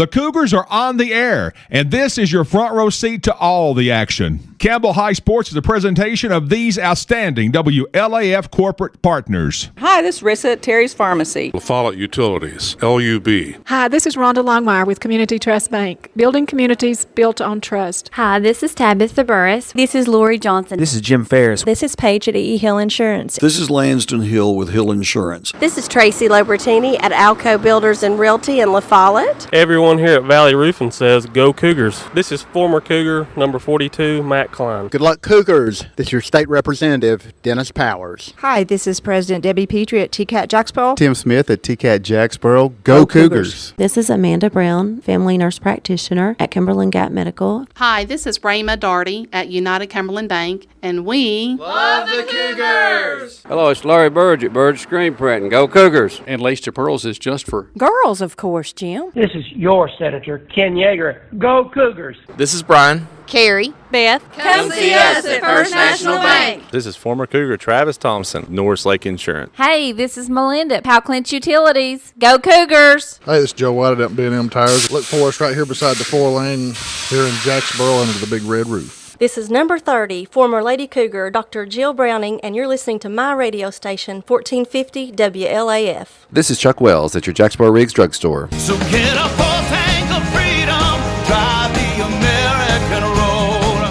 The Cougars are on the air, and this is your front row seat to all the action. Campbell High Sports is a presentation of these outstanding WLAF corporate partners. Hi, this is Rissa at Terry's Pharmacy. La Follette Utilities, LUB. Hi, this is Rhonda Longmire with Community Trust Bank, building communities built on trust. Hi, this is Tabitha Burris. This is Lori Johnson. This is Jim Ferris. This is Paige at E. Hill Insurance. This is Lanston Hill with Hill Insurance. This is Tracy Lobertini at Alco Builders and Realty in La Follette. Everyone here at Valley Roofing says, go Cougars. This is former Cougar number 42, Matt Klein. Good luck, Cougars. This is your state representative, Dennis Powers. Hi, this is President Debbie Petrie at TCAT Jacksboro. Tim Smith at TCAT Jacksboro. Go Cougars. This is Amanda Brown, family nurse practitioner at Cumberland Gap Medical. Hi, this is Rayma Darty at United Cumberland Bank, and we love the Cougars! Hello, it's Larry Burge at Burge Screen Printing. Go Cougars! And Lace to Pearls is just for girls, of course, Jim. This is your Senator, Ken Yeager. Go Cougars! This is Brian. Carrie. Beth. Come see us at First National Bank. This is former Cougar Travis Thompson, Norris Lake Insurance. Hey, this is Melinda at Powell Clinch Utilities. Go Cougars! Hey, this is Joe White at B&M Tires. Look for us right here beside the 4-lane here in Jacksboro under the big red roof. This is number 30, former Lady Cougar, Dr. Jill Browning, and you're listening to my radio station, 1450 WLAF. This is Chuck Wells at your Jacksboro Riggs Drugstore. So get a full tank of freedom, drive the American road.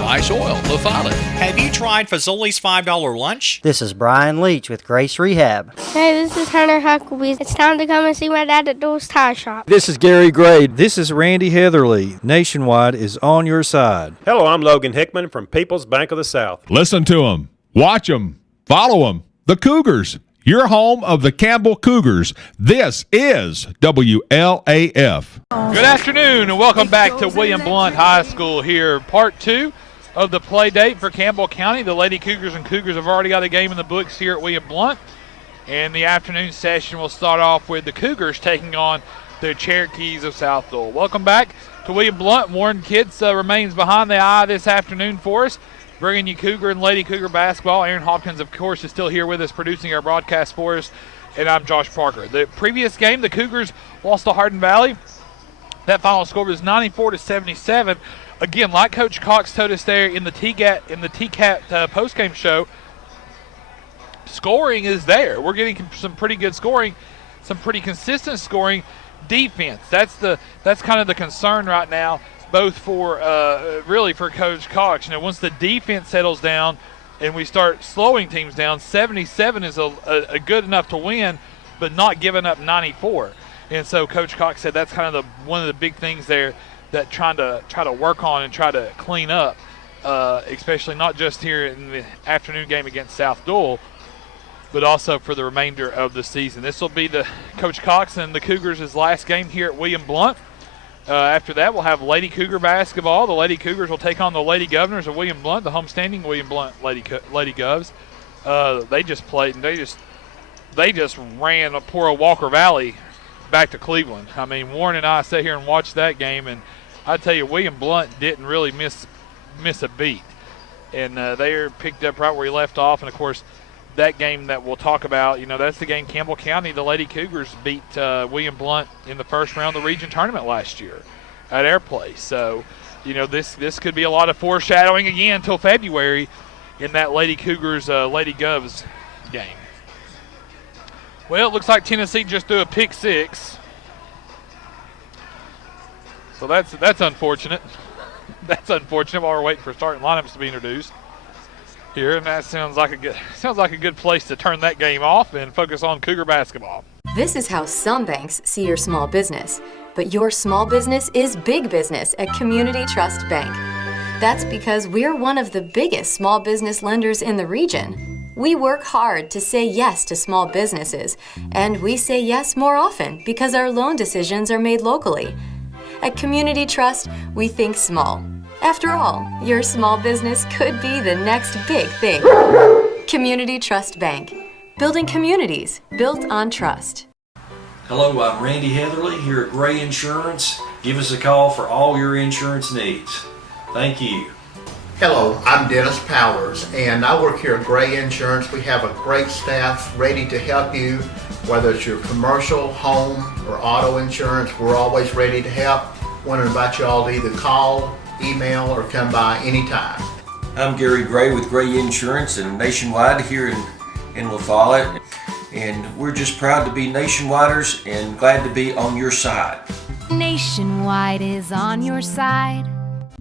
Ice Oil, La Follette. Have you tried Fazoli's $5 lunch? This is Brian Leach with Grace Rehab. Hey, this is Hunter Huckabee. It's time to come and see my dad at Doyle's Tire Shop. This is Gary Gray. This is Randy Heatherly. Nationwide is on your side. Hello, I'm Logan Hickman from People's Bank of the South. Listen to them, watch them, follow them. The Cougars, your home of the Campbell Cougars. This is WLAF. Good afternoon and welcome back to William Blount High School here. Part 2 of the play date for Campbell County. The Lady Cougars and Cougars have already got a game in the books here at William Blount. And the afternoon session will start off with the Cougars taking on the Cherokees of South Doyle. Welcome back to William Blount. Warren Kitts remains behind the eye this afternoon for us, bringing you Cougar and Lady Cougar basketball. Aaron Hopkins, of course, is still here with us producing our broadcast for us. And I'm Josh Parker. The previous game, the Cougars lost to Hardin Valley. That final score was 94-77. Again, like Coach Cox told us there in the TCAT postgame show, scoring is there. We're getting some pretty good scoring, some pretty consistent scoring. Defense, that's kind of the concern right now, both for really for Coach Cox. You know, once the defense settles down and we start slowing teams down, 77 is a good enough to win, but not giving up 94. And so Coach Cox said that's kind of one of the big things there that try to work on and try to clean up, especially not just here in the afternoon game against South Doyle, but also for the remainder of the season. This will be the Coach Cox and the Cougars' last game here at William Blount. After that, we'll have Lady Cougar basketball. The Lady Cougars will take on the Lady Governors of William Blount, the homestanding William Blount Lady Govs. They just played and they just ran a poor Walker Valley back to Cleveland. I mean, Warren and I sat here and watched that game, and I tell you, William Blount didn't really miss a beat, and they are picked up right where he left off. And of course, that game that we'll talk about, you know, that's the game Campbell County, the Lady Cougars beat William Blount in the first round of the region tournament last year at Air Place. So, you know, this could be a lot of foreshadowing again until February in that Lady Cougars Lady Govs game. Well, it looks like Tennessee just threw a pick six. So that's unfortunate. That's unfortunate while we're waiting for starting lineups to be introduced here, and that sounds like a good place to turn that game off and focus on Cougar basketball. This is how some banks see your small business, but your small business is big business at Community Trust Bank. That's because we're one of the biggest small business lenders in the region. We work hard to say yes to small businesses, and we say yes more often because our loan decisions are made locally. At Community Trust, we think small. After all, your small business could be the next big thing. Community Trust Bank. Building communities built on trust. Hello, I'm Randy Heatherly here at Gray Insurance. Give us a call for all your insurance needs. Thank you. Hello, I'm Dennis Powers, and I work here at Gray Insurance. We have a great staff ready to help you, whether it's your commercial, home, or auto insurance. We're always ready to help. Want to invite you all to either call, email, or come by anytime. I'm Gary Gray with Gray Insurance and Nationwide here in La Follette. And we're just proud to be Nationwiders and glad to be on your side. Nationwide is on your side.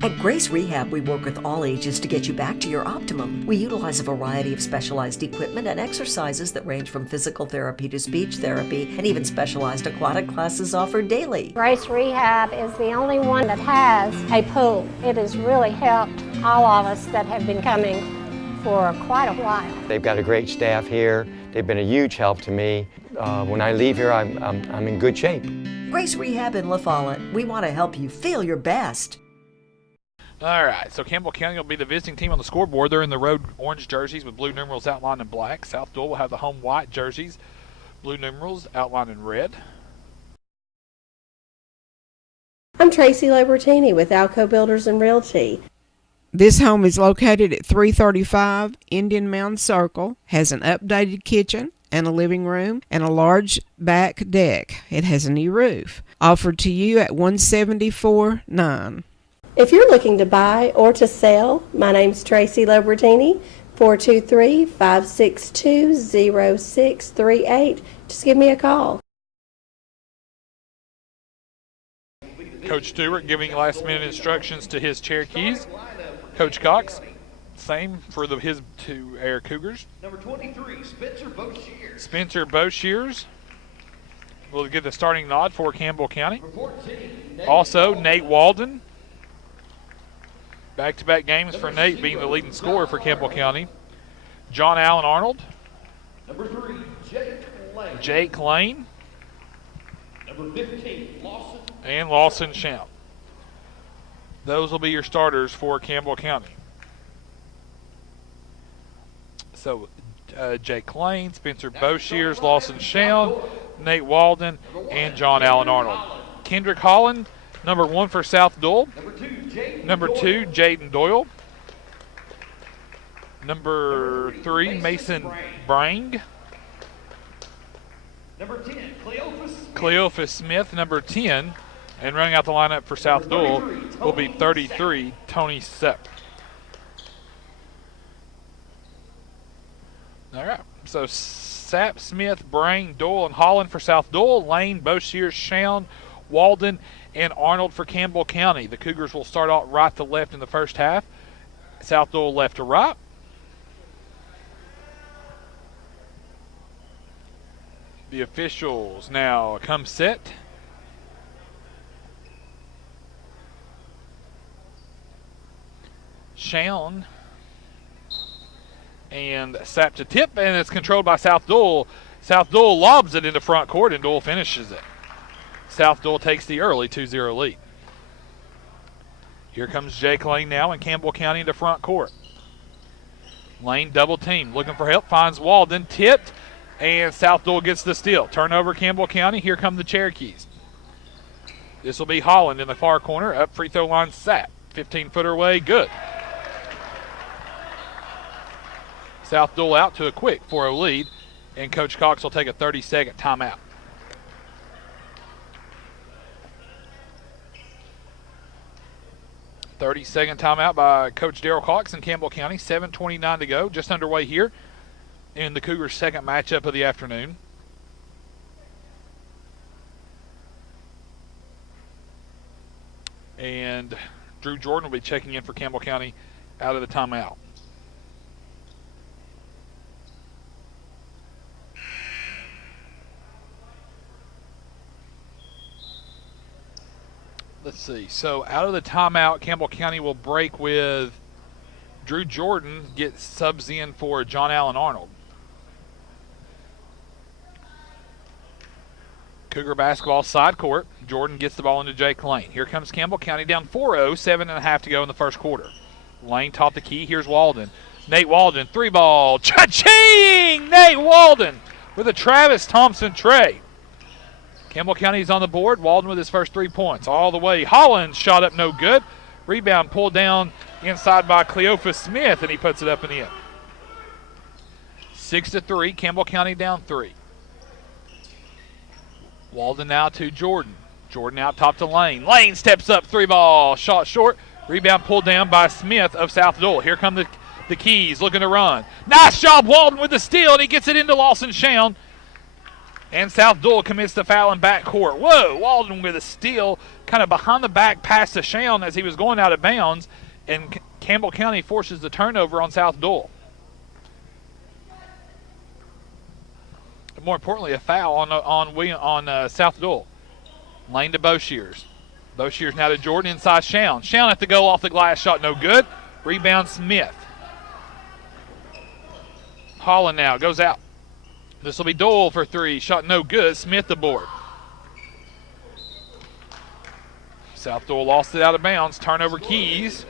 At Grace Rehab, we work with all ages to get you back to your optimum. We utilize a variety of specialized equipment and exercises that range from physical therapy to speech therapy, and even specialized aquatic classes offered daily. Grace Rehab is the only one that has a pool. It has really helped all of us that have been coming for quite a while. They've got a great staff here. They've been a huge help to me. When I leave here, I'm in good shape. Grace Rehab in La Follette. We want to help you feel your best. All right, so Campbell County will be the visiting team on the scoreboard. They're in the road orange jerseys with blue numerals outlined in black. South Doyle will have the home white jerseys, blue numerals outlined in red. I'm Tracy Lobertini with Alco Builders and Realty. This home is located at 335 Indian Mound Circle, has an updated kitchen and a living room and a large back deck. It has a new roof. Offered to you at $174,900. If you're looking to buy or to sell, my name's Tracy Lobertini, 423-562-0638. Just give me a call. Coach Stewart giving last-minute instructions to his Cherokees. Coach Cox, same for his two Air Cougars. Number 23, Spencer Boshears. Spencer Boshears will get the starting nod for Campbell County. 14, also, Nate Walden. Back-to-back games for Nate, being the leading scorer for Campbell County. John Allen Arnold. Number 3, Jake Lane. Number 15, Lawson. And Lawson Shamp. Those will be your starters for Campbell County. So, Jake Lane, Spencer Boshears, Lawson Shamp, Nate Walden, and John Allen Arnold. Kendrick Holland, number 1 for South Doyle. Number 2, Jaden Doyle. Number 3, Mason Brang. Number 10, Cleophas Smith, number 10. And running out the lineup for South Doyle will be 33, Tony Sepp. All right, so Sapp, Smith, Brang, Doyle, and Holland for South Doyle. Lane, Boshears, Shown, Walden, and Arnold for Campbell County. The Cougars will start out right to left in the first half. South Doyle left to right. The officials now come set. Shown and Sapp to tip, and it's controlled by South Doyle. South Doyle lobs it into front court, and Doyle finishes it. South Doyle takes the early 2-0 lead. Here comes Jake Lane now in Campbell County into front court. Lane double team, looking for help, finds Walden, tipped, and South Doyle gets the steal. Turnover Campbell County, here come the Cherokees. This will be Holland in the far corner, up free throw line, Sapp. 15-footer away, good. South Doyle out to a quick 4-0 lead, and Coach Cox will take a 30-second timeout. Thirty-second timeout by Coach Darrell Cox in Campbell County. 7:29 to go, just underway here in the Cougars' second matchup of the afternoon. And Drew Jordan will be checking in for Campbell County out of the timeout. Let's see. So out of the timeout, Campbell County will break with Drew Jordan, get subs in for John Allen Arnold. Cougar basketball side court. Jordan gets the ball into Jake Lane. Here comes Campbell County down 4-0, 7.5 to go in the first quarter. Lane top the key. Here's Walden. Nate Walden, 3-ball. Cha-ching! Nate Walden with a Travis Thompson tray. Campbell County's on the board. Walden with his first 3 points. All the way. Holland shot up no good. Rebound pulled down inside by Cleophas Smith, and he puts it up and in. 6-3. Campbell County down 3. Walden now to Jordan. Jordan out top to Lane. Lane steps up, 3-ball, shot short. Rebound pulled down by Smith of South Doyle. Here come the Keys looking to run. Nice job, Walden with the steal, and he gets it into Lawson Shown. And South Doyle commits the foul in backcourt. Whoa, Walden with a steal, kind of behind the back pass to Shown as he was going out of bounds, and Campbell County forces the turnover on South Doyle. More importantly, a foul on South Doyle. Lane to Boshears. Boshears now to Jordan inside Shown. Shown at the goal off the glass, shot no good. Rebound Smith. Holland now goes out. This will be Doyle for 3. Shot no good. Smith the board. South Doyle lost it out of bounds. Turnover Keys.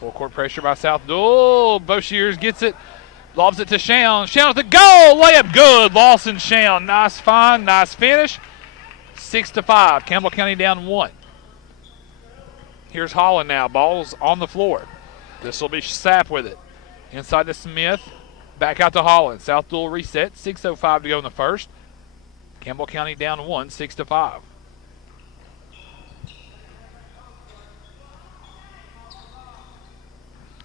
Full court pressure by South Doyle. Boshears gets it. Lobs it to Shown. Shown at the goal. Layup good. Lawson Shown. Nice find. Nice finish. 6-5. Campbell County down 1. Here's Holland now. Ball's on the floor. This will be Sapp with it. Inside to Smith. Back out to Holland. South Doyle reset. 6:05 to go in the first. Campbell County down 1, 6-5.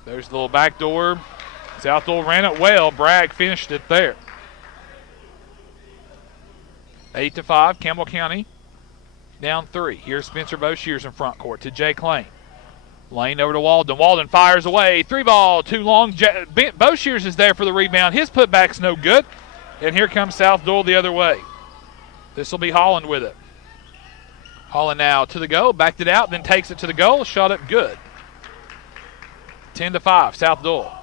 There's the little back door. South Doyle ran it well. Bragg finished it there. 8-5. Campbell County down 3. Here's Spencer Boshears in front court to Jake Lane. Lane over to Walden. Walden fires away. 3-ball, too long. Boshears is there for the rebound. His putback's no good. And here comes South Doyle the other way. This will be Holland with it. Holland now to the goal. Backed it out, then takes it to the goal. Shot it good. 10-5, South Doyle.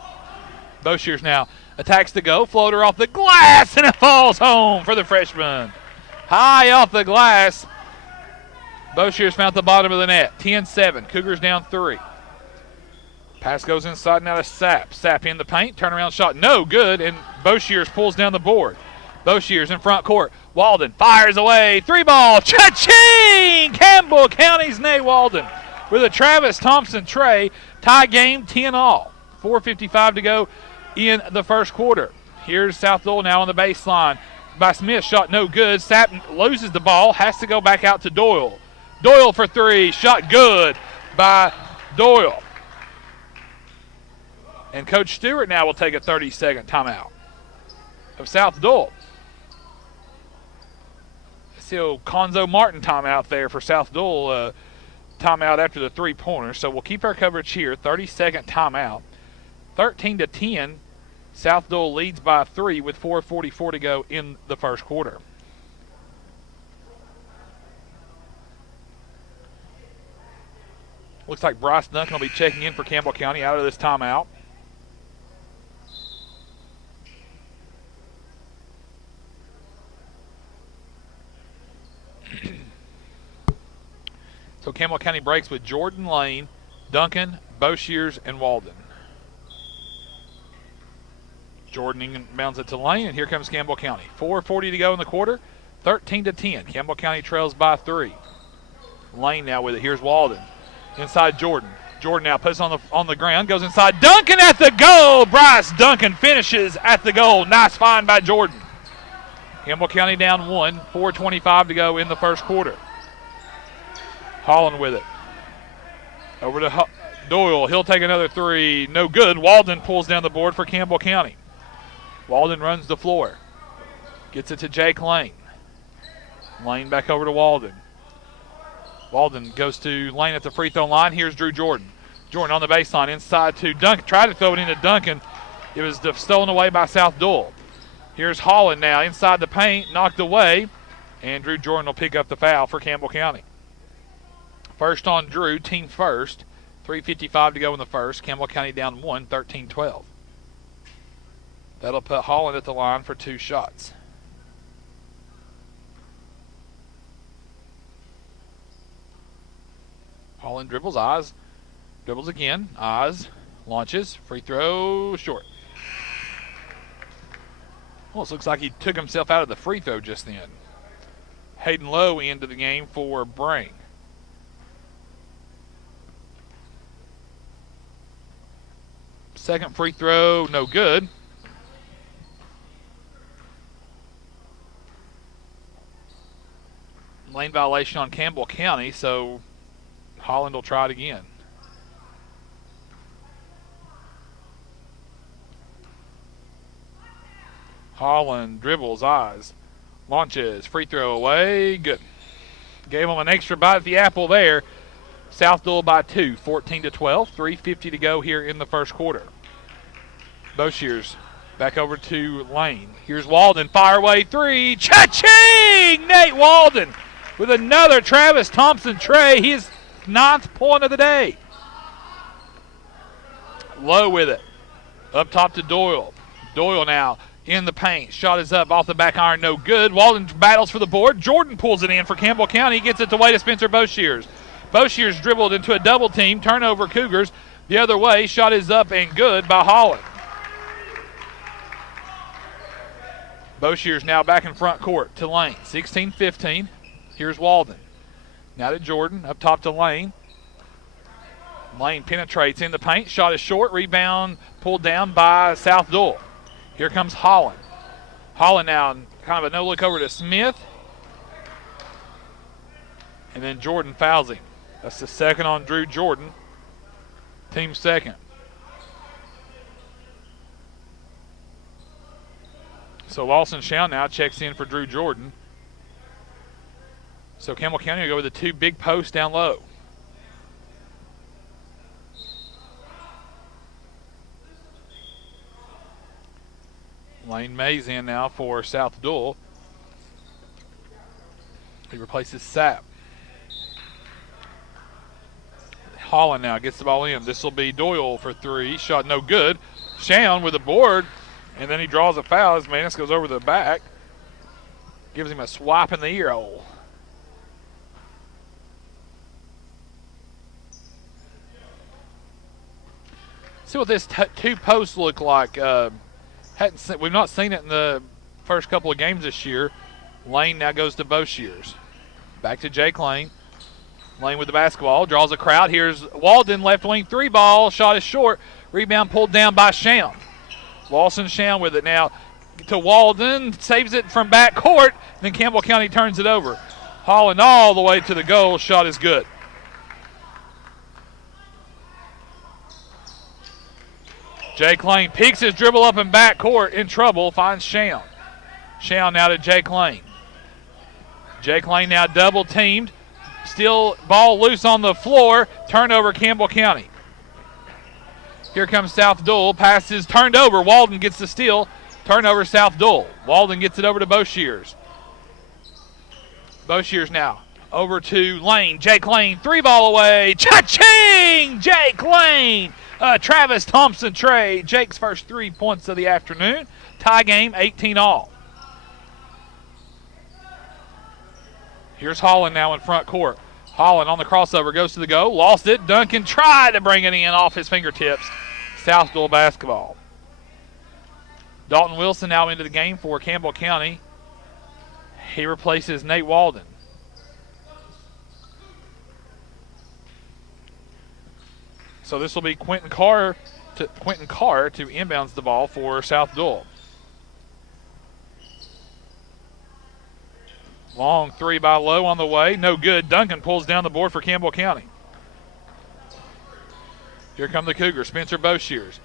Boshears now attacks the go. Floater off the glass, and it falls home for the freshman. High off the glass. Boshears found the bottom of the net. 10-7. Cougars down 3. Pass goes inside now to Sapp. Sapp in the paint. Turnaround shot no good, and Boshears pulls down the board. Boshears in front court. Walden fires away. 3-ball. Cha-ching! Campbell County's Nate Walden with a Travis Thompson tray. Tie game 10-all. 4:55 to go in the first quarter. Here's South Doyle now on the baseline. By Smith, shot no good. Sapp loses the ball. Has to go back out to Doyle. Doyle for 3. Shot good by Doyle. And Coach Stewart now will take a 30-second timeout of South Doyle. Still Conzo Martin timeout there for South Doyle. Timeout after the 3-pointer. So we'll keep our coverage here. 30-second timeout. 13-10. South Doyle leads by 3 with 4:44 to go in the first quarter. Looks like Bryce Duncan will be checking in for Campbell County out of this timeout. So Campbell County breaks with Jordan, Lane, Duncan, Boshears, and Walden. Jordan bounds it to Lane, and here comes Campbell County. 4:40 to go in the quarter, 13-10. Campbell County trails by 3. Lane now with it. Here's Walden. Inside Jordan. Jordan now puts on the ground, goes inside. Duncan at the goal. Bryce Duncan finishes at the goal. Nice find by Jordan. Campbell County down 1, 4:25 to go in the first quarter. Holland with it. Over to Doyle. He'll take another 3. No good. Walden pulls down the board for Campbell County. Walden runs the floor. Gets it to Jake Lane. Lane back over to Walden. Walden goes to Lane at the free throw line. Here's Drew Jordan. Jordan on the baseline inside to Duncan. Tried to throw it into Duncan. It was stolen away by South Doyle. Here's Holland now inside the paint. Knocked away. And Drew Jordan will pick up the foul for Campbell County. First on Drew, team first. 3:55 to go in the first. Campbell County down 1, 13-12. That'll put Holland at the line for 2 shots. Holland dribbles, eyes. Dribbles again, eyes. Launches, free throw, short. Almost looks like he took himself out of the free throw just then. Hayden Lowe into the game for Brang. Second free throw, no good. Lane violation on Campbell County, so Holland will try it again. Holland dribbles, eyes, launches, free throw away, good. Gave him an extra bite at the apple there. South Doyle by 2, 14-12, 3:50 to go here in the first quarter. Boshears back over to Lane. Here's Walden, fire away three, cha-ching! Nate Walden with another Travis Thompson tray, his 9th point of the day. Low with it, up top to Doyle. Doyle now in the paint. Shot is up off the back iron, no good. Walden battles for the board. Jordan pulls it in for Campbell County. He gets it away to Spencer Boshears. Boshears dribbled into a double team. Turnover Cougars the other way. Shot is up and good by Holland. Boshears now back in front court to Lane. 16-15. Here's Walden. Now to Jordan. Up top to Lane. Lane penetrates in the paint. Shot is short. Rebound pulled down by South Doyle. Here comes Holland. Holland now kind of a no-look over to Smith. And then Jordan fouls him. That's the second on Drew Jordan. Team second. So Lawson Shell now checks in for Drew Jordan. So Campbell County will go with the 2 big posts down low. Lane Mays in now for South Doyle. He replaces Sapp. Holland now gets the ball in. This will be Doyle for 3. Shot no good. Shan with the board, and then he draws a foul. His Manus goes over the back. Gives him a swipe in the ear hole. See what this 2 posts look like. We've not seen it in the first couple of games this year. Lane now goes to Boshears. Back to Jake Lane. Lane with the basketball, draws a crowd. Here's Walden, left wing 3 ball. Shot is short. Rebound pulled down by Sham. Lawson Sham with it now to Walden. Saves it from back court. Then Campbell County turns it over. Holland all the way to the goal. Shot is good. Jake Lane peeks his dribble up in back court, in trouble, finds Sham. Sham now to Jake Lane. Jake Lane now double teamed. Still ball loose on the floor. Turnover Campbell County. Here comes South Doyle. Passes turned over. Walden gets the steal. Turnover South Doyle. Walden gets it over to Boshears. Boshears now over to Lane. Jake Lane, 3 ball away. Cha-ching! Jake Lane. Travis Thompson tray. Jake's first 3 points of the afternoon. Tie game, 18-all. Here's Holland now in front court. Holland on the crossover, goes to the go, lost it. Duncan tried to bring it in off his fingertips. South Doyle basketball. Dalton Wilson now into the game for Campbell County. He replaces Nate Walden. So this will be Quentin Carr to inbounds the ball for South Doyle. Long 3 by Lowe on the way. No good. Duncan pulls down the board for Campbell County. Here come the Cougars. Spencer Boshears.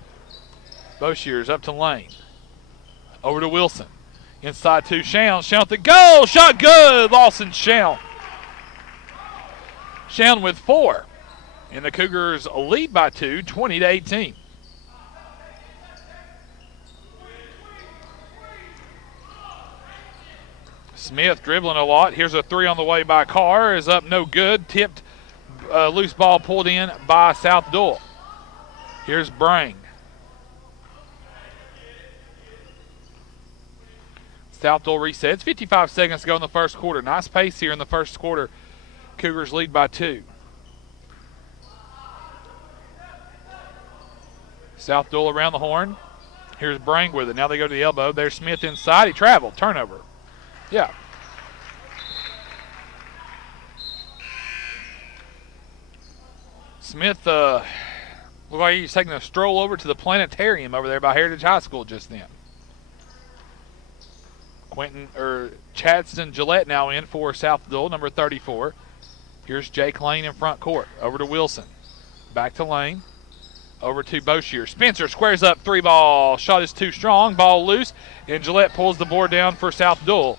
Boshears up to Lane. Over to Wilson. Inside to Shown. Shown the goal. Shot good. Lawson Shown. Shown with 4. And the Cougars lead by 2, 20-18. Smith dribbling a lot. Here's a 3 on the way by Carr. Is up, no good. Tipped, loose ball pulled in by South Doyle. Here's Brang. South Doyle resets. 55 seconds to go in the first quarter. Nice pace here in the first quarter. Cougars lead by 2. South Doyle around the horn. Here's Brang with it. Now they go to the elbow. There's Smith inside. He traveled. Turnover. Yeah. Smith looked like he's taking a stroll over to the planetarium over there by Heritage High School just then. Chadston Gillette now in for South Dull, number 34. Here's Jake Lane in front court. Over to Wilson. Back to Lane. Over to Boshier. Spencer squares up 3-ball. Shot is too strong. Ball loose. And Gillette pulls the board down for South Dull.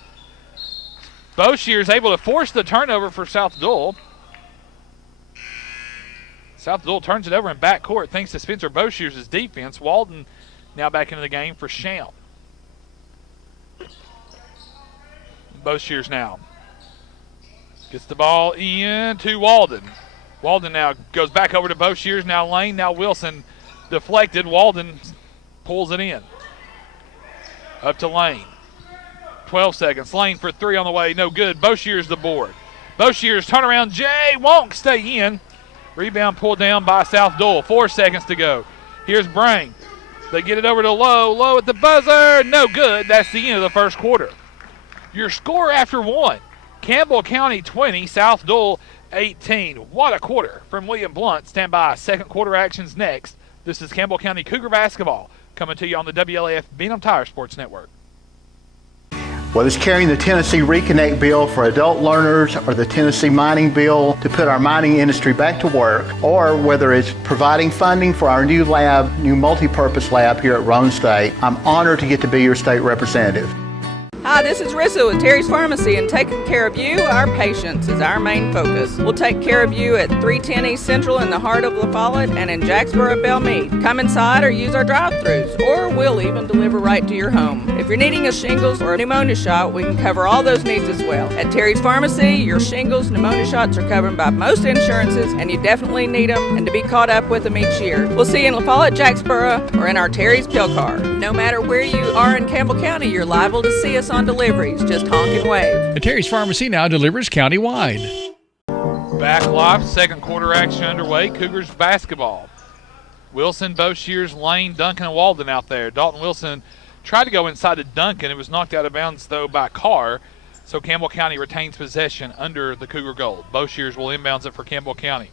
Boshier is able to force the turnover for South Dull. South Dull turns it over in back court thanks to Spencer Boshier's defense. Walden now back into the game for Sham. Boshier's now gets the ball in to Walden. Walden now goes back over to Boshiers. Now Lane, now Wilson. Deflected. Walden pulls it in. Up to Lane. 12 seconds. Lane for 3 on the way. No good. Boshiers the board. Boshiers turnaround. Jay won't stay in. Rebound pulled down by South Dull. 4 seconds to go. Here's Brang. They get it over to Lowe. Lowe at the buzzer. No good. That's the end of the first quarter. Your score after 1. Campbell County 20, South Dull 18. What a quarter from William Blount. Stand by. Second quarter actions next. This is Campbell County Cougar basketball coming to you on the WLAF Benham Tire Sports Network. Whether it's carrying the Tennessee Reconnect bill for adult learners or the Tennessee Mining bill to put our mining industry back to work, or whether it's providing funding for our new lab, new multi-purpose lab here at Roane State, I'm honored to get to be your state representative. Hi, this is Rissa with Terry's Pharmacy, and taking care of you, our patients, is our main focus. We'll take care of you at 310 East Central in the heart of La Follette and in Jacksboro, Belmead. Come inside or use our drive-thrus, or we'll even deliver right to your home. If you're needing a shingles or a pneumonia shot, we can cover all those needs as well. At Terry's Pharmacy, your shingles, pneumonia shots are covered by most insurances, and you definitely need them and to be caught up with them each year. We'll see you in La Follette, Jacksboro, or in our Terry's pill car. No matter where you are in Campbell County, you're liable to see us on deliveries. Just honk and wave. The Terry's Pharmacy now delivers countywide. Back live, second quarter action underway. Cougars basketball. Wilson, Boshiers, Lane, Duncan, and Walden out there. Dalton Wilson tried to go inside to Duncan. It was knocked out of bounds, though, by Carr. So Campbell County retains possession under the Cougar goal. Boshiers will inbounds it for Campbell County.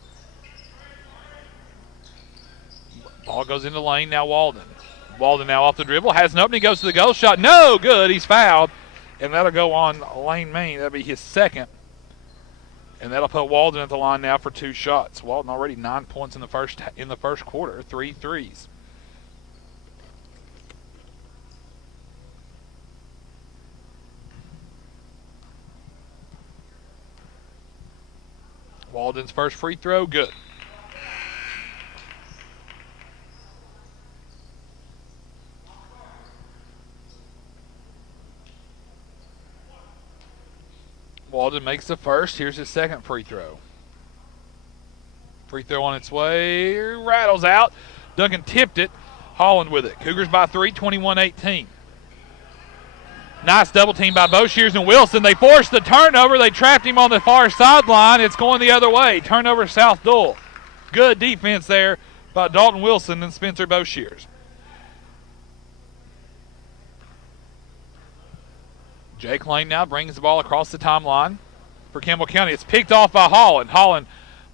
Ball goes into Lane, now Walden. Walden now off the dribble, has an opening, goes to the goal shot. No good, he's fouled. And that'll go on Lane Main. That'll be his second. And that'll put Walden at the line now for 2 shots. Walden already 9 points in the first quarter, 3 threes. Walden's first free throw, good. Walden makes the first. Here's his second free throw. Free throw on its way. Rattles out. Duncan tipped it. Holland with it. Cougars by 3, 21-18. Nice double team by Boshiers and Wilson. They forced the turnover. They trapped him on the far sideline. It's going the other way. Turnover South Dull. Good defense there by Dalton Wilson and Spencer Boshiers. Jake Lane now brings the ball across the timeline for Campbell County. It's picked off by Holland. Holland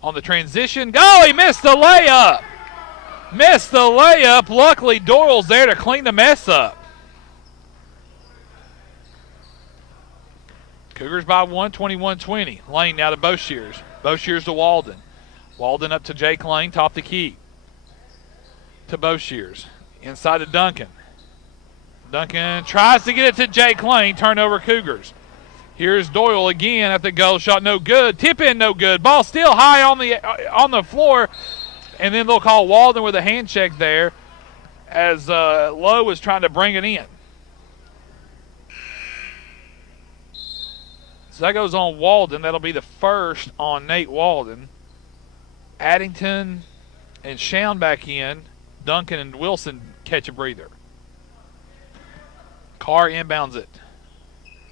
on the transition. Oh, he missed the layup. Missed the layup. Luckily, Doyle's there to clean the mess up. Cougars by 1, 21-20. Lane now to Boshiers. Boshiers to Walden. Walden up to Jake Lane, top the key. To Boshiers. Inside to Duncan. Duncan tries to get it to Jake Lane. Turnover Cougars. Here's Doyle again at the goal shot. No good. Tip in, no good. Ball still high on the floor. And then they'll call Walden with a hand check there as Lowe was trying to bring it in. So that goes on Walden. That'll be the first on Nate Walden. Addington and Shown back in. Duncan and Wilson catch a breather. Carr inbounds it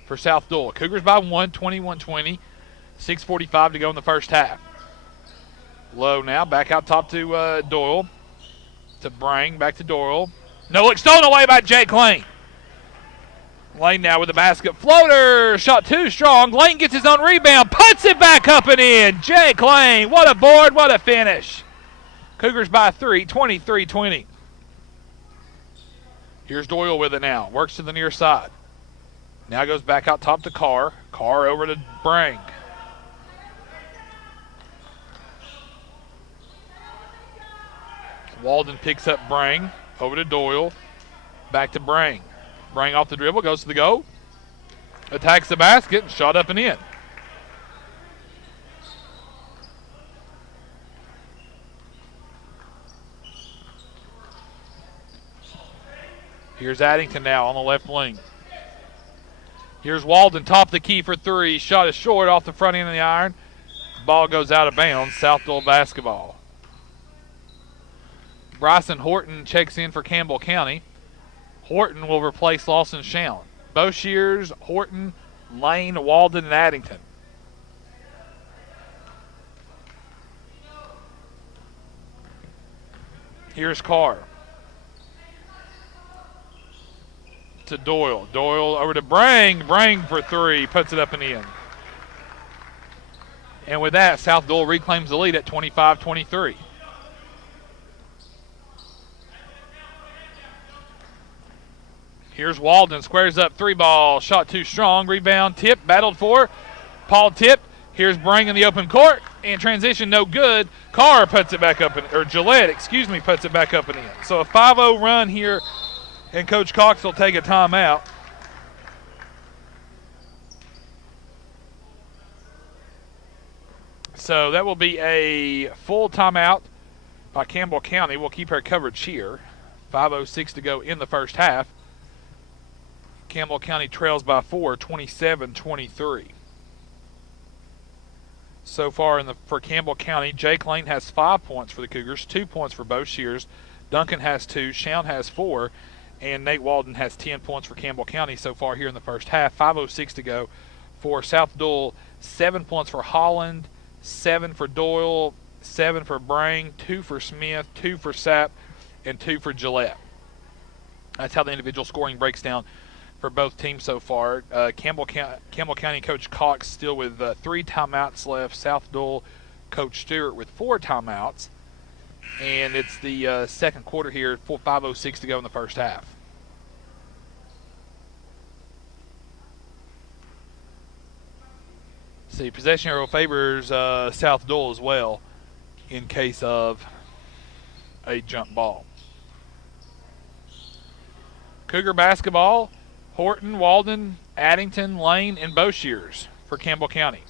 for South Dull. Cougars by 1, 21-20. 6:45 to go in the first half. Lowe now back out top to Doyle. To Brang, back to Doyle. No look, stolen away by Jake Lane. Lane now with the basket. Floater, shot too strong. Lane gets his own rebound, puts it back up and in. Jake Lane, what a board, what a finish. Cougars by 3, 23-20. Here's Doyle with it now. Works to the near side. Now goes back out top to Carr. Carr over to Brang. Walden picks up Brang. Over to Doyle. Back to Brang. Brang off the dribble. Goes to the goal. Attacks the basket. Shot up and in. Here's Addington now on the left wing. Here's Walden, top of the key for three. Shot is short off the front end of the iron. Ball goes out of bounds. South Dole basketball. Bryson Horton checks in for Campbell County. Horton will replace Lawson Shallon. Boshears, Horton, Lane, Walden, and Addington. Here's Carr. To Doyle. Doyle over to Brang. Brang for three. Puts it up and in. And with that, South Dole reclaims the lead at 25-23. Here's Walden. Squares up. Three ball. Shot too strong. Rebound. Tip. Battled for. Paul Tip. Here's Brang in the open court. And transition no good. Carr puts it back up. Or Gillette, puts it back up and in. So a 5-0 run here. And Coach Cox will take a timeout. So that will be a full timeout by Campbell County. We'll keep our coverage here. 5:06 to go in the first half. Campbell County trails by 4, 27-23. So far for Campbell County, Jake Lane has 5 points for the Cougars, 2 points for Boshears. Duncan has 2, Shallon has 4, and Nate Walden has 10 points for Campbell County so far here in the first half. 5:06 to go for South Dole. 7 points for Holland, 7 for Doyle, 7 for Brang, 2 for Smith, 2 for Sapp, and 2 for Gillette. That's how the individual scoring breaks down for both teams so far. Campbell County Coach Cox still with 3 timeouts left. South Dole Coach Stewart with 4 timeouts. And it's the second quarter here, 5:06 to go in the first half. See, possession arrow favors South Dole as well in case of a jump ball. Cougar basketball, Horton, Walden, Addington, Lane, and Boshears for Campbell County.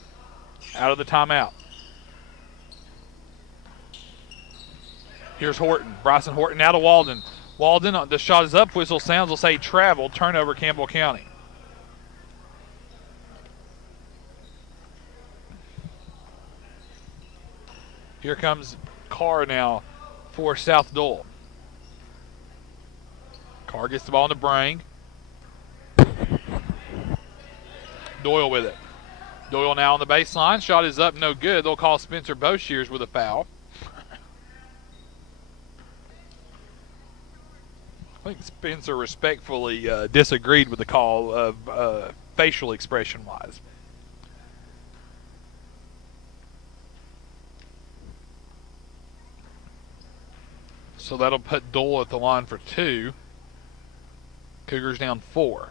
Out of the timeout. Here's Horton. Bryson Horton out of Walden. Walden, the shot is up. Whistle sounds will say travel. Turnover Campbell County. Here comes Carr now for South Dole. Carr gets the ball into Brang. Doyle with it. Doyle now on the baseline. Shot is up, no good. They'll call Spencer Boshears with a foul. I think Spencer respectfully disagreed with the call of facial expression-wise. So that'll put Dole at the line for 2. Cougars down 4.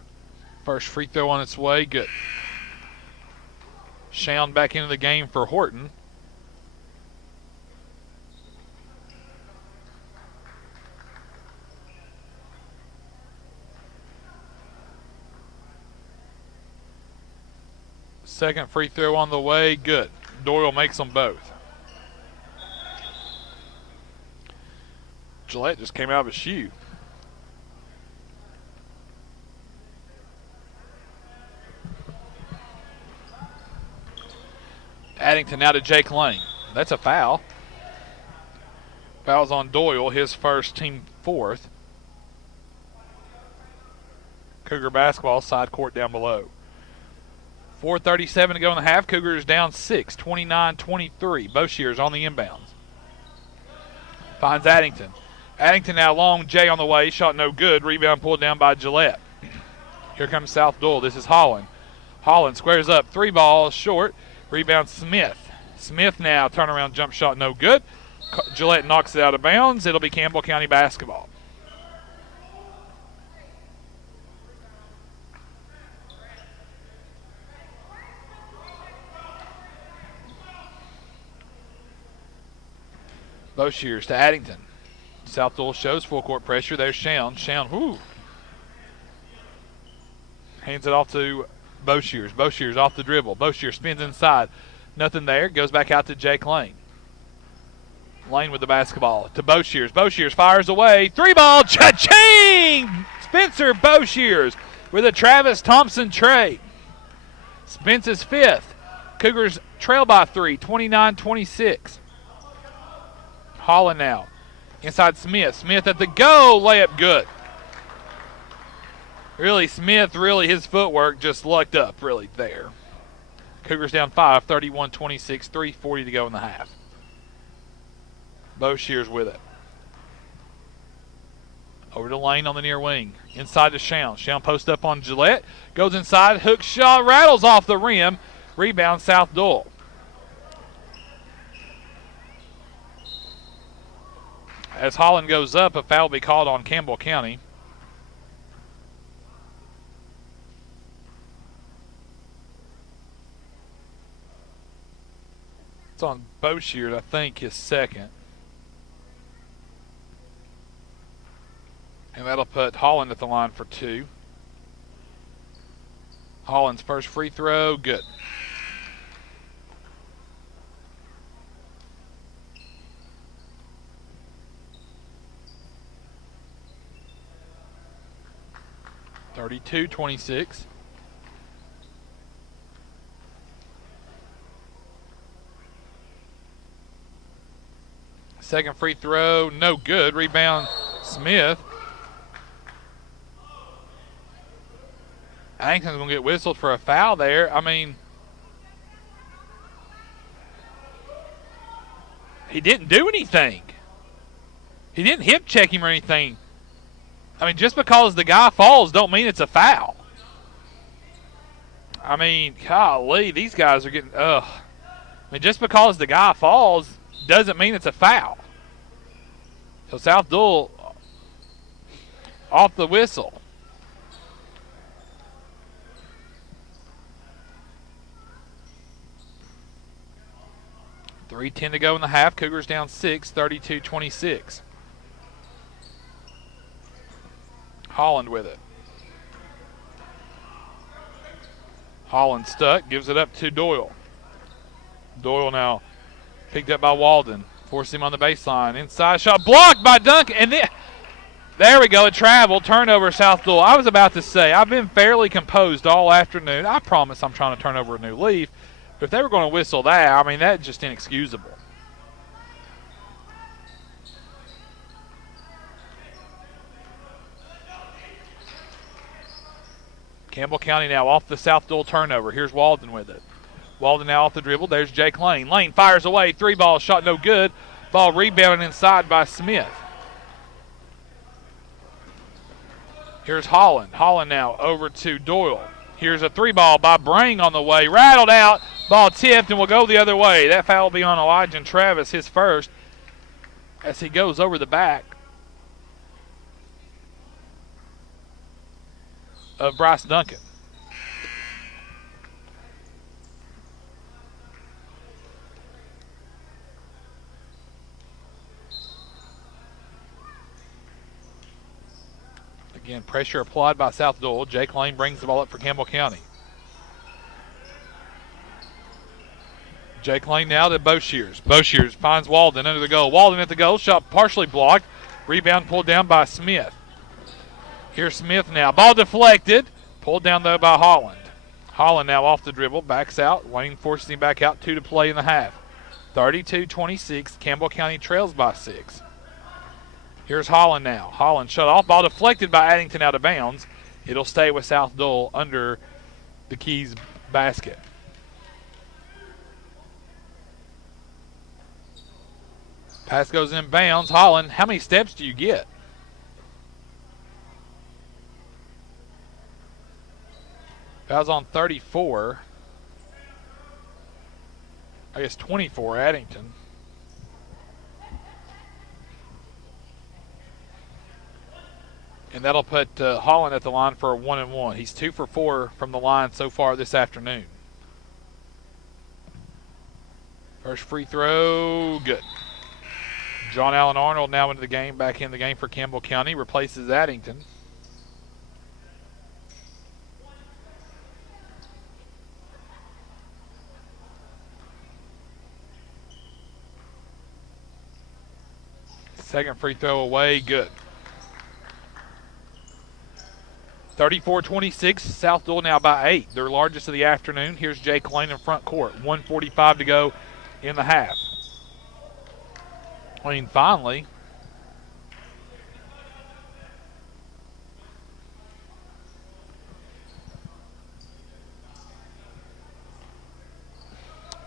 First free throw on its way, good. Shallon back into the game for Horton. Second free throw on the way, good. Doyle makes them both. Gillette just came out of his shoe. Addington now to Jake Lane. That's a foul. Foul's on Doyle, his first, team 4th. Cougar basketball, side court down below. 4:37 to go in the half. Cougars down 6, 29-23. Boshears on the inbounds. Finds Addington. Addington now long, Jay on the way. Shot no good. Rebound pulled down by Gillette. Here comes South Dole. This is Holland. Holland squares up. 3 balls short. Rebound Smith. Smith now turnaround jump shot no good. Gillette knocks it out of bounds. It'll be Campbell County basketball. Boshears to Addington. South Doyle shows full court pressure. There's Shown. Shown, whoo. Hands it off to Boshears. Boshears off the dribble. Boshears spins inside. Nothing there. Goes back out to Jake Lane. Lane with the basketball to Boshears. Boshears fires away. 3-ball. Cha-ching! Spencer Boshears with a Travis Thompson tray. Spence's fifth. Cougars trail by 3, 29-26. Holland now. Inside Smith. Smith at the go. Layup good. Really, Smith, his footwork just lucked up really there. Cougars down 5, 31-26, 3:40 to go in the half. Boshears with it. Over to Lane on the near wing. Inside to Shown. Shown post up on Gillette. Goes inside. Hook shot. Rattles off the rim. Rebound South Doyle. As Holland goes up, a foul will be called on Campbell County. It's on Boshears, I think, his second. And that'll put Holland at the line for 2. Holland's first free throw, good. (32-26). Second free throw, no good. Rebound, Smith. Addington's going to get whistled for a foul there. I mean, he didn't do anything. He didn't hip check him or anything. I mean, just because the guy falls don't mean it's a foul. I mean, golly, these guys are getting, I mean, just because the guy falls doesn't mean it's a foul. So South Doyle off the whistle. .310 to go in the half. Cougars down 6, 32-26. Holland with it. Holland stuck, gives it up to Doyle. Doyle now picked up by Walden. Forced him on the baseline. Inside shot blocked by Duncan. And then, there we go, a travel. Turnover, South Doyle. I was about to say, I've been fairly composed all afternoon. I promise I'm trying to turn over a new leaf. But if they were going to whistle that, I mean, that's just inexcusable. Campbell County now off the South Doyle turnover. Here's Walden with it. Walden now off the dribble. There's Jake Lane. Lane fires away. 3-ball shot, no good. Ball rebounded inside by Smith. Here's Holland. Holland now over to Doyle. Here's a 3-ball by Brang on the way. Rattled out. Ball tipped and will go the other way. That foul will be on Elijah Travis, his first, as he goes over the back of Bryce Duncan. Again, pressure applied by South Doyle. Jake Lane brings the ball up for Campbell County. Jake Lane now to Boshears. Boshears finds Walden under the goal. Walden at the goal. Shot partially blocked. Rebound pulled down by Smith. Here's Smith now. Ball deflected. Pulled down, though, by Holland. Holland now off the dribble. Backs out. Lane forces him back out. 2 to play in the half. 32-26. Campbell County trails by 6. Here's Holland now. Holland shut off. Ball deflected by Addington out of bounds. It'll stay with South Doyle under the Keys basket. Pass goes in bounds. Holland, how many steps do you get? Foul's on 34. I guess 24, Addington. And that'll put Holland at the line for a 1-and-1. He's 2 for 4 from the line so far this afternoon. First free throw, good. John Allen Arnold now into the game, back in the game for Campbell County, replaces Addington. Second free throw away, good. 34-26, South Doyle now by 8, their largest of the afternoon. Here's Jake Lane in front court, 1:45 to go in the half. Lane finally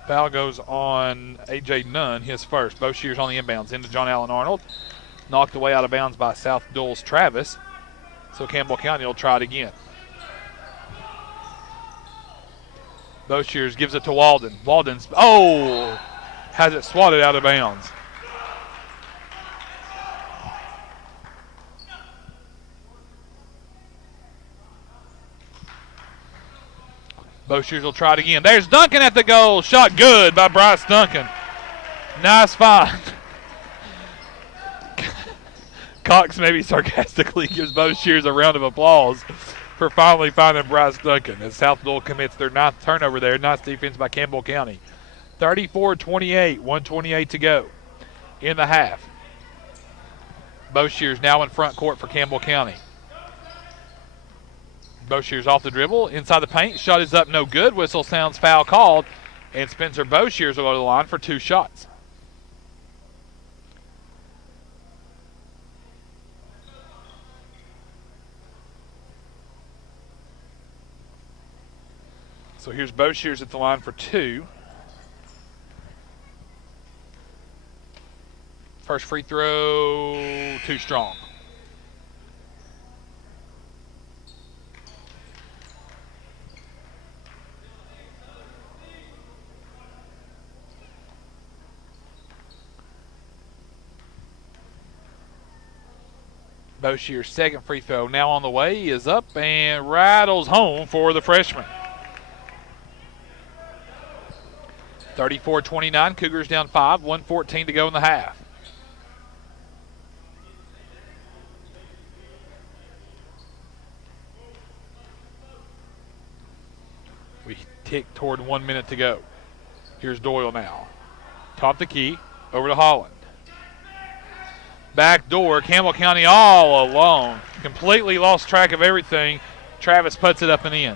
foul goes on A.J. Nunn, his first. Boshears on the inbounds into John Allen Arnold. Knocked away out of bounds by South Doyle's Travis. So Campbell County will try it again. Boshears gives it to Walden. Walden's, has it swatted out of bounds. Boshears will try it again. There's Duncan at the goal. Shot good by Bryce Duncan. Nice find. Cox maybe sarcastically gives Boshears a round of applause for finally finding Bryce Duncan as South Doyle commits their 9th turnover there. Nice defense by Campbell County. 34-28, 1:28 to go in the half. Boshears now in front court for Campbell County. Boshears off the dribble, inside the paint. Shot is up, no good. Whistle sounds, foul called. And Spencer Boshears will go to the line for 2 shots. So here's Boshears at the line for 2. First free throw, too strong. Boshears' second free throw now on the way. He is up and rattles home for the freshman. 34-29, Cougars down 5, 1:14 to go in the half. We tick toward 1 minute to go. Here's Doyle now. Top the key, over to Holland. Back door, Campbell County all alone. Completely lost track of everything. Travis puts it up and in.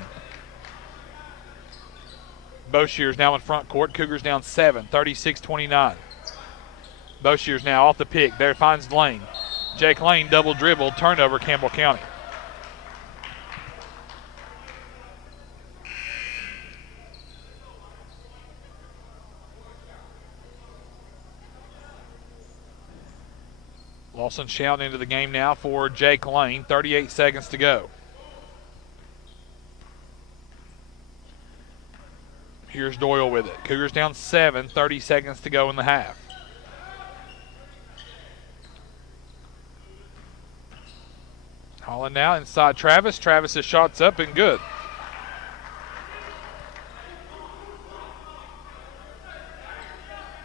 Boshears now in front court. Cougars down 7, 36-29. Boshears now off the pick. There finds Lane. Jake Lane double dribble, turnover Campbell County. Lawson shouting into the game now for Jake Lane. 38 seconds to go. Here's Doyle with it. Cougars down 7, 30 seconds to go in the half. Holland now inside Travis. Travis's shot's up and good.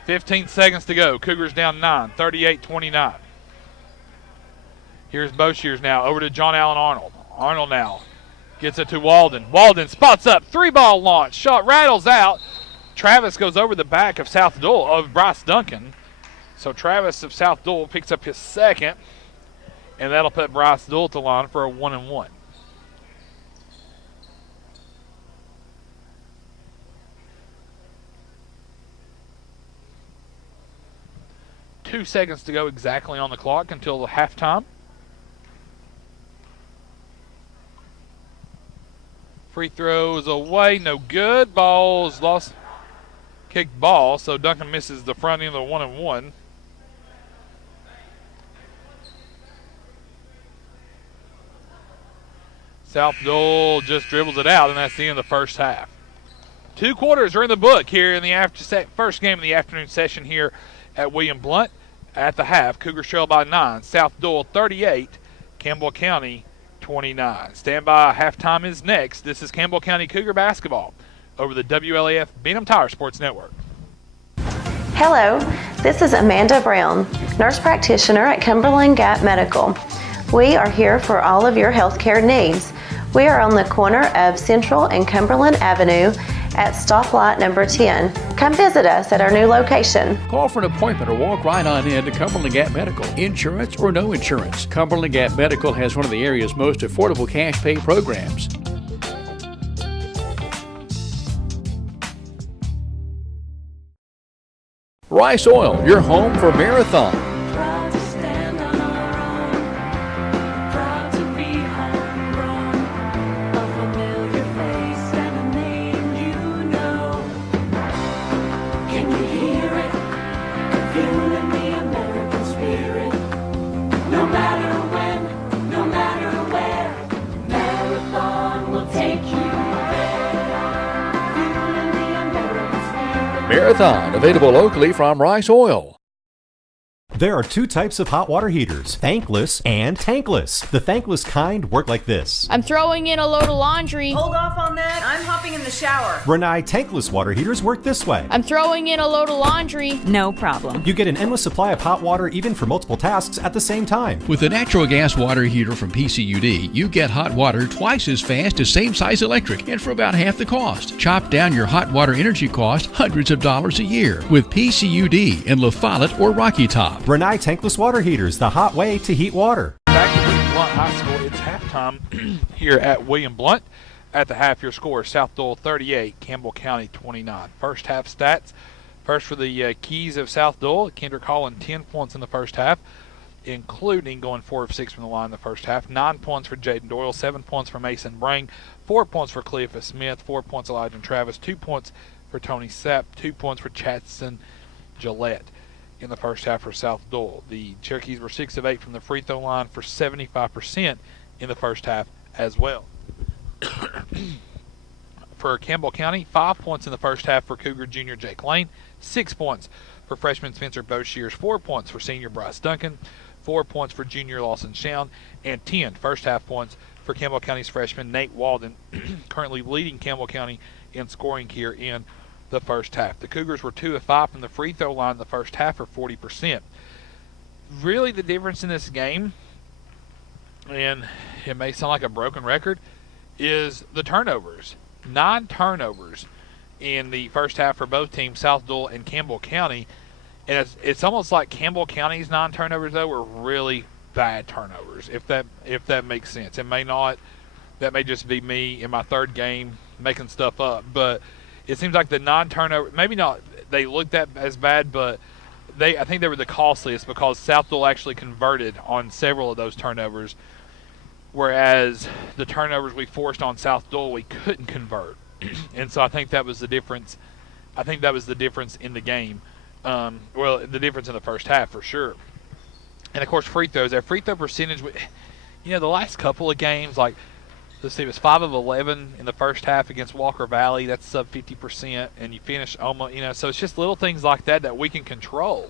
$15 seconds to go. Cougars down 9, 38-29. Here's Boshears now over to John Allen Arnold. Arnold now gets it to Walden. Walden spots up, 3-ball launch. Shot rattles out. Travis goes over the back of South Doyle, of Bryce Duncan. So Travis of South Doyle picks up his second, and that'll put Bryce Doyle at the line for a 1-and-1. Two seconds to go exactly on the clock until the halftime. Free throws away, no good. Ball's lost. Kicked ball, so Duncan misses the front end of the 1-and-1. South Doyle just dribbles it out, and that's the end of the first half. 2 quarters are in the book here in the first game of the afternoon session here at William Blount. At the half, Cougars trail by 9. South Doyle 38, Campbell County 29. Stand by, halftime is next. This is Campbell County Cougar basketball over the WLAF Benham Tire Sports Network. Hello, this is Amanda Brown, nurse practitioner at Cumberland Gap Medical. We are here for all of your healthcare needs. We are on the corner of Central and Cumberland Avenue at stoplight number 10. Come visit us at our new location. Call for an appointment or walk right on in to Cumberland Gap Medical. Insurance or no insurance, Cumberland Gap Medical has one of the area's most affordable cash pay programs. Rice Oil, your home for Marathon. Marathon, available locally from Rice Oil. There are two types of hot water heaters, thankless and tankless. The thankless kind work like this. I'm throwing in a load of laundry. Hold off on that. I'm hopping in the shower. Renai tankless water heaters work this way. I'm throwing in a load of laundry. No problem. You get an endless supply of hot water even for multiple tasks at the same time. With a natural gas water heater from PCUD, you get hot water twice as fast as same size electric and for about half the cost. Chop down your hot water energy cost hundreds of dollars a year with PCUD in La Follette or Rocky Top. Renai tankless water heaters, the hot way to heat water. Back to William Blount High School, it's halftime here at William Blount. At the half, your score, South Doyle 38, Campbell County 29. First half stats. First for the Keys of South Doyle, Kendrick Holland 10 points in the first half, including going 4 of 6 from the line in the first half. 9 points for Jaden Doyle, 7 points for Mason Brang, 4 points for Cleophas Smith, 4 points Elijah Travis, 2 points for Tony Sapp, 2 points for Chatson Gillette. In the first half for South Doyle. The Cherokees were 6 of 8 from the free throw line for 75% in the first half as well. For Campbell County, 5 points in the first half for Cougar junior Jake Lane, 6 points for freshman Spencer Boshears, 4 points for senior Bryce Duncan, 4 points for junior Lawson Shown, and 10 first half points for Campbell County's freshman Nate Walden, currently leading Campbell County in scoring here in the first half. The Cougars were 2 of 5 from the free throw line in the first half for 40%. Really the difference in this game, and it may sound like a broken record, is the turnovers. 9 turnovers in the first half for both teams, South Doyle and Campbell County. And it's almost like Campbell County's 9 turnovers, though, were really bad turnovers, if that makes sense. It may not. That may just be me in my third game making stuff up, but it seems like the non-turnover, maybe not they looked that as bad, but I think they were the costliest because South Doyle actually converted on several of those turnovers, whereas the turnovers we forced on South Doyle, we couldn't convert. And so I think that was the difference. I think that was the difference in the game. Well, the difference in the first half for sure. And, of course, free throws. Our free throw percentage, the last couple of games, like, let's see, it was 5 of 11 in the first half against Walker Valley. That's sub 50%, and you finish almost, so it's just little things like that we can control.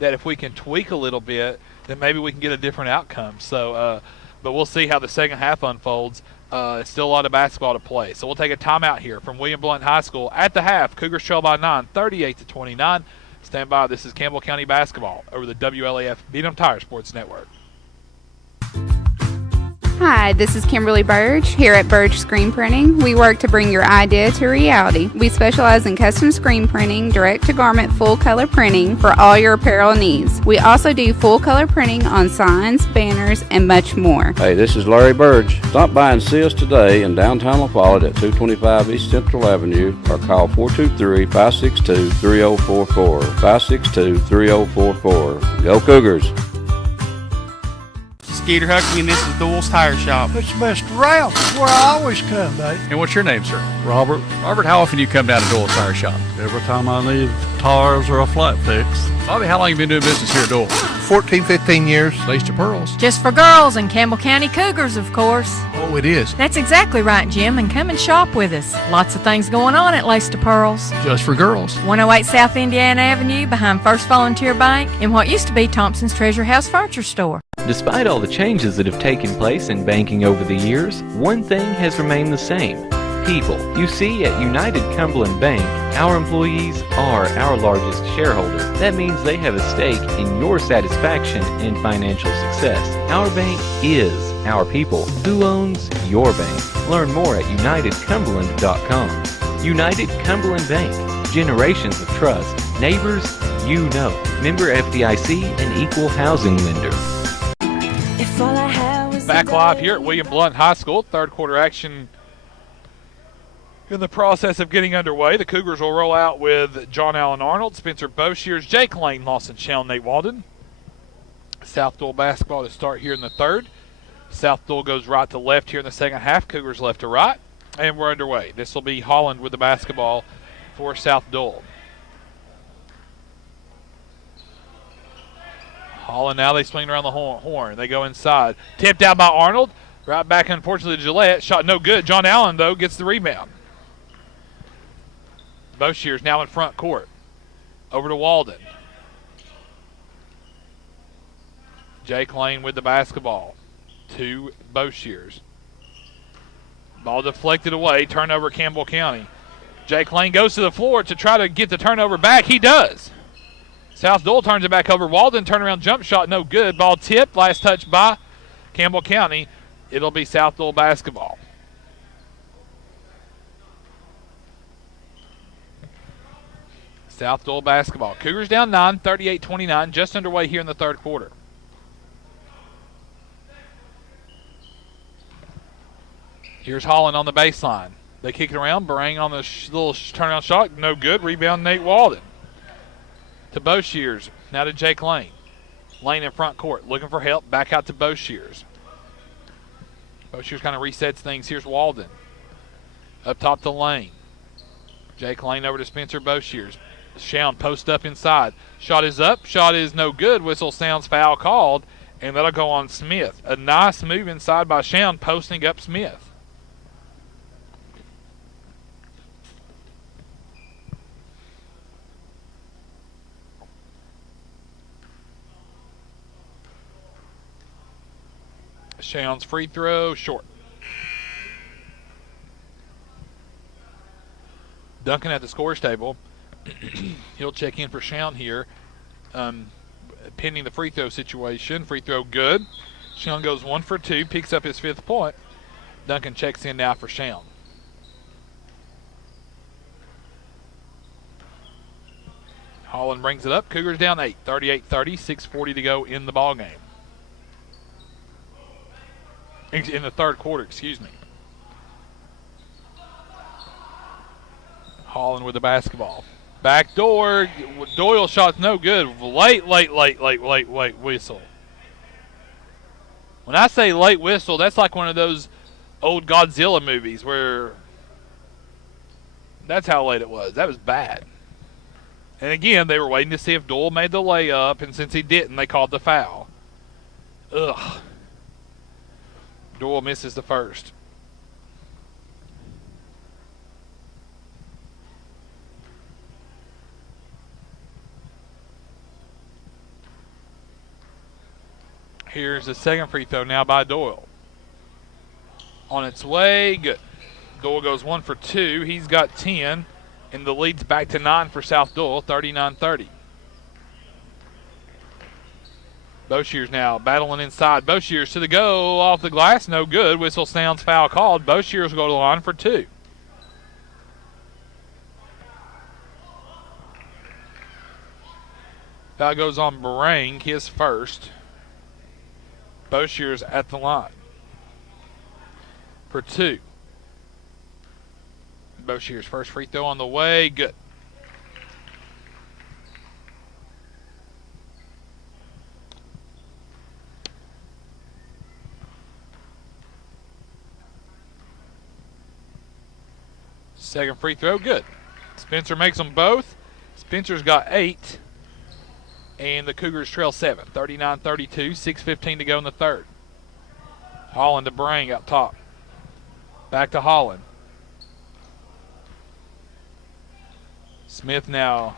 That if we can tweak a little bit, then maybe we can get a different outcome. So, but we'll see how the second half unfolds. It's still a lot of basketball to play. So we'll take a timeout here from William Blount High School. At the half, Cougars trail by 9, 38-29. Stand by. This is Campbell County basketball over the WLAF Beat 'em Tire Sports Network. Hi, this is Kimberly Burge here at Burge Screen Printing. We work to bring your idea to reality. We specialize in custom screen printing, direct-to-garment full-color printing for all your apparel needs. We also do full-color printing on signs, banners, and much more. Hey, this is Larry Burge. Stop by and see us today in downtown La Follette at 225 East Central Avenue or call 423-562-3044. 562-3044. Go Cougars! Skeeter Huckabee, and this is Doyle's Tire Shop. It's Mr. Ralph. That's where I always come, babe. And what's your name, sir? Robert. Robert, how often do you come down to Doyle's Tire Shop? Every time I need tires or a flat fix. Bobby, how long have you been doing business here at Doyle? 14, 15 years. Lace to pearls. Just for girls and Campbell County Cougars, of course. Oh, it is. That's exactly right, Jim, and come and shop with us. Lots of things going on at Lace to Pearls. Just for girls. 108 South Indiana Avenue behind First Volunteer Bank in what used to be Thompson's Treasure House Furniture Store. Despite all the changes that have taken place in banking over the years, one thing has remained the same: people. You see, at United Cumberland Bank, our employees are our largest shareholder. That means they have a stake in your satisfaction and financial success. Our bank is our people. Who owns your bank? Learn more at UnitedCumberland.com. United Cumberland Bank. Generations of trust. Neighbors you know. Member FDIC and equal housing lender. Back live here at William Blount High School. Third quarter action in the process of getting underway. The Cougars will roll out with John Allen Arnold, Spencer Boshears, Jake Lane, Lawson Shell, Nate Walden. South Doyle basketball to start here in the third. South Doyle goes right to left here in the second half. Cougars left to right. And we're underway. This will be Holland with the basketball for South Doyle. Holland now they swing around the horn. They go inside. Tipped out by Arnold. Right back, unfortunately, to Gillette. Shot no good. John Allen, though, gets the rebound. Boshears now in front court. Over to Walden. Jake Lane with the basketball. To Boshears. Ball deflected away. Turnover, Campbell County. Jake Lane goes to the floor to try to get the turnover back. He does. South Doyle turns it back over. Walden, turnaround jump shot, no good. Ball tipped. Last touch by Campbell County. It'll be South Doyle basketball. South Doyle basketball. Cougars down 9, 38-29, just underway here in the third quarter. Here's Holland on the baseline. They kick it around. Barang on the little turnaround shot, no good. Rebound, Nate Walden. To Boshears, now to Jake Lane. Lane in front court, looking for help. Back out to Boshears. Boshears kind of resets things. Here's Walden. Up top to Lane. Jake Lane over to Spencer Boshears. Shawn post up inside. Shot is up. Shot is no good. Whistle sounds, foul called, and that'll go on Smith. A nice move inside by Shawn, posting up Smith. Shawn's free throw, short. Duncan at the scores table. He'll check in for Shawn here, pending the free throw situation. Free throw good. Shawn goes 1 for 2, picks up his 5th point. Duncan checks in now for Shawn. Holland brings it up. Cougars down 8, 38-30, 6:40 to go in the ball game. In the third quarter, excuse me. Holland with the basketball. Back door. Doyle shot's no good. Late whistle. When I say late whistle, that's like one of those old Godzilla movies where that's how late it was. That was bad. And again, they were waiting to see if Doyle made the layup, and since he didn't, they called the foul. Ugh. Doyle misses the first. Here's the second free throw now by Doyle. On its way, good. Doyle goes 1 for 2. He's got 10, and the lead's back to 9 for South Doyle, 39-30. Boshears now battling inside. Boshears to the go, off the glass, no good. Whistle sounds, foul called. Boshears will go to the line for 2. Foul goes on Barang, his first. Boshears at the line for 2. Boshears' first free throw on the way, good. Second free throw, good. Spencer makes them both. Spencer's got 8. And the Cougars trail 7. 39-32, 6:15 to go in the third. Holland to Brang out top. Back to Holland. Smith now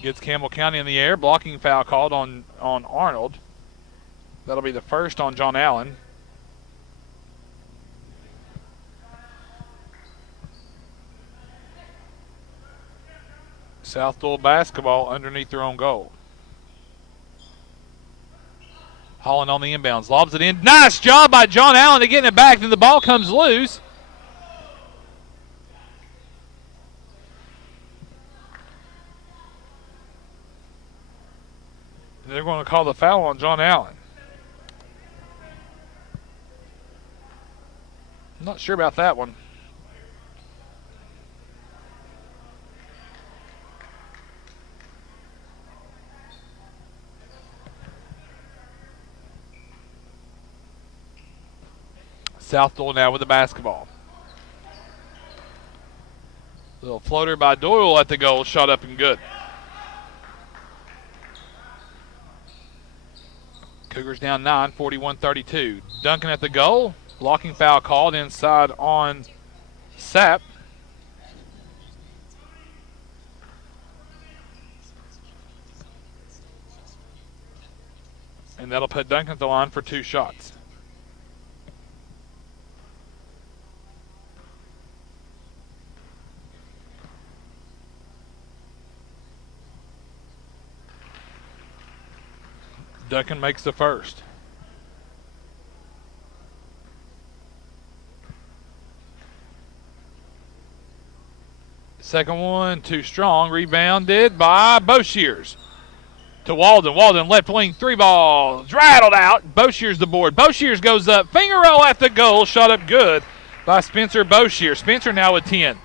gets Campbell County in the air. Blocking foul called on Arnold. That'll be the first on John Allen. South Doyle basketball underneath their own goal. Holland on the inbounds, lobs it in. Nice job by John Allen to get it back, then the ball comes loose. And they're going to call the foul on John Allen. I'm not sure about that one. South Doyle now with the basketball. Little floater by Doyle at the goal, shot up and good. Cougars down 9, 41-32. Duncan at the goal. Blocking foul called inside on Sapp. And that'll put Duncan at the line for 2 shots. Duncan makes the first. Second one, too strong. Rebounded by Boshears. To Walden. Walden, left wing, 3 balls. Rattled out. Boshears the board. Boshears goes up. Finger roll at the goal. Shot up good by Spencer Boshears. Spencer now with 10.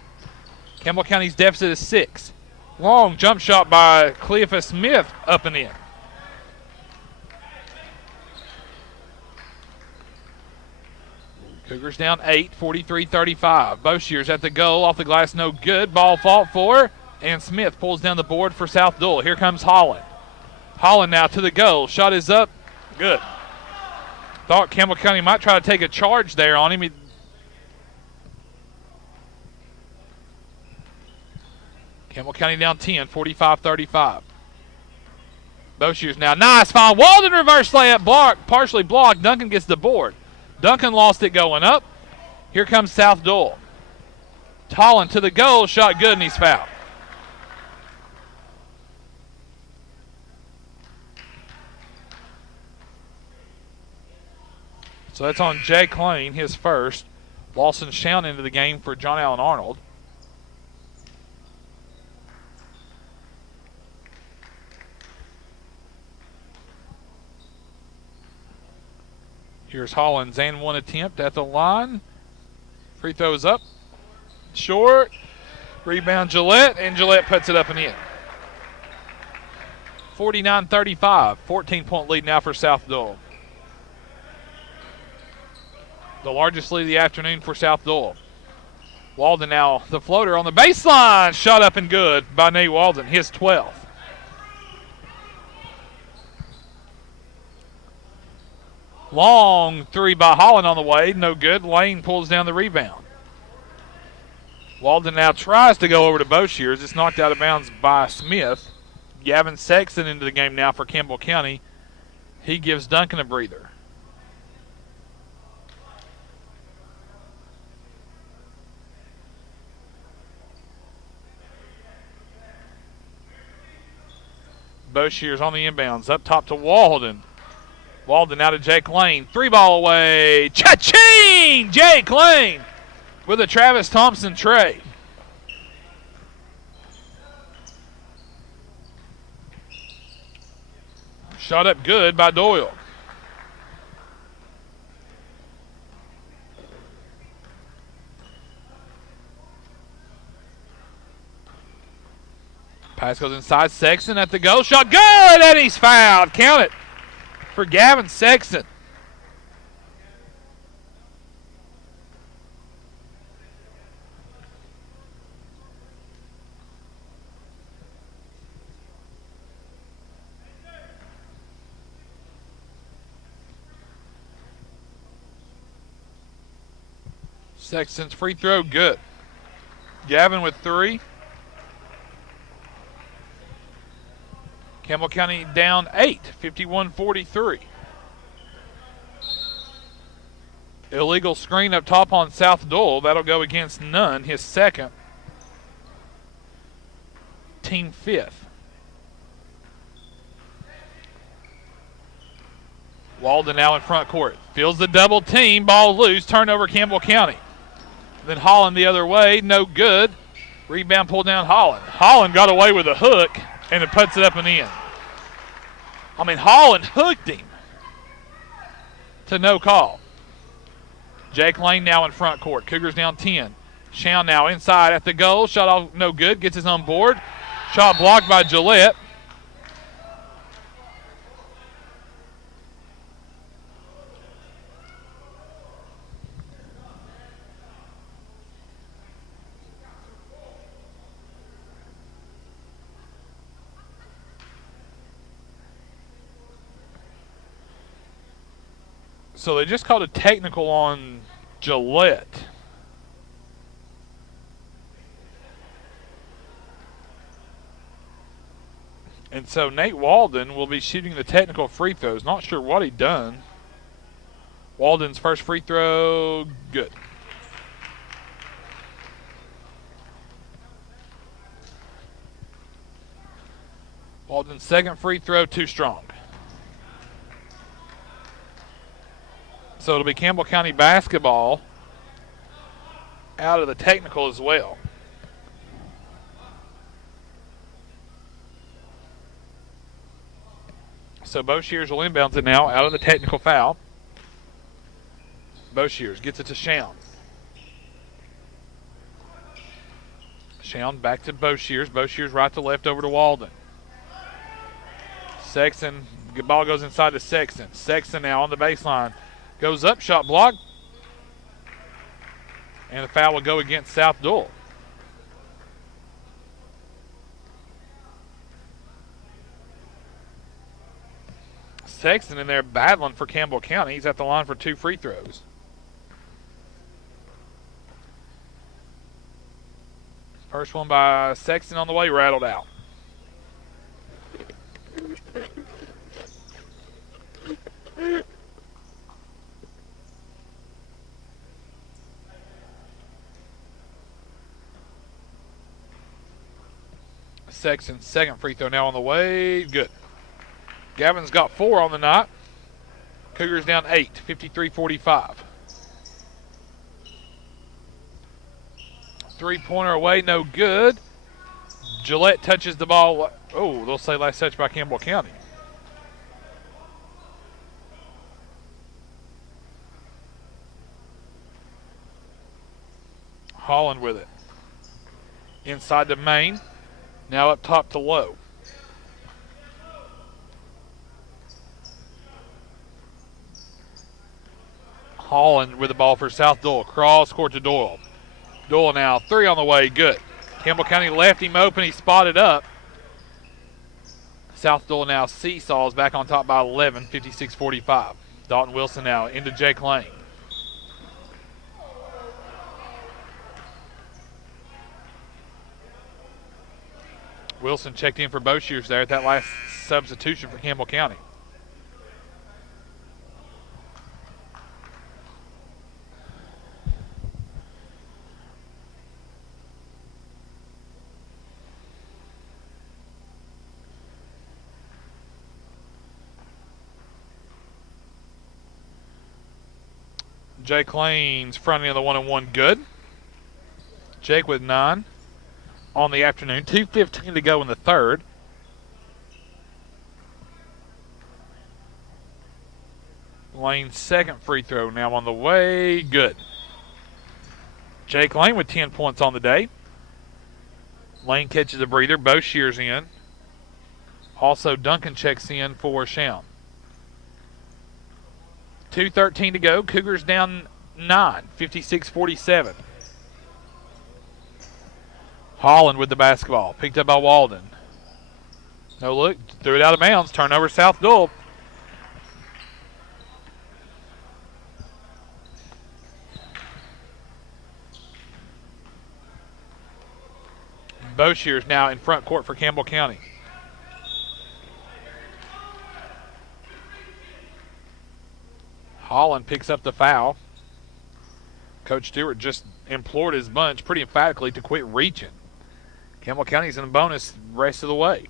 Campbell County's deficit is 6. Long jump shot by Cleophas Smith up and in. Cougars down 8, 43-35. Boshears at the goal, off the glass, no good. Ball fought for, and Smith pulls down the board for South Doyle. Here comes Holland. Holland now to the goal. Shot is up, good. Thought Campbell County might try to take a charge there on him. Campbell County down 10, 45-35. Boshears now, nice foul. Walden reverse layup, partially blocked. Duncan gets the board. Duncan lost it going up. Here comes South Doyle. Holland to the goal, shot good, and he's fouled. So that's on Jake Lane, his first. Lawson Shown into the game for John Allen Arnold. Here's Holland's and 1 attempt at the line. Free throws up. Short. Rebound Gillette, and Gillette puts it up and in. 49-35. 14-point lead now for South Doyle. The largest lead of the afternoon for South Doyle. Walden now the floater on the baseline. Shot up and good by Nate Walden, his 12th. Long 3 by Holland on the way, no good. Lane pulls down the rebound. Walden now tries to go over to Boshears. It's knocked out of bounds by Smith. Gavin Sexton into the game now for Campbell County. He gives Duncan a breather. Boshears on the inbounds, up top to Walden. Walden out to Jake Lane. 3 ball away. Cha-ching! Jake Lane with a Travis Thompson trade. Shot up good by Doyle. Pass goes inside. Sexton at the goal. Shot good, and he's fouled. Count it for Gavin Sexton. Sexton's free throw, good. Gavin with 3. Campbell County down 8, 51-43. Illegal screen up top on South Doyle. That'll go against Nunn, his second. team 5th. Walden now in front court. Feels the double team. Ball loose. Turnover Campbell County. Then Holland the other way. No good. Rebound pulled down Holland. Holland got away with a hook and it puts it up and in. I mean, Holland hooked him to no call. Jake Lane now in front court. Cougars down 10. Shown now inside at the goal. Shot off no good. Gets his own board. Shot blocked by Gillette. So they just called a technical on Gillette. And so Nate Walden will be shooting the technical free throws. Not sure what he done. Walden's first free throw, good. Walden's second free throw, too strong. So it'll be Campbell County basketball out of the technical as well. So Boshears will inbounds it now out of the technical foul. Boshears gets it to Shown. Shown back to Boshears. Boshears right to left over to Walden. Sexton, the ball goes inside to Sexton. Sexton now on the baseline. Goes up, shot blocked. And the foul will go against South Doyle. Sexton in there battling for Campbell County. He's at the line for 2 free throws. First one by Sexton on the way, rattled out. Sexton's second free throw now on the way. Good. Gavin's got 4 on the night. Cougars down 8, 53-45. Three-pointer away, no good. Gillette touches the ball. Oh, they'll say last touch by Campbell County. Holland with it. Inside the main. Now up top to Low. Holland with the ball for South Doyle. Cross court to Doyle. Doyle now 3 on the way. Good. Campbell County left him open. He spotted up. South Doyle now seesaws back on top by 11, 56-45. Dalton Wilson now into Jake Lane. Wilson checked in for Boshears there at that last substitution for Campbell County. Jake Lane's fronting of the 1-and-1 good. Jake with 9 on the afternoon. 2:15 to go in the third. Lane's second free throw now on the way. Good. Jake Lane with 10 points on the day. Lane catches a breather. Boshears in. Also Duncan checks in for Shown. 2:13 to go. Cougars down 9, 56-47. Holland with the basketball. Picked up by Walden. No look. Threw it out of bounds. Turnover South Doyle. Boshears now in front court for Campbell County. Holland picks up the foul. Coach Stewart just implored his bunch pretty emphatically to quit reaching. Campbell County's in the bonus the rest of the way.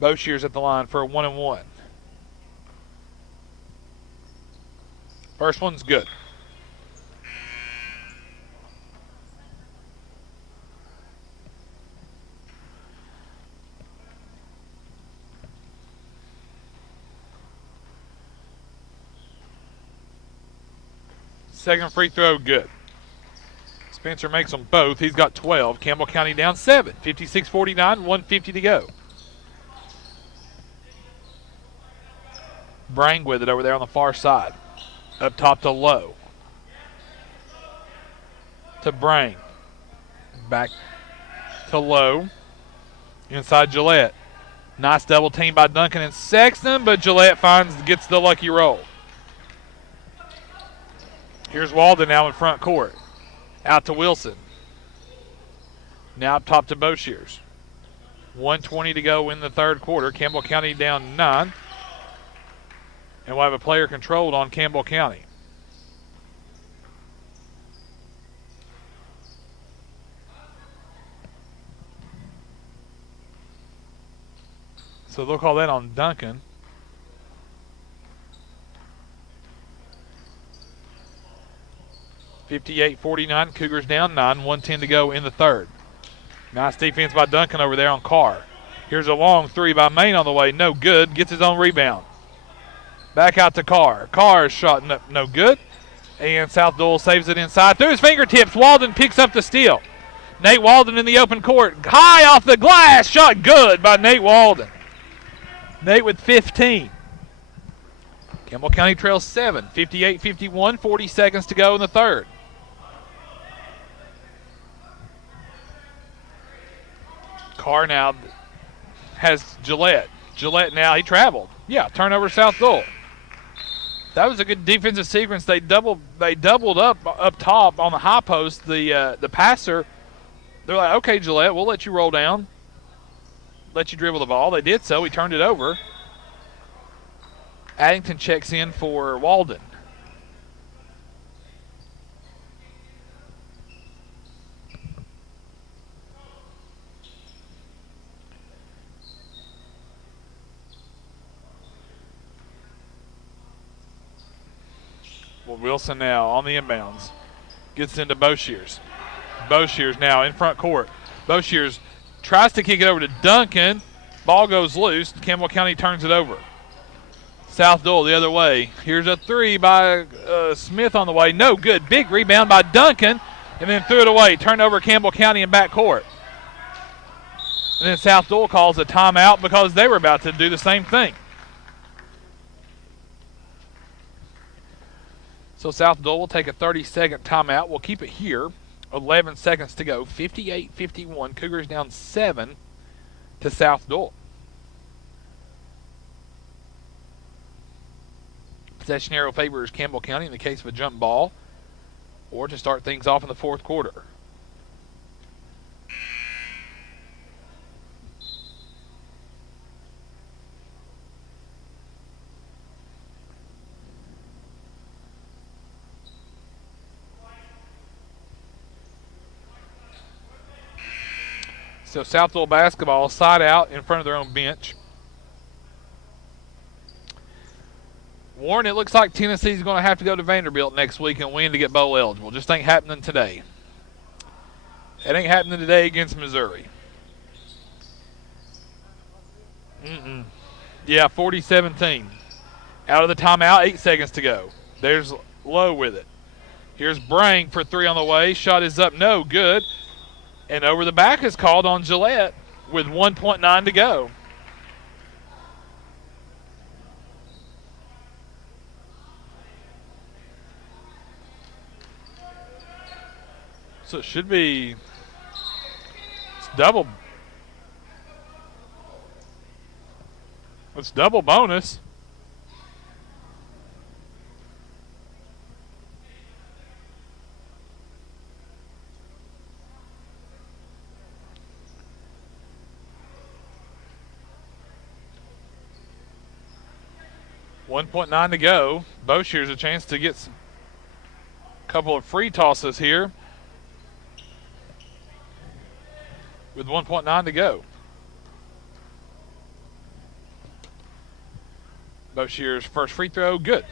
Boshear's at the line for a 1-1. First one's good. Second free throw, good. Spencer makes them both. He's got 12. Campbell County down 7. 56-49, 150 to go. Brang with it over there on the far side. Up top to Lowe. To Brang. Back to Lowe. Inside Gillette. Nice double team by Duncan and Sexton, but Gillette gets the lucky roll. Here's Walden now in front court. Out to Wilson. Now up top to Boshears. 1:20 to go in the third quarter. Campbell County down 9. And we'll have a player controlled on Campbell County. So they'll call that on Duncan. (58-49), Cougars down 9, 1:10 to go in the third. Nice defense by Duncan over there on Carr. Here's a long three by Main on the way, no good, gets his own rebound. Back out to Carr. Carr's shot no good. And South Doyle saves it inside. Through his fingertips, Walden picks up the steal. Nate Walden in the open court. High off the glass, shot good by Nate Walden. Nate with 15. Campbell County trails 7, 58-51, 40 seconds to go in the third. Carr now has Gillette. Gillette now, he traveled. Yeah, turnover South Doyle. That was a good defensive sequence. They doubled up top on the high post. The passer, they're like, okay, Gillette, we'll let you roll down. Let you dribble the ball. They did so. He turned it over. Addington checks in for Walden. Well, Wilson now on the inbounds. Gets into Boshears. Boshears now in front court. Boshears tries to kick it over to Duncan. Ball goes loose. Campbell County turns it over. South Doyle the other way. Here's a three by Smith on the way. No good. Big rebound by Duncan. And then threw it away. Turnover Campbell County in back court. And then South Doyle calls a timeout because they were about to do the same thing. So South Doyle will take a 30-second timeout. We'll keep it here. 11 seconds to go. 58-51. Cougars down 7 to South Doyle. Possession arrow favors Campbell County in the case of a jump ball or to start things off in the fourth quarter. So South Doyle basketball side out in front of their own bench. Warren, it looks like Tennessee's going to have to go to Vanderbilt next week and win to get bowl eligible. Just ain't happening today. It ain't happening today against Missouri. Yeah, 40-17. Out of the timeout, 8 seconds to go. There's Lowe with it. Here's Brang for three on the way. Shot is up, no good. And over the back is called on Gillette with 1.9 to go. So it should be double. It's double bonus. .9 to go. Boshear's a chance to get a couple of free tosses here. with 1.9 to go. Bowshear's first free throw, good.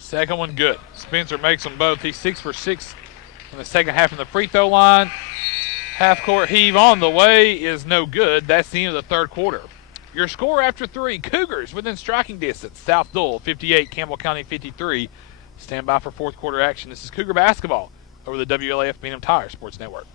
Second one, good. Spencer makes them both. He's 6 for 6 in the second half from the free throw line. Half-court heave on the way is no good. That's the end of the third quarter. Your score after three, Cougars within striking distance. South Doyle 58, Campbell County 53. Stand by for fourth quarter action. This is Cougar basketball over the WLAF B&M Tire Sports Network.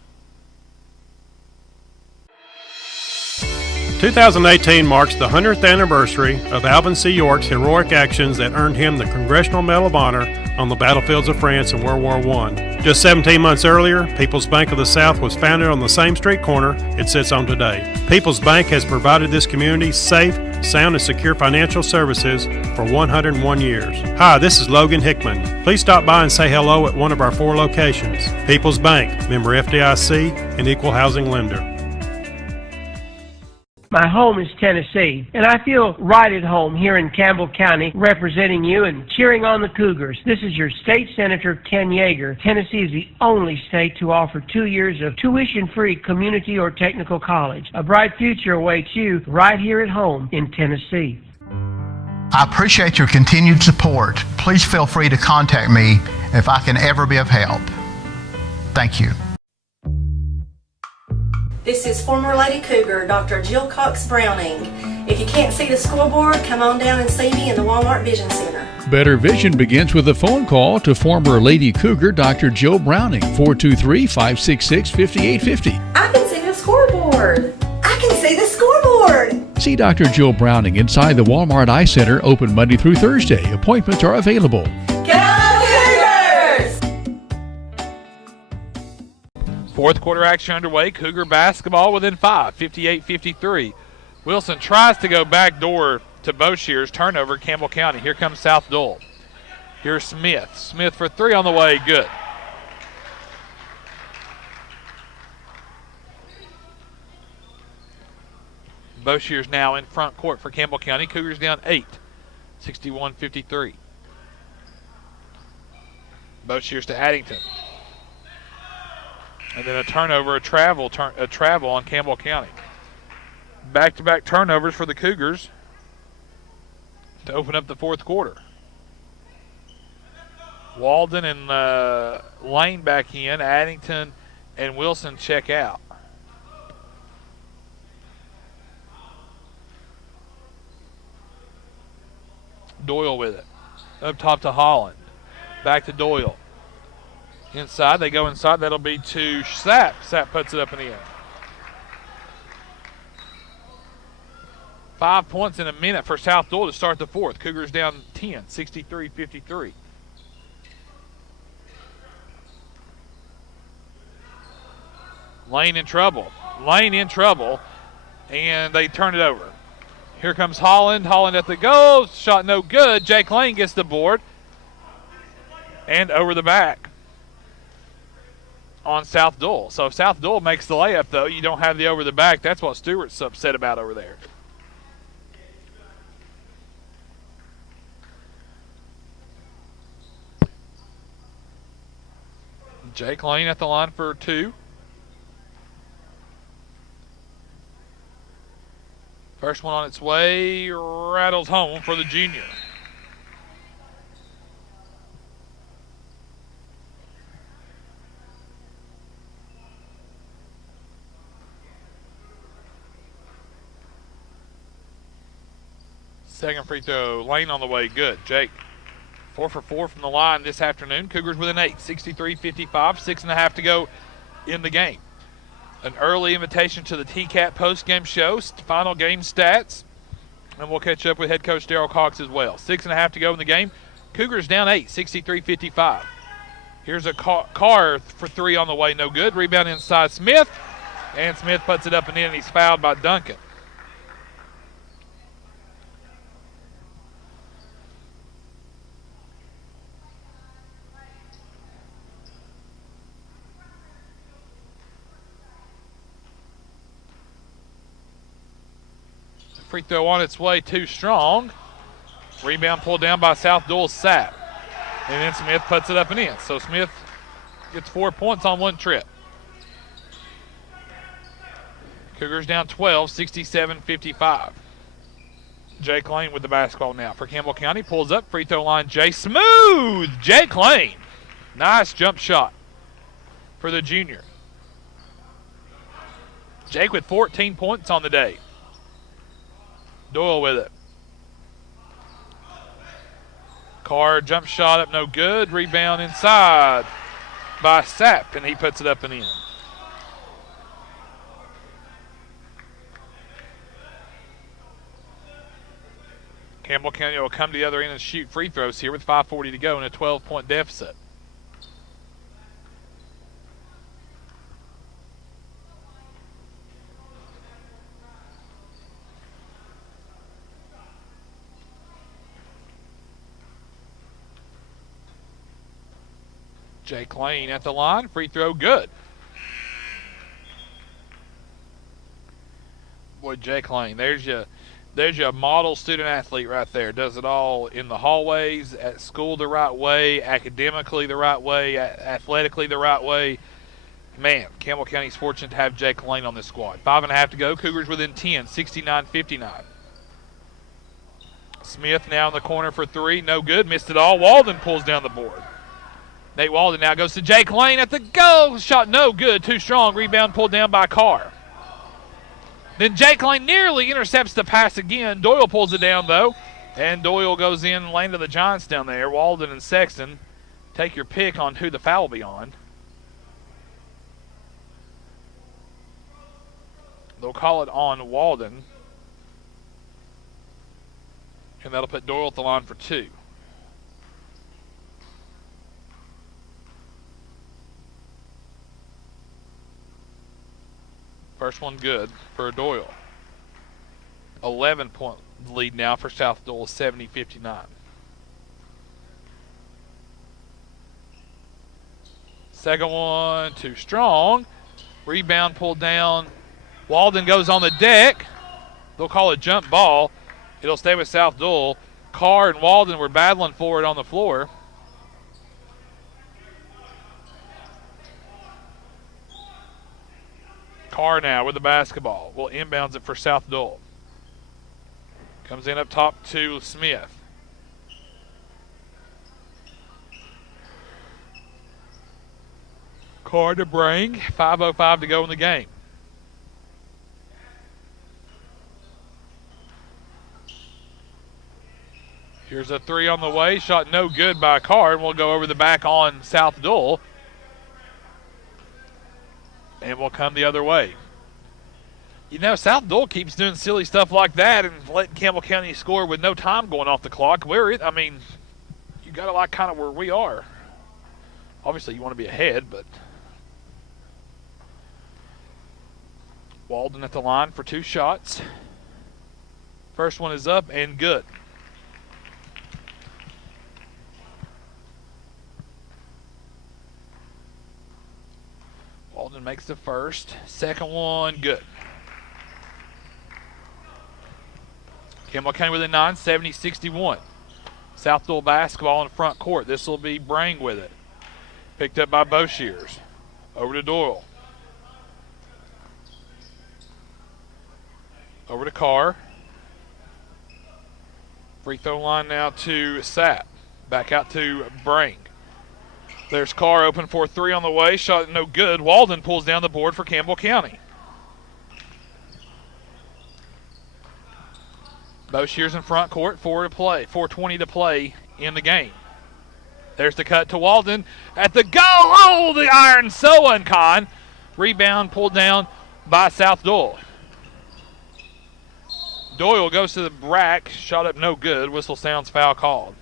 2018 marks the 100th anniversary of Alvin C. York's heroic actions that earned him the Congressional Medal of Honor on the battlefields of France in World War I. Just 17 months earlier, People's Bank of the South was founded on the same street corner it sits on today. People's Bank has provided this community safe, sound, and secure financial services for 101 years. Hi, this is Logan Hickman. Please stop by and say hello at one of our 4 locations. People's Bank, member FDIC, and equal housing lender. My home is Tennessee, and I feel right at home here in Campbell County representing you and cheering on the Cougars. This is your state senator, Ken Yeager. Tennessee is the only state to offer 2 years of tuition-free community or technical college. A bright future awaits you right here at home in Tennessee. I appreciate your continued support. Please feel free to contact me if I can ever be of help. Thank you. This is former Lady Cougar, Dr. Jill Cox Browning. If you can't see the scoreboard, come on down and see me in the Walmart Vision Center. Better vision begins with a phone call to former Lady Cougar Dr. Jill Browning, 423-566-5850. I can see the scoreboard. I can see the scoreboard. See Dr. Jill Browning inside the Walmart Eye Center, open Monday through Thursday. Appointments are available. Fourth quarter action underway. Cougar basketball within 5, 58-53. Wilson tries to go backdoor to Bowshear's turnover, Campbell County. Here comes South Doyle. Here's Smith. Smith for 3 on the way, good. Bowshear's now in front court for Campbell County. Cougars down 8, 61-53. Bowshear's to Addington. And then a turnover, a travel on Campbell County. Back-to-back turnovers for the Cougars to open up the fourth quarter. Walden and Lane back in. Addington and Wilson check out. Doyle with it. Up top to Holland. Back to Doyle. Inside, they go inside. That'll be to Sapp. Sapp puts it up in the air. 5 points in a minute for South Doyle to start the fourth. Cougars down 10, 63-53. Lane in trouble. Lane in trouble. And they turn it over. Here comes Holland. Holland at the goal. Shot no good. Jake Lane gets the board. And over the back on South Doyle. So if South Doyle makes the layup, though, you don't have the over the back. That's what Stewart's upset about over there. Jake Lane at the line for 2. First one on its way, rattles home for the junior. Second free throw, Lane on the way, good. Jake, 4 for 4 from the line this afternoon. Cougars within 8, 63-55, 6.5 to go in the game. An early invitation to the TCAT post-game show, final game stats, and we'll catch up with head coach Darryl Cox as well. 6.5 to go in the game. Cougars down 8, 63-55. Here's a Carr for 3 on the way, no good. Rebound inside Smith, and Smith puts it up and in, and he's fouled by Duncan. Free throw on its way, too strong. Rebound pulled down by South Doyle's Sapp. And then Smith puts it up and in. So Smith gets 4 points on one trip. Cougars down 12, 67-55. Jake Lane with the basketball now for Campbell County. Pulls up, free throw line, Jay Smooth. Jake Lane. Nice jump shot for the junior. Jake with 14 points on the day. Doyle with it. Carr jump shot up, no good. Rebound inside by Sapp, and he puts it up and in. Campbell County will come to the other end and shoot free throws here with 5:40 to go in a 12-point deficit. Jake Lane at the line, free throw good. Boy, Jake Lane, there's your model student athlete right there. Does it all in the hallways, at school the right way, academically the right way, athletically the right way. Man, Campbell County's fortunate to have Jake Lane on this squad. 5.5 to go. Cougars within 10, 69-59. Smith now in the corner for three. No good. Missed it all. Walden pulls down the board. Nate Walden now goes to Jake Lane at the go. Shot no good. Too strong. Rebound pulled down by Carr. Then Jake Lane nearly intercepts the pass again. Doyle pulls it down, though. And Doyle goes in, land of the Giants down there. Walden and Sexton, take your pick on who the foul will be on. They'll call it on Walden. And that'll put Doyle at the line for two. First one good for Doyle. 11-point lead now for South Doyle, 70-59. Second one, too strong. Rebound pulled down. Walden goes on the deck. They'll call it jump ball. It'll stay with South Doyle. Carr and Walden were battling for it on the floor. Carr now with the basketball. Will inbounds it for South Doyle. Comes in up top to Smith. Carr to bring. 5:05 to go in the game. Here's a three on the way. Shot no good by Carr, and we'll go over the back on South Doyle. And we'll come the other way. You know, South Doyle keeps doing silly stuff like that and letting Campbell County score with no time going off the clock. You got to like kind of where we are. Obviously, you want to be ahead, but Walden at the line for two shots. First one is up and good. Walden makes the first. Second one, good. Campbell County within 9, 70-61. South Doyle basketball in front court. This will be Brang with it. Picked up by Boshears. Over to Doyle. Over to Carr. Free throw line now to Sapp. Back out to Brang. There's Carr open for three on the way. Shot no good. Walden pulls down the board for Campbell County. Boshears in front court. 4:20 to play in the game. There's the cut to Walden at the go. Oh, the iron so uncon. Rebound pulled down by South Doyle. Doyle goes to the rack. Shot up no good. Whistle sounds, foul called.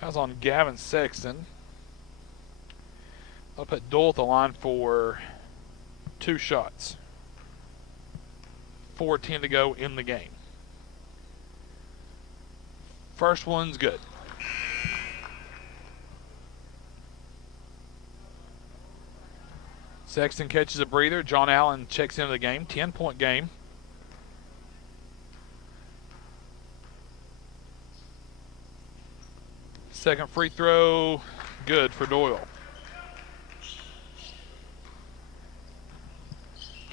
Foul's on Gavin Sexton. I'll put Doyle at the line for two shots. 4:10 to go in the game. First one's good. Sexton catches a breather. John Allen checks into the game. 10-point game. Second free throw, good for Doyle.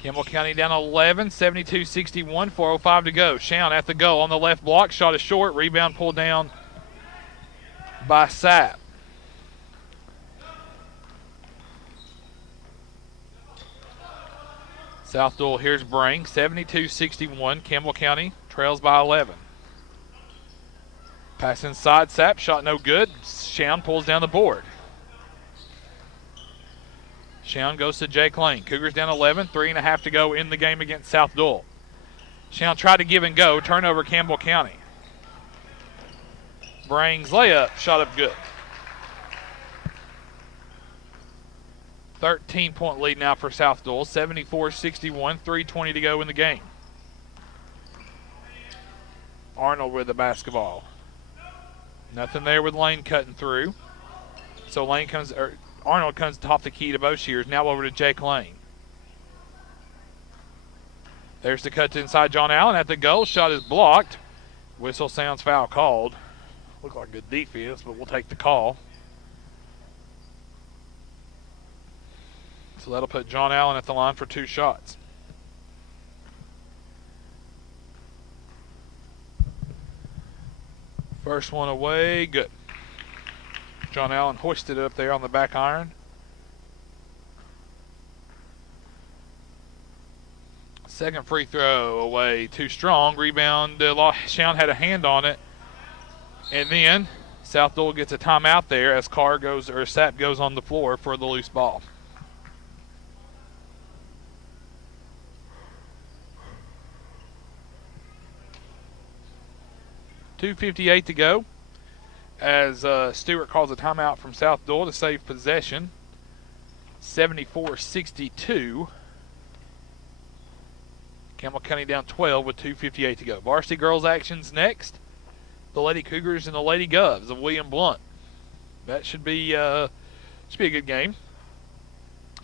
Campbell County down 11, 72-61, 4:05 to go. Shown at the goal on the left block. Shot is short. Rebound pulled down by Sapp. South Doyle here's Brang, 72-61. Campbell County trails by 11. Pass inside, Sapp, shot no good. Shown pulls down the board. Shown goes to Jake Lane. Cougars down 11, 3.5 to go in the game against South Doyle. Shown tried to give and go, turnover Campbell County. Brang's layup, shot up good. 13-point lead now for South Doyle, 74-61, 3:20 to go in the game. Arnold with the basketball. Nothing there with Lane cutting through. So Arnold comes top the key to Boshears. Now over to Jake Lane. There's the cut to inside John Allen at the goal. Shot is blocked. Whistle sounds foul called. Looked like good defense, but we'll take the call. So that'll put John Allen at the line for 2 shots. First one away, good. John Allen hoisted it up there on the back iron. Second free throw away, too strong. Rebound, Shown had a hand on it. And then South Doyle gets a timeout there as Sapp goes on the floor for the loose ball. .258 to go as Stewart calls a timeout from South Doyle to save possession. 74-62. Campbell County down 12 with .258 to go. Varsity girls actions next. The Lady Cougars and the Lady Govs of William Blount. That should be a good game.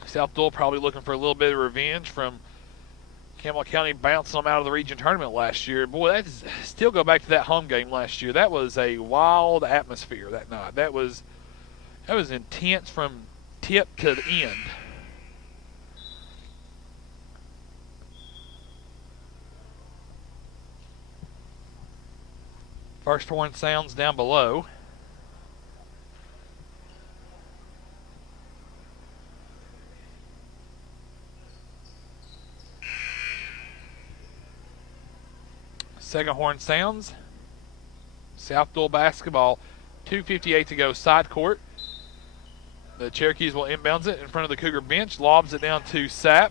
South Doyle probably looking for a little bit of revenge from Campbell County bouncing them out of the region tournament last year. Boy, still go back to that home game last year. That was a wild atmosphere that night. That was intense from tip to the end. First horn sounds down below. Second horn sounds. South Doyle basketball. 2:58 to go. Side court. The Cherokees will inbounds it in front of the Cougar bench. Lobs it down to Sapp.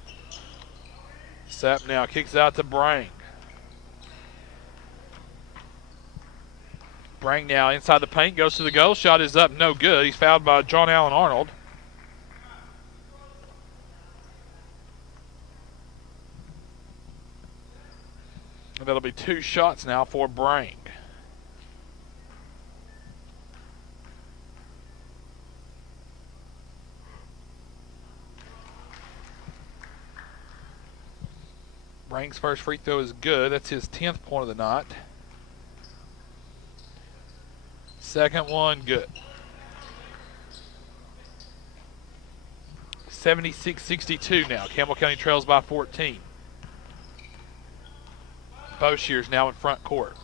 Sapp now kicks it out to Brang. Brang now inside the paint. Goes to the goal. Shot is up. No good. He's fouled by John Allen Arnold. And that'll be 2 shots now for Brang. Brang's first free throw is good. That's his 10th point of the night. Second one, good. 76-62 now. Campbell County trails by 14. Boshears now in front court.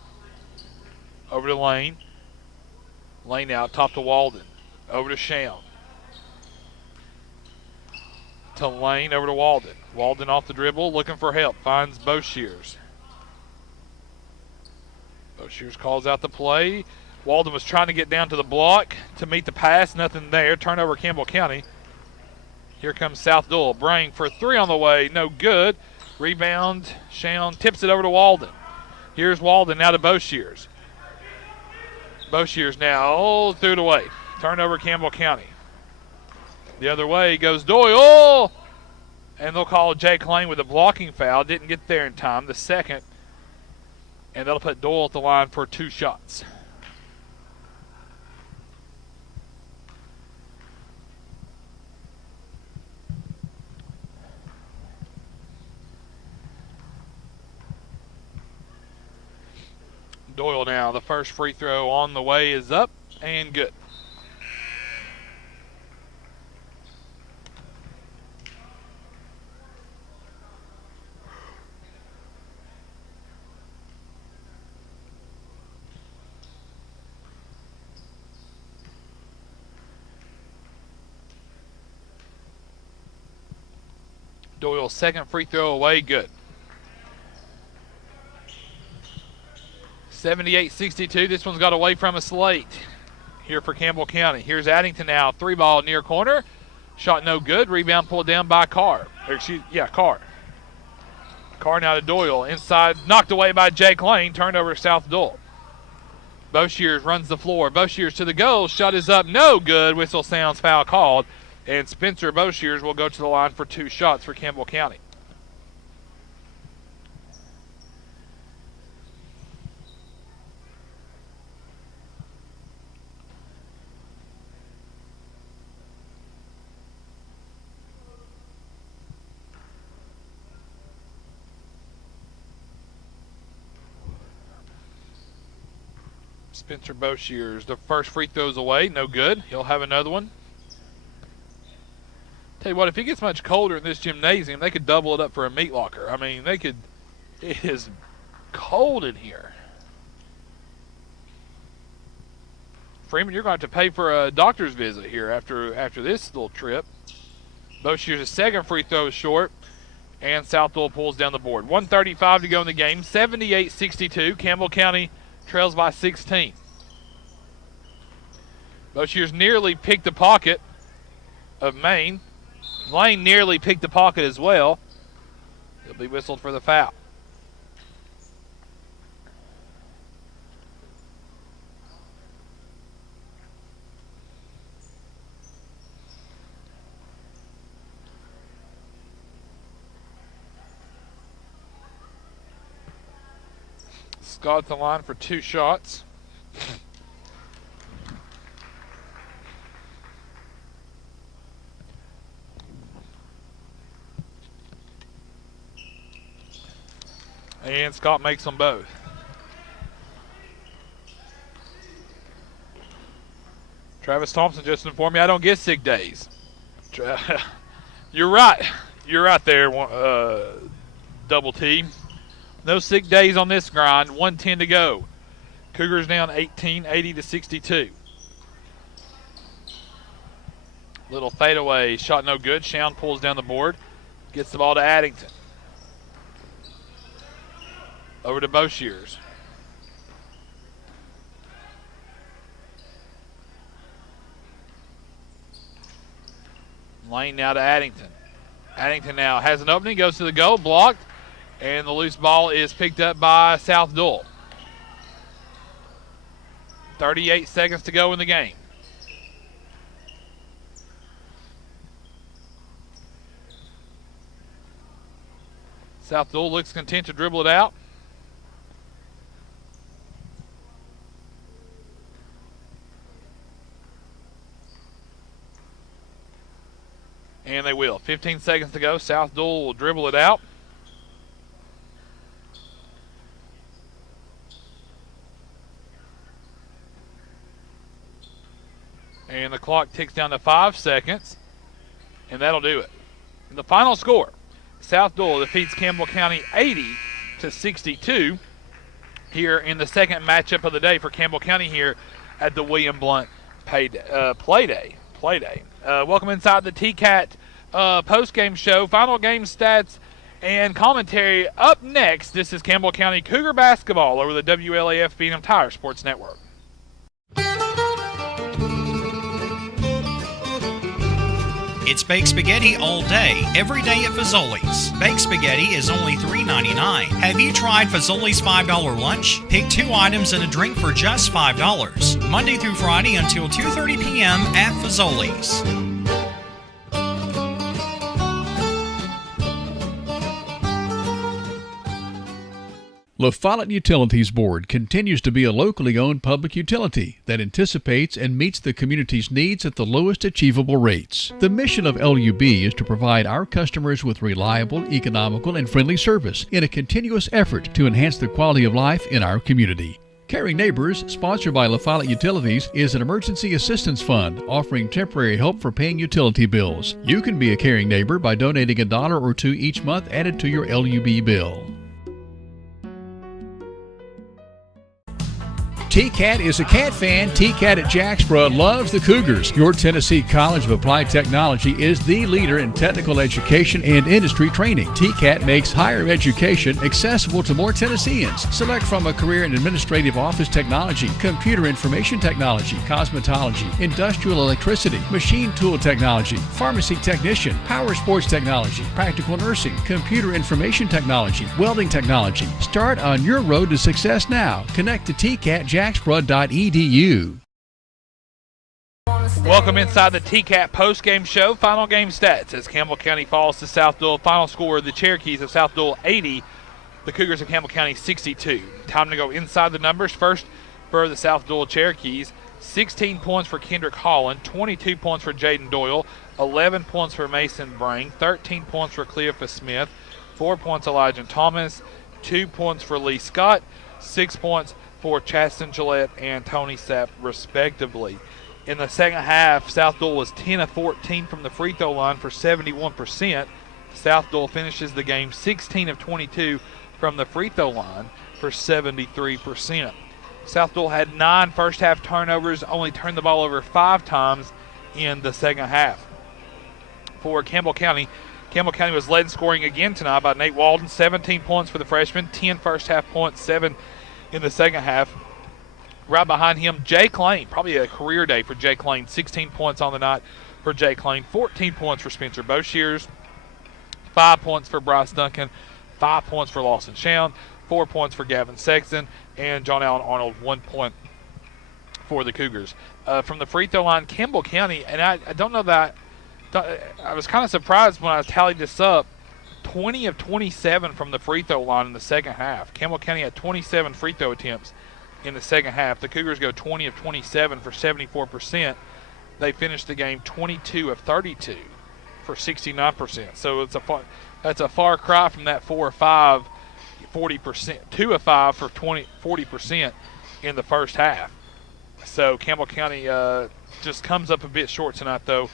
Over to Lane. Lane now top to Walden. Over to Shown. To Lane, over to Walden. Walden off the dribble, looking for help. Finds Boshears. Boshears calls out the play. Walden was trying to get down to the block to meet the pass. Nothing there. Turnover Campbell County. Here comes South Doyle. Brang for 3 on the way. No good. Rebound. Shown tips it over to Walden. Here's Walden now to Boshears. Boshears now threw it away. Turnover Campbell County. The other way goes Doyle. And they'll call Jake Lane with a blocking foul. Didn't get there in time. The second. And they'll put Doyle at the line for 2 shots. Doyle now, the first free throw on the way is up and good. Doyle's second free throw away, good. 78-62. This one's got away from us late here for Campbell County. Here's Addington now. 3-ball near corner. Shot no good. Rebound pulled down by Carr. Carr. Carr now to Doyle. Inside, knocked away by Jake Lane. Turnover to South Doyle. Boshears runs the floor. Boshears to the goal. Shot is up. No good. Whistle sounds, foul called. And Spencer Boshears will go to the line for 2 shots for Campbell County. Spencer Boshears, the first free throw's away, no good. He'll have another one. Tell you what, if it gets much colder in this gymnasium, they could double it up for a meat locker. I mean, they could. It is cold in here. Freeman, you're going to have to pay for a doctor's visit here after this little trip. Boshears' second free throw is short, and South Doyle pulls down the board. 1:35 to go in the game. 78-62. Campbell County trails by 16. Boshears nearly picked the pocket of Maine. Lane nearly picked the pocket as well. He'll be whistled for the foul. Scott at the line for 2 shots. And Scott makes them both. Travis Thompson just informed me I don't get sick days. You're right. You're right there, Double T. No sick days on this grind. 1:10 to go. Cougars down 18, 80-62. Little fadeaway. Shot no good. Shown pulls down the board. Gets the ball to Addington. Over to Boshears. Lane now to Addington. Addington now has an opening, goes to the goal, blocked, and the loose ball is picked up by South Doyle. 38 seconds to go in the game. South Doyle looks content to dribble it out. And they will. 15 seconds to go. South Doyle will dribble it out. And the clock ticks down to 5 seconds. And that'll do it. And the final score, South Doyle defeats Campbell County 80-62 here in the second matchup of the day for Campbell County here at the William Blount Play Day. Welcome inside the TCAT post-game show. Final game stats and commentary up next. This is Campbell County Cougar basketball over the WLAF Phenom Tire Sports Network. It's baked spaghetti all day, every day at Fazoli's. Baked spaghetti is only $3.99. Have you tried Fazoli's $5 lunch? Pick 2 items and a drink for just $5. Monday through Friday until 2:30 p.m. at Fazoli's. La Follette Utilities Board continues to be a locally owned public utility that anticipates and meets the community's needs at the lowest achievable rates. The mission of LUB is to provide our customers with reliable, economical, and friendly service in a continuous effort to enhance the quality of life in our community. Caring Neighbors, sponsored by La Follette Utilities, is an emergency assistance fund offering temporary help for paying utility bills. You can be a caring neighbor by donating $1 or $2 each month added to your LUB bill. T-Cat is a cat fan. T-Cat at Jacksboro loves the Cougars. Your Tennessee College of Applied Technology is the leader in technical education and industry training. T-Cat makes higher education accessible to more Tennesseans. Select from a career in administrative office technology, computer information technology, cosmetology, industrial electricity, machine tool technology, pharmacy technician, power sports technology, practical nursing, computer information technology, welding technology. Start on your road to success now. Connect to T-Cat Jacksboro.edu. Welcome inside the TCAT post-game show. Final game stats as Campbell County falls to South Doyle. Final score, the Cherokees of South Doyle 80, the Cougars of Campbell County 62. Time to go inside the numbers. First for the South Doyle Cherokees, 16 points for Kendrick Holland, 22 points for Jaden Doyle, 11 points for Mason Brang, 13 points for Cleophas Smith, 4 points Elijah Thomas, 2 points for Lee Scott, 6 points for Chasten Gillette and Tony Sapp, respectively. In the second half, South Doyle was 10 of 14 from the free throw line for 71%. South Doyle finishes the game 16 of 22 from the free throw line for 73%. South Doyle had 9 first half turnovers, only turned the ball over 5 times in the second half. For Campbell County was led in scoring again tonight by Nate Walden, 17 points for the freshman, 10 first half points, 7 in the second half. Right behind him, Jake Lane, probably a career day for Jake Lane, 16 points on the night for Jake Lane, 14 points for Spencer Boshears, 5 points for Bryce Duncan, 5 points for Lawson Shown, 4 points for Gavin Sexton, and John Allen Arnold, 1 point for the Cougars. From the free throw line, Campbell County, and I don't know that, I was kind of surprised when I tallied this up, 20 of 27 from the free throw line in the second half. Campbell County had 27 free throw attempts in the second half. The Cougars go 20 of 27 for 74%. They finished the game 22 of 32 for 69%. So that's a far cry from that 4 or 5, 40%, 2 of 5 for 40% in the first half. So Campbell County just comes up a bit short tonight, though,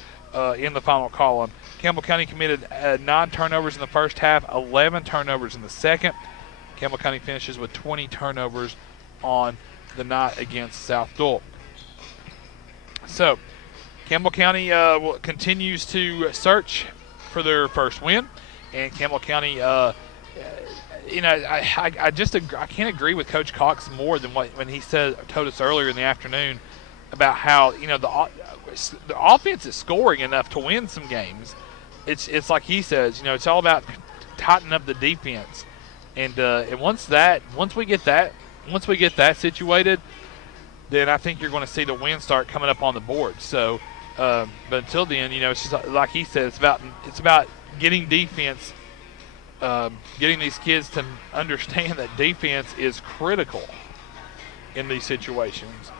in the final column. Campbell County committed 9 turnovers in the first half, 11 turnovers in the second. Campbell County finishes with 20 turnovers on the night against South Doyle. So Campbell County continues to search for their first win, and Campbell County, I can't agree with Coach Cox more than when he told us earlier in the afternoon about how the offense is scoring enough to win some games. It's like he says, it's all about tightening up the defense, and once we get that situated, then I think you're going to see the wins start coming up on the board. So, but until then, it's just like he said, it's about getting defense, getting these kids to understand that defense is critical in these situations.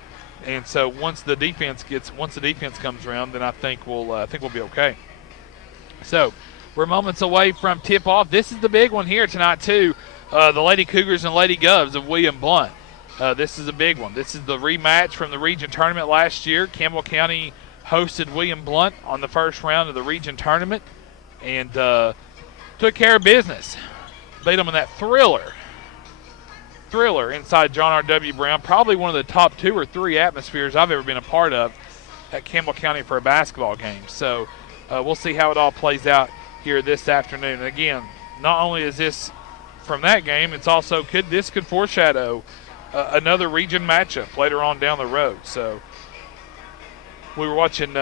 And so once the defense comes around, then I think we'll be okay. So we're moments away from tip-off. This is the big one here tonight too. The Lady Cougars and Lady Govs of William Blount. This is a big one. This is the rematch from the region tournament last year. Campbell County hosted William Blount on the first round of the region tournament and took care of business. Beat them in that thriller inside John R.W. Brown. Probably one of the top 2 or 3 atmospheres I've ever been a part of at Campbell County for a basketball game. So we'll see how it all plays out here this afternoon. And again, not only is this from that game, it's also could foreshadow another region matchup later on down the road. So we were watching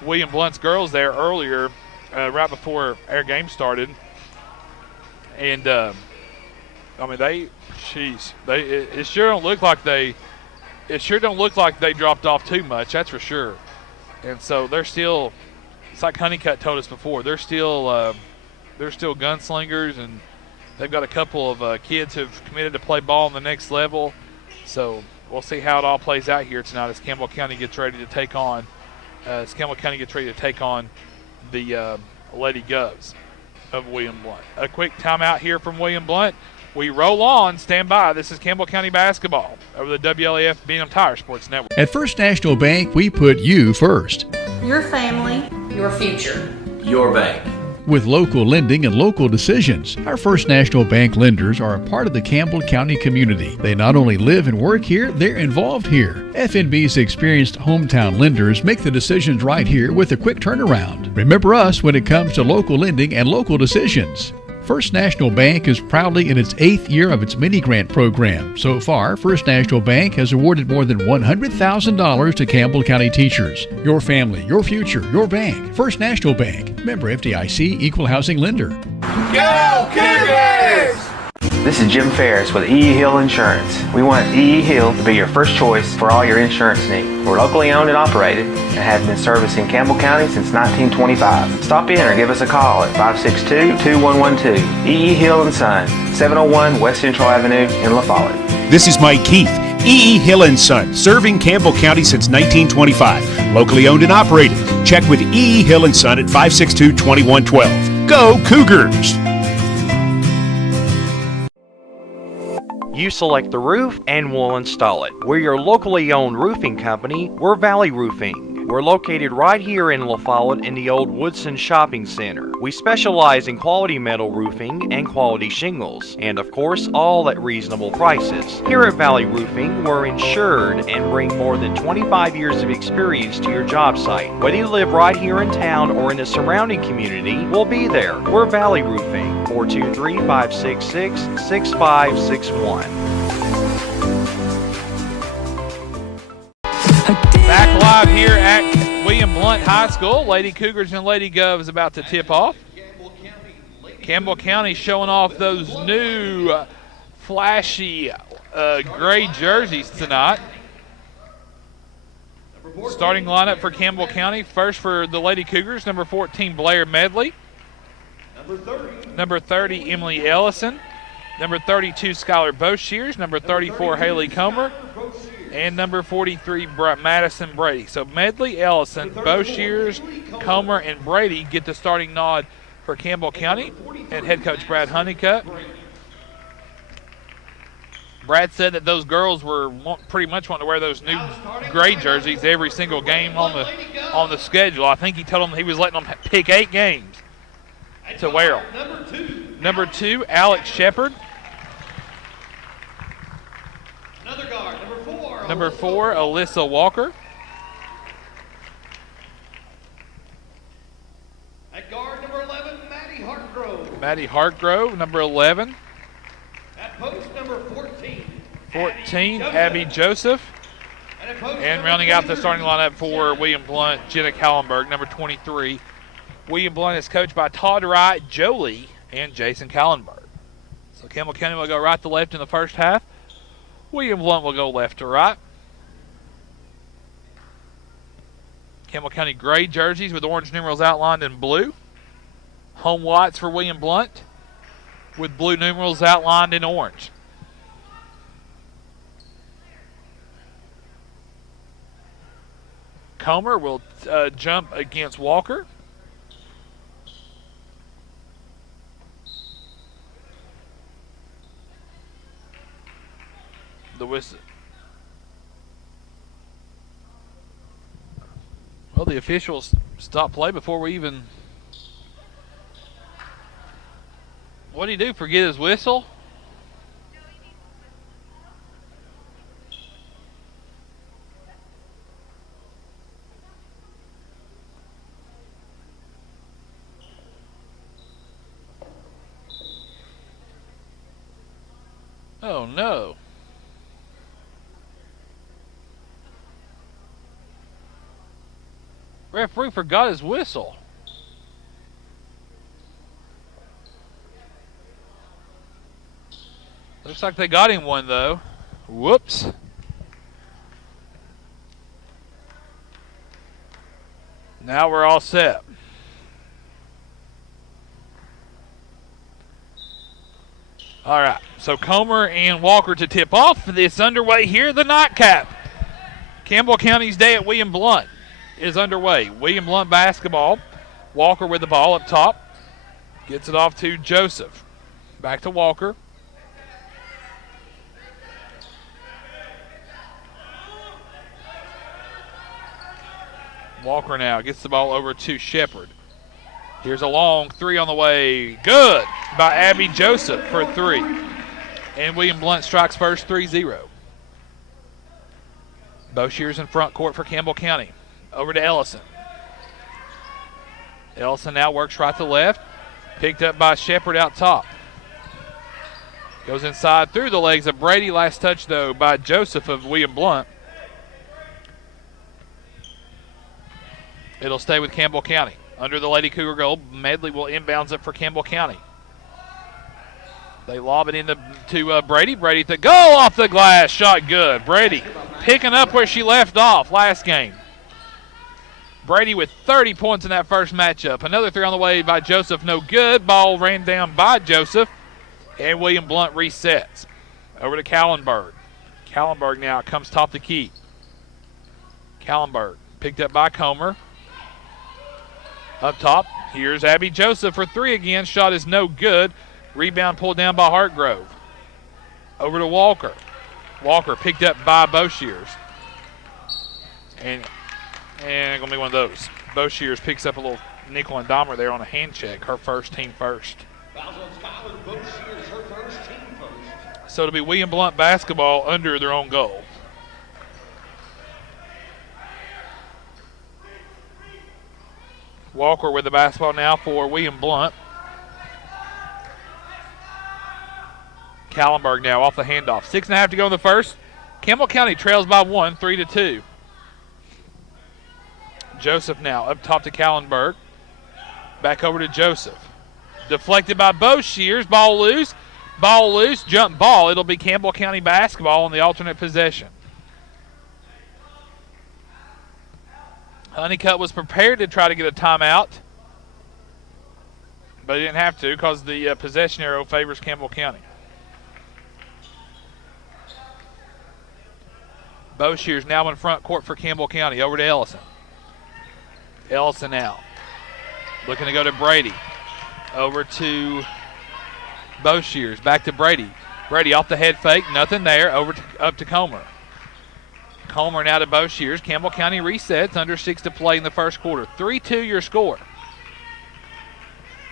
William Blount's girls there earlier, right before our game started, and it sure don't look like they dropped off too much. That's for sure. And so they're still. It's like Honeycutt told us before. They're still gunslingers, and they've got a couple of kids who've committed to play ball on the next level. So we'll see how it all plays out here tonight as Campbell County gets ready to take on the Lady Govs of William Blount. A quick timeout here from William Blount. We roll on. Stand by. This is Campbell County basketball over the WLAF B&M Tire Sports Network. At First National Bank, we put you first. Your family, your future. Your bank. With local lending and local decisions, our First National Bank lenders are a part of the Campbell County community. They not only live and work here, they're involved here. FNB's experienced hometown lenders make the decisions right here with a quick turnaround. Remember us when it comes to local lending and local decisions. First National Bank is proudly in its 8th year of its mini-grant program. So far, First National Bank has awarded more than $100,000 to Campbell County teachers. Your family, your future, your bank. First National Bank. Member FDIC, Equal Housing Lender. Go Cougars! This is Jim Ferris with E.E. Hill Insurance. We want E.E. Hill to be your first choice for all your insurance needs. We're locally owned and operated and have been servicing Campbell County since 1925. Stop in or give us a call at 562-2112. E.E. Hill & Son, 701 West Central Avenue in La Follette. This is Mike Keith. E.E. Hill & Son, serving Campbell County since 1925. Locally owned and operated. Check with E.E. Hill & Son at 562-2112. Go Cougars! You select the roof and we'll install it. We're your locally owned roofing company. We're Valley Roofing. We're located right here in La Follette in the old Woodson Shopping Center. We specialize in quality metal roofing and quality shingles, and of course, all at reasonable prices. Here at Valley Roofing, we're insured and bring more than 25 years of experience to your job site. Whether you live right here in town or in the surrounding community, we'll be there. We're Valley Roofing, 423-566-6561. Back live here at William Blount High School. Lady Cougars and Lady Gov is about to tip off. Campbell County showing off those new flashy gray jerseys tonight. Starting lineup for Campbell County. First for the Lady Cougars, number 14, Blair Medley. Number 30, Emily Ellison. Number 32, Skylar Boshears. Number 34, Haley Comer. And number 43, Madison Brady. So Medley, Ellison, Boshears, Comer, and Brady get the starting nod for Campbell County and head coach Brad Honeycutt. Brad said that those girls were pretty much wanting to wear those new gray jerseys every single game on the schedule. I think he told them he was letting them pick 8 games to wear them. Number 2, Alex Shepard. Number 4, Alyssa Walker. At guard, number 11, Maddie Hartgrove. Maddie Hartgrove, number 11. At post, number 14. 14, Abby Joseph. And rounding out the starting lineup for William Blount, Jenna Kallenberg, number 23. William Blount is coached by Todd Wright, Jolie, and Jason Kallenberg. So Campbell County will go right to left in the first half. William Blount will go left to right. Campbell County gray jerseys with orange numerals outlined in blue. Home whites for William Blount with blue numerals outlined in orange. Comer will jump against Walker. The whistle. Well, the officials stopped play before we even. What did he do? Forget his whistle? Oh no. Referee forgot his whistle. Looks like they got him one though. Whoops. Now we're all set. All right, so Comer and Walker to tip off. It's underway here, the nightcap. Campbell County's day at William Blount is underway. William Blount basketball. Walker with the ball up top. Gets it off to Joseph. Back to Walker. Walker now gets the ball over to Shepard. Here's a long three on the way. Good by Abby Joseph for three. And William Blount strikes first, 3-0. Boshears in front court for Campbell County. Over to Ellison. Ellison now works right to left. Picked up by Shepard out top. Goes inside through the legs of Brady. Last touch, though, by Joseph of William Blount. It'll stay with Campbell County. Under the Lady Cougar goal, Medley will inbounds it for Campbell County. They lob it into Brady. Brady to go off the glass. Shot good. Brady picking up where she left off last game. Brady with 30 points in that first matchup. Another three on the way by Joseph. No good. Ball ran down by Joseph. And William Blount resets. Over to Callenberg. Callenberg now comes top the key. Callenberg picked up by Comer. Up top, here's Abby Joseph for three again. Shot is no good. Rebound pulled down by Hartgrove. Over to Walker. Walker picked up by Boshears. And going to be one of those. Boshears picks up a little nickel and dimer there on a hand check. Her first, team first. So it'll be William Blount basketball under their own goal. Walker with the basketball now for William Blount. Callenberg now off the handoff. 6.5 to go in the first. Campbell County trails by 1, 3-2. Joseph now up top to Callenberg. Back over to Joseph. Deflected by Boshears. Ball loose. Ball loose. Jump ball. It'll be Campbell County basketball on the alternate possession. Honeycutt was prepared to try to get a timeout, but he didn't have to because the possession arrow favors Campbell County. Boshears now in front court for Campbell County. Over to Ellison. Ellison now. Looking to go to Brady. Over to Boshears. Back to Brady. Brady off the head fake. Nothing there. Up to Comer. Comer now to Boshears. Campbell County resets. Under 6 to play in the first quarter. 3-2 your score.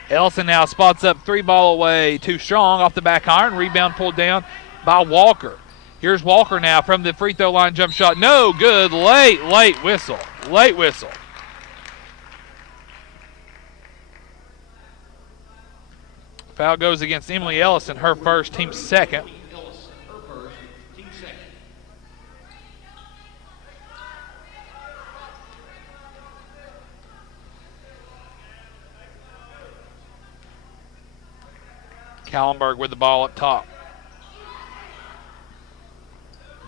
Ellison now spots up 3 ball away. Too strong off the back iron. Rebound pulled down by Walker. Here's Walker now from the free throw line jump shot. No good. Late whistle. Late whistle. Foul goes against Emily Ellison, her first, team second. Callenberg with the ball up top.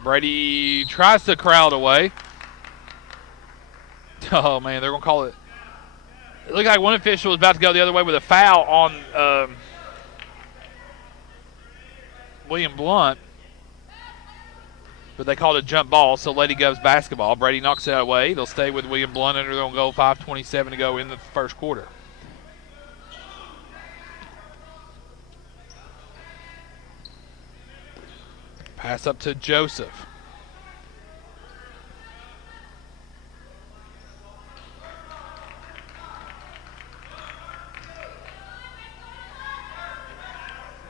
Brady tries to crowd away. Oh, man, they're going to call it. It looked like one official was about to go the other way with a foul on William Blount. But they called it a jump ball, so Lady Govs basketball. Brady knocks it away. It'll stay with William Blount under their own goal. 5:27 to go in the first quarter. Pass up to Joseph.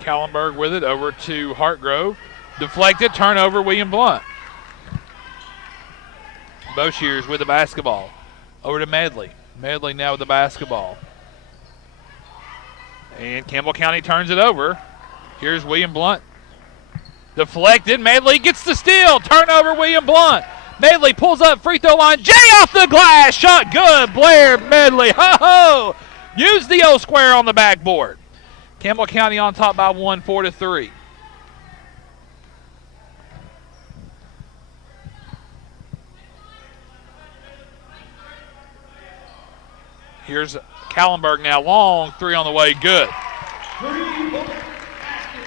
Callenberg with it over to Hartgrove. Deflected, turnover, William Blount. Boshears with the basketball. Over to Medley. Medley now with the basketball. And Campbell County turns it over. Here's William Blount. Deflected. Medley gets the steal. Turnover, William Blount. Medley pulls up free throw line. Jay off the glass. Shot good. Blair Medley. Ho-ho. Use the O square on the backboard. Campbell County on top by 1, 4-3. Here's Callenberg now. Long three on the way. Good.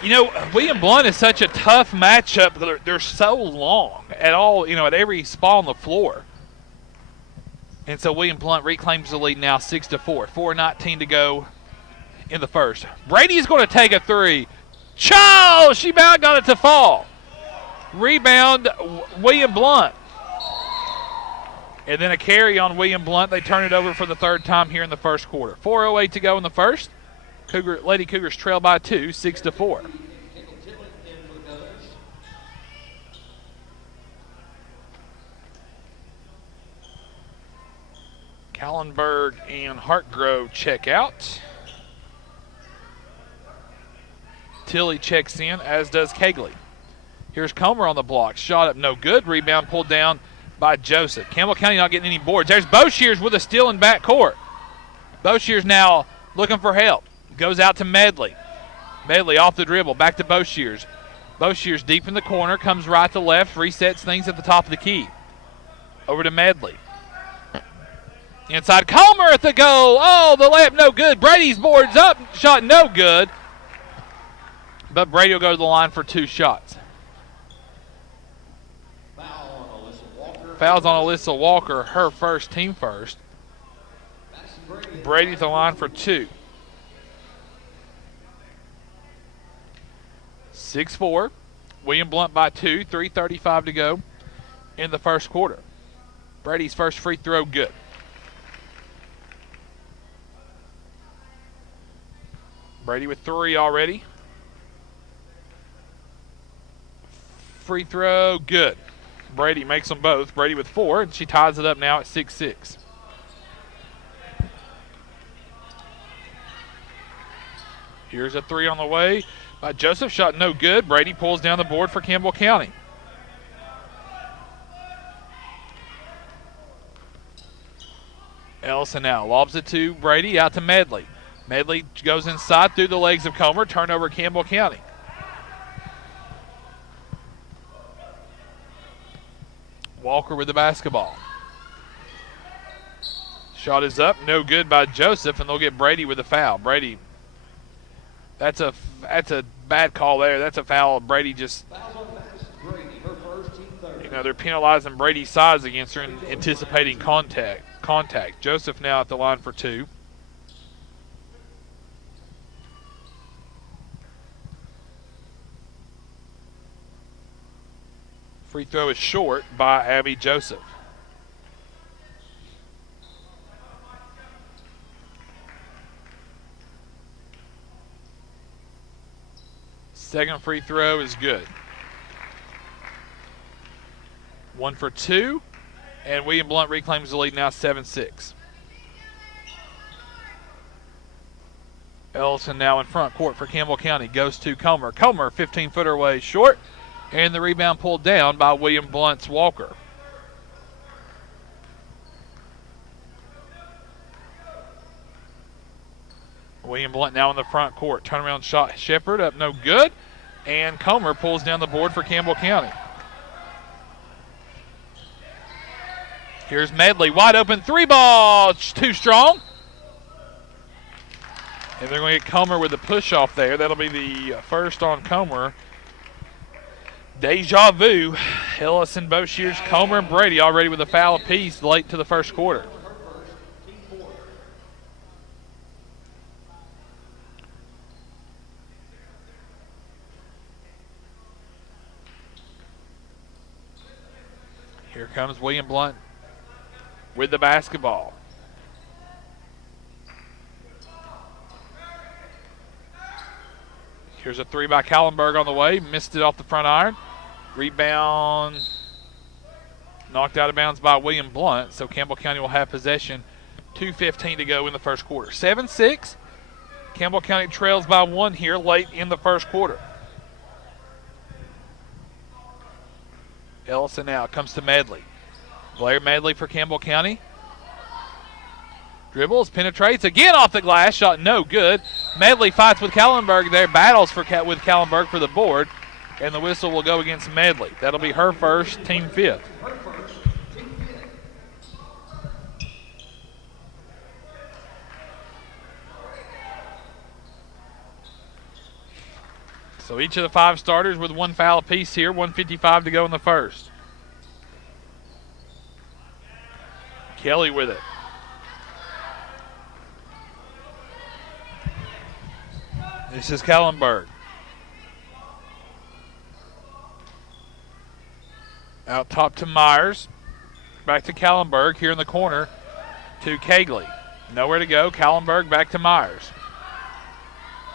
You know, William Blount is such a tough matchup. They're so long at all, at every spot on the floor. And so William Blount reclaims the lead now 6-4. 4:19 to go in the first. Brady's going to take a three. Chow! She about got it to fall. Rebound, William Blount. And then a carry on William Blount. They turn it over for the third time here in the first quarter. 4:08 to go in the first. Lady Cougars trail by 2, 6-4. Kallenberg and Hartgrove check out. Tilly checks in, as does Kegley. Here's Comer on the block. Shot up, no good. Rebound pulled down by Joseph. Campbell County not getting any boards. There's Boshears with a steal in back court. Boshears now looking for help. Goes out to Medley. Medley off the dribble. Back to Boshears. Boshears deep in the corner. Comes right to left. Resets things at the top of the key. Over to Medley. Inside Comer at the goal. Oh, the layup no good. Brady's boards up. Shot no good. But Brady will go to the line for 2 shots. Fouls on Alyssa Walker, her first, team first. Brady to the line for 2. 6-4. William Blount by 2, 3:35 to go in the first quarter. Brady's first free throw good. Brady with 3 already. Free throw good. Brady makes them both. Brady with 4, and she ties it up now at 6-6. Here's a 3 on the way by Joseph. Shot no good. Brady pulls down the board for Campbell County. Ellison now lobs it to Brady, out to Medley. Medley goes inside through the legs of Comer. Turnover Campbell County. Walker with the basketball. Shot is up, no good by Joseph, and they'll get Brady with a foul. Brady, that's a bad call there. That's a foul. Brady just, they're penalizing Brady's size against her and anticipating contact. Joseph now at the line for 2. Free throw is short by Abby Joseph. Second free throw is good. 1 for 2, and William Blount reclaims the lead now 7-6. Ellison now in front court for Campbell County. Goes to Comer. Comer, 15-footer away short. And the rebound pulled down by William Blount's Walker. William Blount now in the front court. Turnaround shot, Shepard up no good. And Comer pulls down the board for Campbell County. Here's Medley, wide open 3-ball, too strong. And they're going to get Comer with the push off there. That'll be the first on Comer. Deja vu. Ellison, Boshears, Comer, and Brady already with a foul apiece late to the first quarter. Here comes William Blount with the basketball. Here's a 3 by Kallenberg on the way. Missed it off the front iron. Rebound knocked out of bounds by William Blount. So Campbell County will have possession. 2:15 to go in the first quarter. 7-6. Campbell County trails by 1 here late in the first quarter. Ellison now comes to Medley. Blair Medley for Campbell County. Dribbles, penetrates, again off the glass, shot no good. Medley fights with Kallenberg there, battles with Kallenberg for the board, and the whistle will go against Medley. That'll be her first, team 5th. So each of the 5 starters with 1 foul apiece here, 1:55 to go in the first. Kelly with it. This is Kallenberg. Out top to Myers. back to Kallenberg here in the corner to Cagley. Nowhere to go. Kallenberg back to Myers.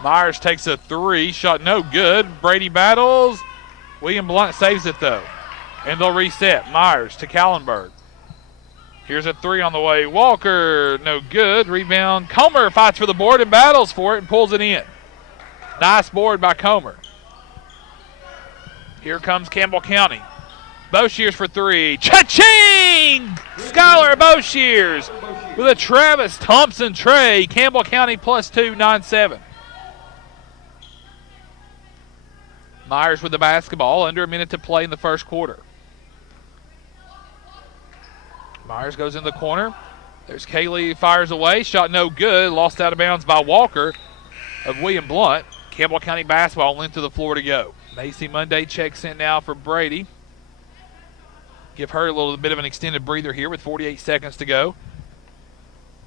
Myers takes a three. Shot no good. Brady battles. William Blount saves it, though. And they'll reset. Myers to Kallenberg. Here's a three on the way. Walker, no good. Rebound. Comer fights for the board and battles for it and pulls it in. Nice board by Comer. Here comes Campbell County. Boshears for three. Cha-ching! Skylar Boshears with a Travis Thompson tray. Campbell County +2, 9-7. Myers with the basketball. Under a minute to play in the first quarter. Myers goes in the corner. There's Kaylee, fires away. Shot no good. Lost out of bounds by Walker of William Blount. Campbell County basketball length to the floor to go. Macy Monday checks in now for Brady. Give her a little bit of an extended breather here with 48 seconds to go.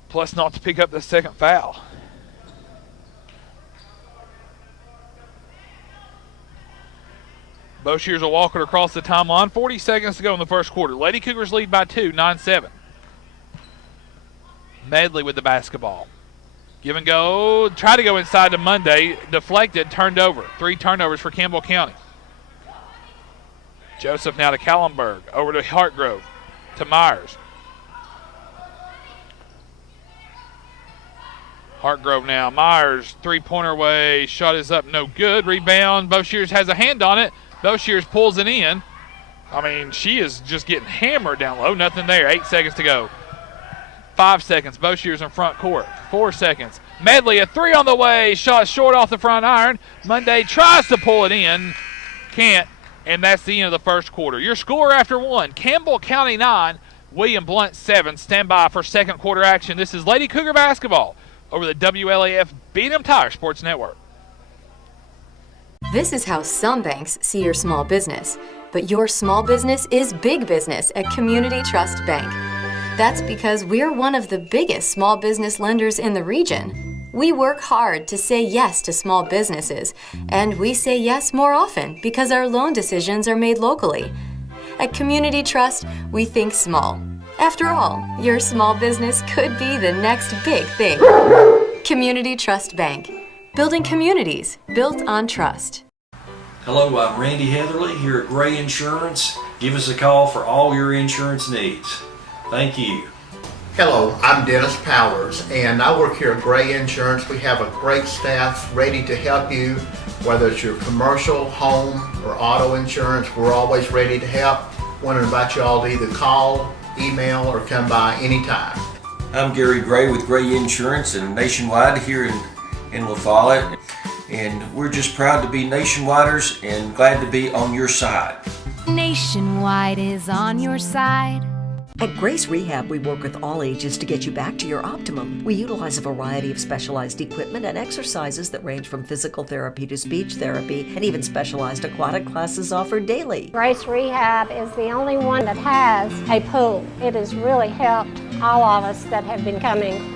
Plus not to pick up the second foul. Boshears will walk it across the timeline. 40 seconds to go in the first quarter. Lady Cougars lead by 2, 9-7. Medley with the basketball. Give and go. Try to go inside to Monday. Deflected, turned over. 3 turnovers for Campbell County. Joseph now to Kallenberg. Over to Hartgrove. To Myers. Hartgrove now. Myers, three-pointer away. Shot is up, no good. Rebound. Boshears has a hand on it. Boshears pulls it in. I mean, she is just getting hammered down low. Nothing there. 8 seconds to go. 5 seconds. Boshears in front court. 4 seconds. Medley, a three on the way. Shot short off the front iron. Monday tries to pull it in. Can't. And that's the end of the first quarter. Your score after one. Campbell County 9, William Blount 7. Stand by for second quarter action. This is Lady Cougar basketball over the WLAF B&M Tire Sports Network. This is how some banks see your small business. But your small business is big business at Community Trust Bank. That's because we're one of the biggest small business lenders in the region. We work hard to say yes to small businesses, and we say yes more often because our loan decisions are made locally. At Community Trust, we think small. After all, your small business could be the next big thing. Community Trust Bank. Building communities built on trust. Hello, I'm Randy Heatherly here at Gray Insurance. Give us a call for all your insurance needs. Thank you. Hello, I'm Dennis Powers, and I work here at Gray Insurance. We have a great staff ready to help you, whether it's your commercial, home, or auto insurance. We're always ready to help. Want to invite you all to either call, email, or come by anytime. I'm Gary Gray with Gray Insurance and Nationwide here in La Follette, and we're just proud to be Nationwiders and glad to be on your side. Nationwide is on your side. At Grace Rehab, we work with all ages to get you back to your optimum. We utilize a variety of specialized equipment and exercises that range from physical therapy to speech therapy, and even specialized aquatic classes offered daily. Grace Rehab is the only one that has a pool. It has really helped all of us that have been coming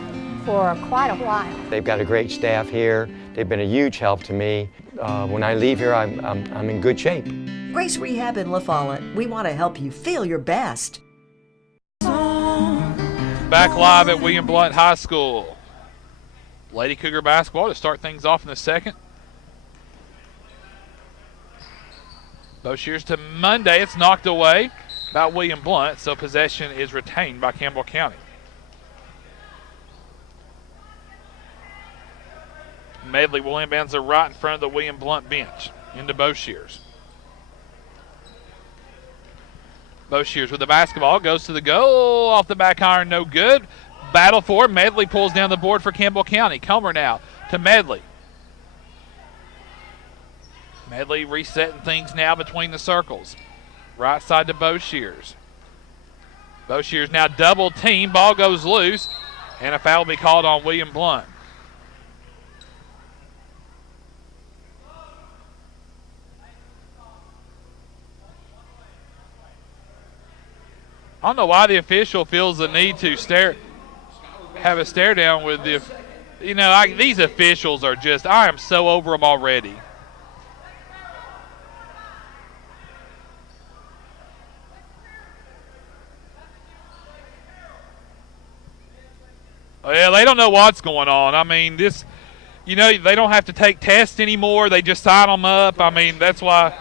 for quite a while. They've got a great staff here. They've been a huge help to me. When I leave here, I'm in good shape. Grace Rehab in La Follette. We want to help you feel your best. Back live at William Blount High School. Lady Cougar basketball to start things off in the second. Boshears to Monday. It's knocked away by William Blount, so possession is retained by Campbell County. Medley will inbounds the right in front of the William Blount bench into Boshears. Boshears with the basketball, goes to the goal, off the back iron, no good. Battle for it. Medley pulls down the board for Campbell County. Comer now to Medley. Medley resetting things now between the circles. Right side to Boshears. Boshears now double team, ball goes loose, and a foul will be called on William Blount. I don't know why the official feels the need to have a stare down with the, these officials are just, I am so over them already. Well, they don't know what's going on. I mean, this, you know, they don't have to take tests anymore. They just sign them up. I mean, that's why.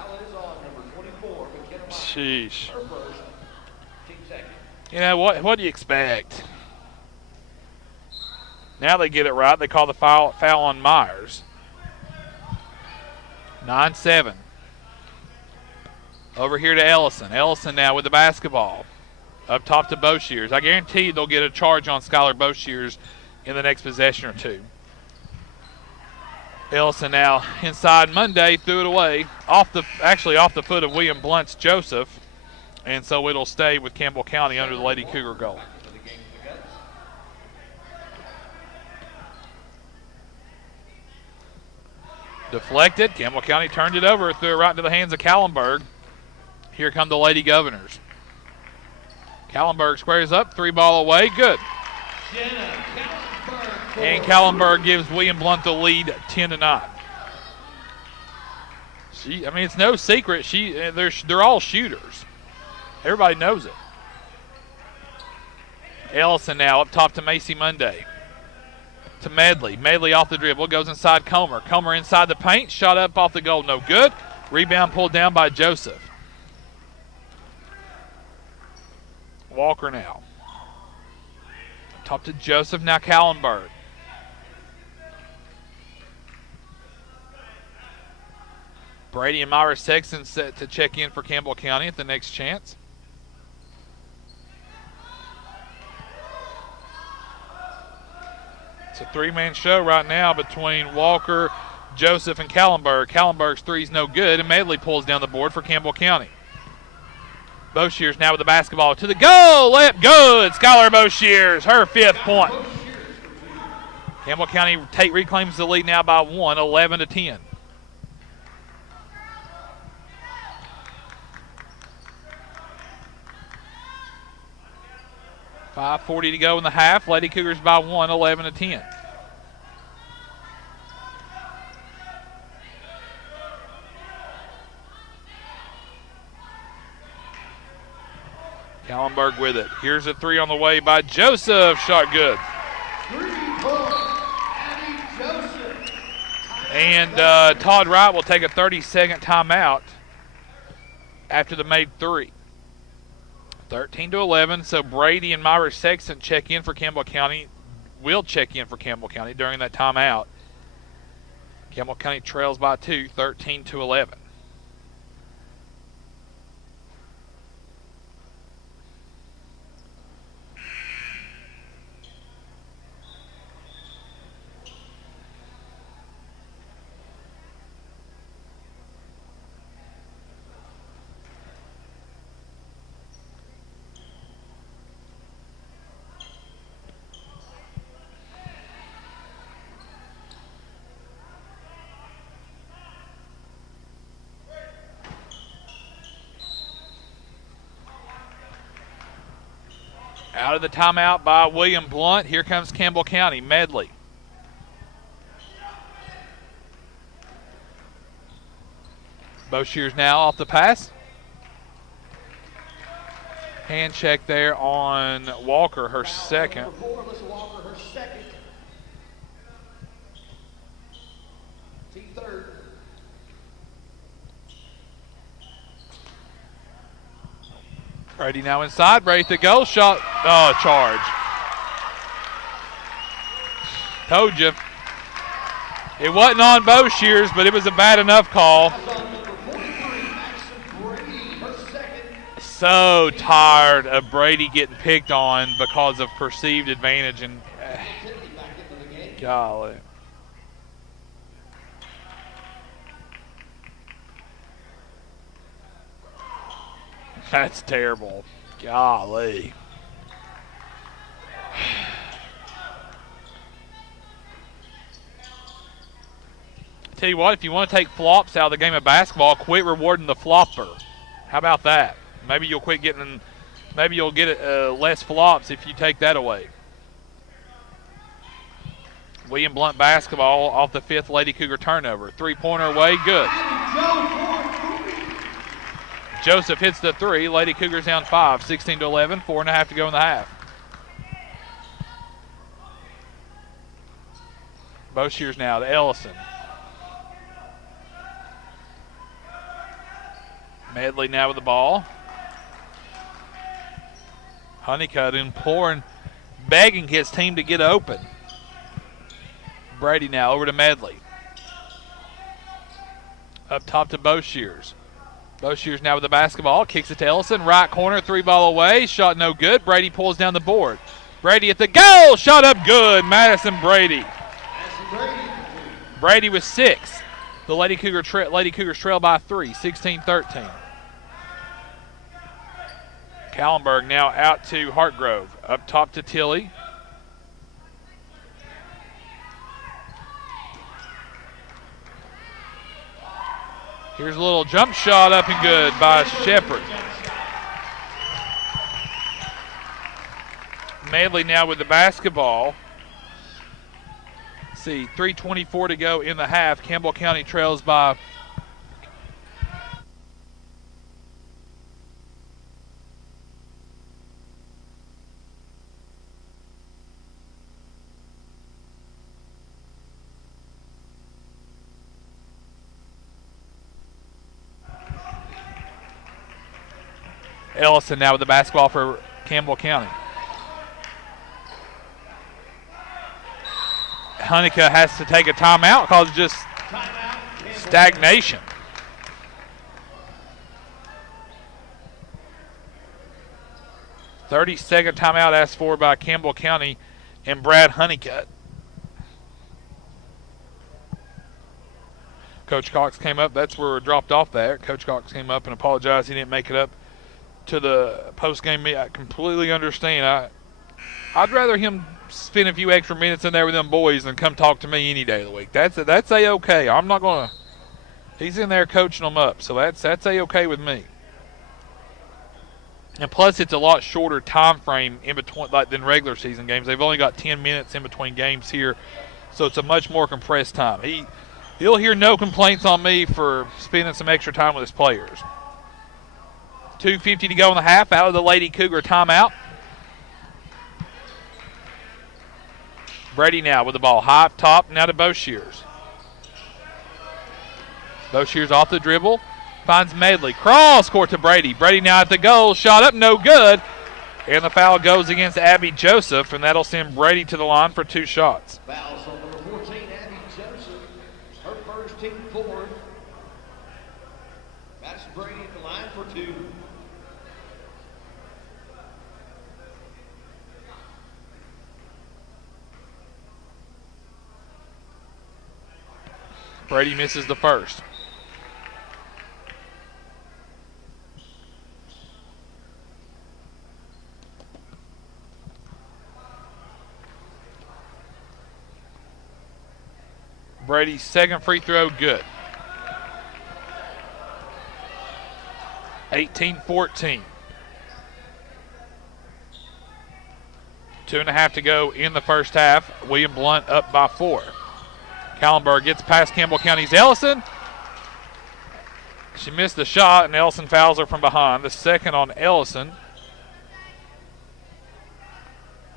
Sheesh. You know, what do you expect? Now they get it right. They call the foul on Myers. 9-7. Over here to Ellison. Ellison now with the basketball. Up top to Boshears. I guarantee they'll get a charge on Skylar Boshears in the next possession or two. Ellison now inside Monday, threw it away. Actually off the foot of William Blunt's Joseph. And so it'll stay with Campbell County under the Lady Cougar goal. Deflected. Campbell County turned it over, threw it right into the hands of Kallenberg. Here come the Lady Governors. Kallenberg squares up, 3-ball away, good. And Kallenberg gives William Blunt the lead, 10-9. I mean, it's no secret. They're all shooters. Everybody knows it. Ellison now up top to Macy Monday. To Medley. Medley off the dribble, goes inside Comer. Comer inside the paint, shot up off the goal, no good. Rebound pulled down by Joseph. Walker now. Top to Joseph, now Kallenberg. Brady and Myra Sexton set to check in for Campbell County at the next chance. It's a three-man show right now between Walker, Joseph, and Kallenberg. Kallenberg's three's no good, and Medley pulls down the board for Campbell County. Boshears now with the basketball to the goal. Layup good. Skylar Boshears, her 5th point. Campbell County reclaims the lead now by 1, 11-10. .540 to go in the half. Lady Cougars by 1, 11-10. Kallenberg with it. Here's a three on the way by Joseph. Shot good. And Todd Wright will take a 30-second timeout after the made three. 13-11. So Brady and Myra Sexton check in for Campbell County. Will check in for Campbell County during that timeout. Campbell County trails by 2, 13-11. Out of the timeout by William Blunt. Here comes Campbell County. Medley. Boshears now off the pass. Hand check there on Walker, her second. Brady now inside. Brady to go. Shot. Oh, charge. Told you. It wasn't on Boshears, but it was a bad enough call. So tired of Brady getting picked on because of perceived advantage. And golly. That's terrible. Golly. Tell you what, if you want to take flops out of the game of basketball, quit rewarding the flopper. How about that? Maybe you'll quit getting, maybe you'll get less flops if you take that away. William Blunt basketball off the 5th Lady Cougar turnover. Three-pointer away, good. Joseph hits the three. Lady Cougars down 5, 16-11, 4.5 to go in the half. Boshears now to Ellison. Medley now with the ball. Honeycutt imploring, begging his team to get open. Brady now over to Medley. Up top to Boshears. Boshears now with the basketball. Kicks it to Ellison. Right corner, 3-ball away. Shot no good. Brady pulls down the board. Brady at the goal. Shot up good. Madison Brady. Brady with 6. The Lady Cougars trail by 3, 16-13. Kallenberg now out to Hartgrove. Up top to Tilley. Here's a little jump shot up and good by Shepard. Medley now with the basketball. Let's see, 3:24 to go in the half. Campbell County trails by Ellison now with the basketball for Campbell County. Honeycutt has to take a timeout because just stagnation. "30-second timeout asked for by Campbell County and Brad Honeycutt. Coach Cox came up. That's where we dropped off there. Coach Cox came up and apologized. He didn't make it up to the post-game meeting. I completely understand. I'd rather him spend a few extra minutes in there with them boys than come talk to me any day of the week. That's A-okay. I'm not going to – he's in there coaching them up, so that's A-okay with me. And plus, it's a lot shorter time frame in between than regular season games. They've only got 10 minutes in between games here, so it's a much more compressed time. He'll hear no complaints on me for spending some extra time with his players. 2:50 to go in the half. Out of the Lady Cougar timeout. Brady now with the ball high up top. Now to Boshears. Boshears off the dribble. Finds Medley. Cross court to Brady. Brady now at the goal. Shot up, no good. And the foul goes against Abby Joseph, and that'll send Brady to the line for 2 shots. Fouls on number 14, Abby Joseph. Her first, team 4. That's Brady at the line for 2. Brady misses the first. Brady's second free throw, good. 18-14. 2.5 to go in the first half. William Blount up by 4. Kallenberg gets past Campbell County's Ellison. She missed the shot, and Ellison fouls her from behind. The second on Ellison.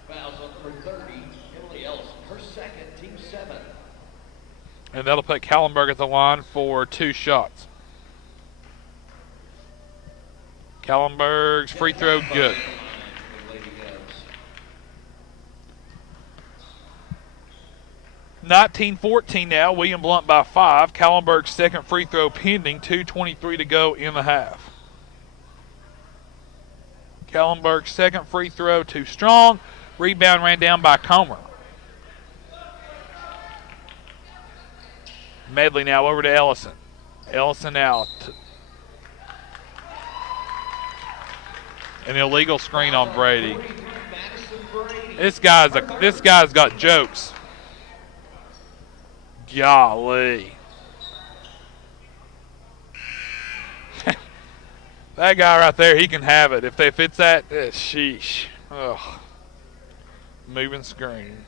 Fouls on number 30, Emily Ellison. Her second, team 7. And that'll put Kallenberg at the line for 2 shots. Kallenberg's free throw, good. 19-14 now. William Blount by 5. Kallenberg's second free throw pending. 2:23 to go in the half. Kallenberg's second free throw too strong. Rebound ran down by Comer. Medley now over to Ellison. Ellison out. An illegal screen on Brady. This guy's got jokes. Golly. That guy right there, he can have it. If it's that, sheesh. Ugh. Moving screen.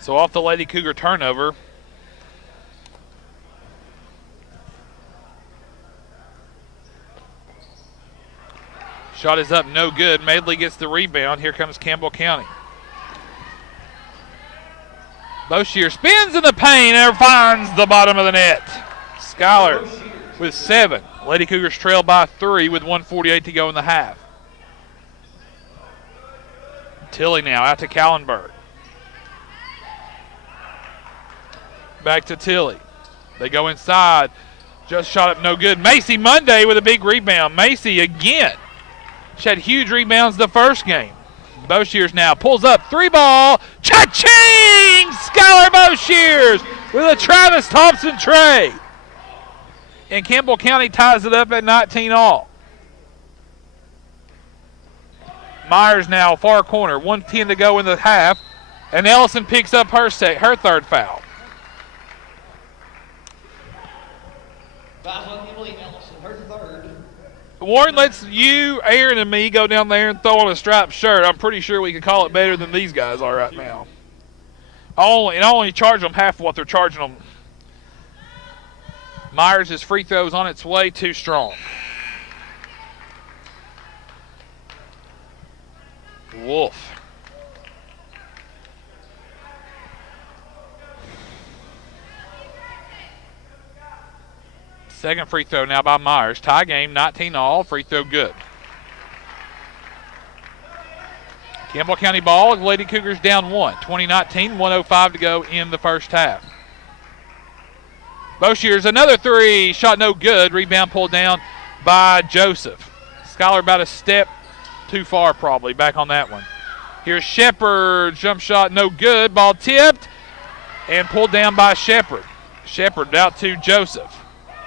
So off the Lady Cougar turnover. Shot is up, no good. Medley gets the rebound. Here comes Campbell County. Boshier spins in the paint and finds the bottom of the net. Schuyler with 7. Lady Cougars trail by 3 with 1:48 to go in the half. Tilly now out to Callenberg. Back to Tilly. They go inside. Just shot up no good. Macy Monday with a big rebound. Macy again. She had huge rebounds the first game. Boshiers now pulls up. 3-ball. Cha-ching! Schuyler Boshiers with a Travis Thompson tray. And Campbell County ties it up at 19-all. Myers now far corner. 1:10 to go in the half. And Ellison picks up her third foul. Warren lets you, Aaron, and me go down there and throw on a striped shirt. I'm pretty sure we can call it better than these guys are right now. I only charge them half of what they're charging them. Myers' free throws on its way, too strong. Wolf. Second free throw now by Myers. Tie game, 19-all. Free throw good. Campbell County ball. Lady Cougars down 1. 20-19, 1:05 to go in the first half. Boshiers another 3. Shot no good. Rebound pulled down by Joseph. Schuyler about a step too far probably. Back on that one. Here's Shepard. Jump shot no good. Ball tipped and pulled down by Shepard. Shepard out to Joseph.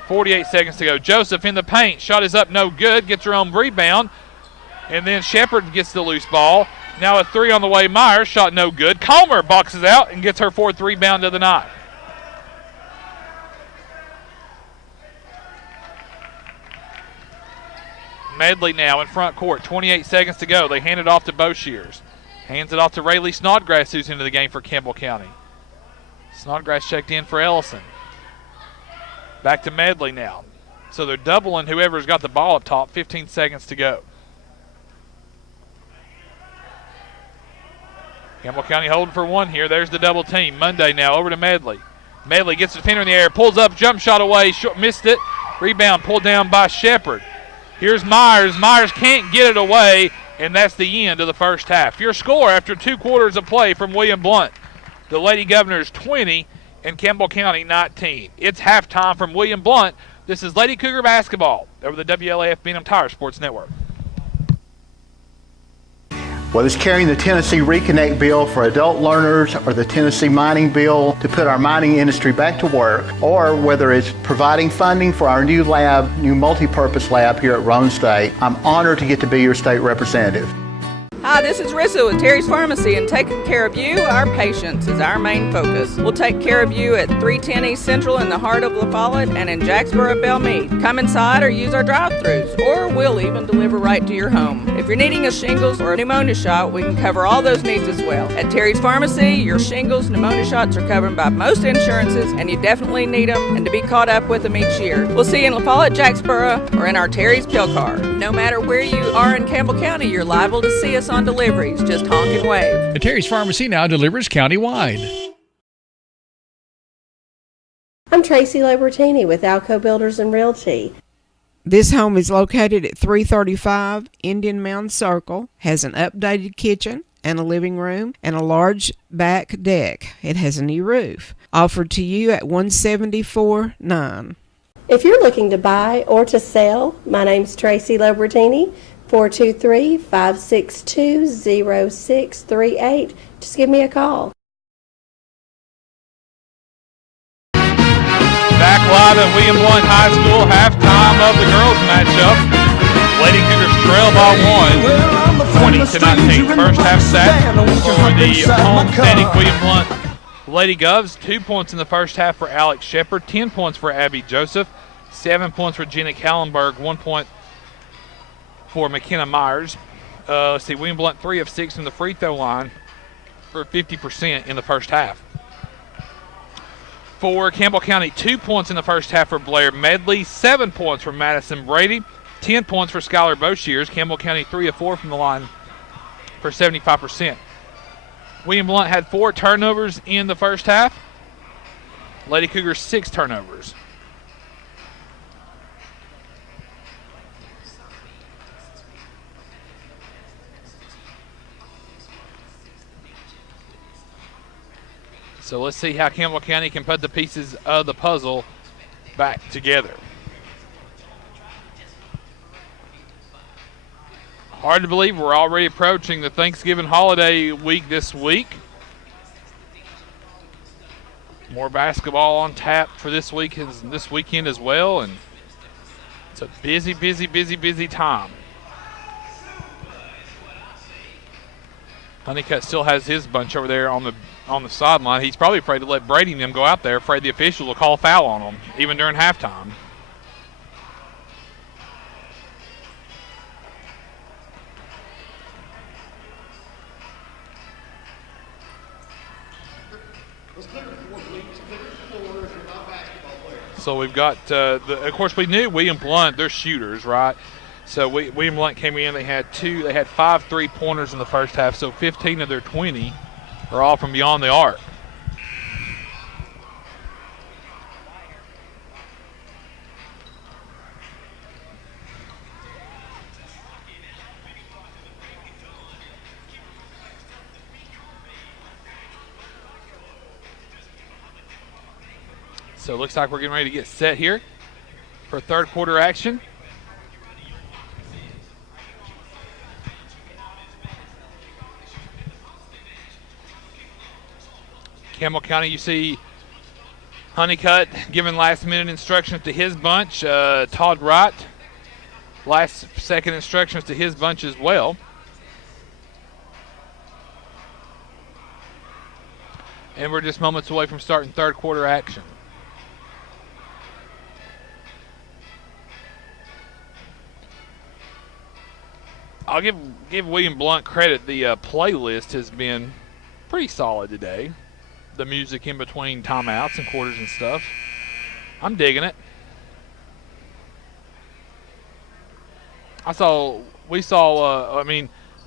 48 seconds to go. Joseph in the paint. Shot is up no good. Gets her own rebound. And then Shepard gets the loose ball. Now a 3 on the way. Myers. Shot no good. Comer boxes out and gets her 4th rebound of the night. Medley now in front court. 28 seconds to go. They hand it off to Boshiers. Hands it off to Rayleigh Snodgrass, who's into the game for Campbell County. Snodgrass checked in for Ellison. Back to Medley now. So they're doubling whoever's got the ball up top. 15 seconds to go. Campbell County holding for 1 here. There's the double team. Monday now over to Medley. Medley gets the defender in the air. Pulls up. Jump shot away. Missed it. Rebound pulled down by Shepard. Here's Myers. Myers can't get it away. And that's the end of the first half. Your score after 2 quarters of play from William Blount. The Lady Governors 20 and Campbell County 19. It's halftime from William Blount. This is Lady Cougar basketball over the WLAF Benham Tire Sports Network. Whether it's carrying the Tennessee Reconnect Bill for adult learners or the Tennessee Mining Bill to put our mining industry back to work, or whether it's providing funding for our new multi-purpose lab here at Roane State, I'm honored to get to be your state representative. Hi, this is Rissa with Terry's Pharmacy, and taking care of you, our patients, is our main focus. We'll take care of you at 310 East Central in the heart of La Follette and in Jacksboro, Belmead. Come inside or use our drive-thrus, or we'll even deliver right to your home. If you're needing a shingles or a pneumonia shot, we can cover all those needs as well. At Terry's Pharmacy, your shingles, pneumonia shots are covered by most insurances, and you definitely need them and to be caught up with them each year. We'll see you in La Follette, Jacksboro, or in our Terry's pill car. No matter where you are in Campbell County, you're liable to see us on deliveries. Just honk and wave. The Terry's Pharmacy now delivers countywide. I'm Tracy Lobertini with Alco Builders and Realty. This home is located at 335 Indian Mound Circle, has an updated kitchen and a living room and a large back deck. It has a new roof. Offered to you at $174,900. If you're looking to buy or to sell, my name's Tracy Lobertini. 423-562-0638. Just give me a call. Back live at William Blount High School, halftime of the girls matchup. Lady Cougars trail by 1, 20-19. First half set for the homestanding William Blount Lady Govs. 2 points in the first half for Alex Shepard, 10 points for Abby Joseph, 7 points for Jenna Callenberg, 1 point for McKenna Myers. Let's see, William Blount 3 of 6 from the free throw line for 50% in the first half. For Campbell County, 2 points in the first half for Blair Medley, 7 points for Madison Brady, 10 points for Schuyler Boshiers. Campbell County 3 of 4 from the line for 75%. William Blount had 4 turnovers in the first half. Lady Cougars 6 turnovers. So let's see how Campbell County can put the pieces of the puzzle back together. Hard to believe we're already approaching the Thanksgiving holiday week this week. More basketball on tap for this weekend as well, and it's a busy time. Honeycutt still has his bunch over there on the sideline. He's probably afraid to let Brady and them go out there, afraid the officials will call a foul on them, even during halftime. So we've got, of course, we knew William Blount, they're shooters, right? So William Blount came in, they had 5 3-pointers in the first half, so 15 of their 20 are all from beyond the arc. So it looks like we're getting ready to get set here for third quarter action. Campbell County, you see Honeycutt giving last-minute instructions to his bunch. Todd Wright, last-second instructions to his bunch as well. And we're just moments away from starting third quarter action. I'll give William Blount credit. The playlist has been pretty solid today. The music in between timeouts and quarters and stuff. I'm digging it.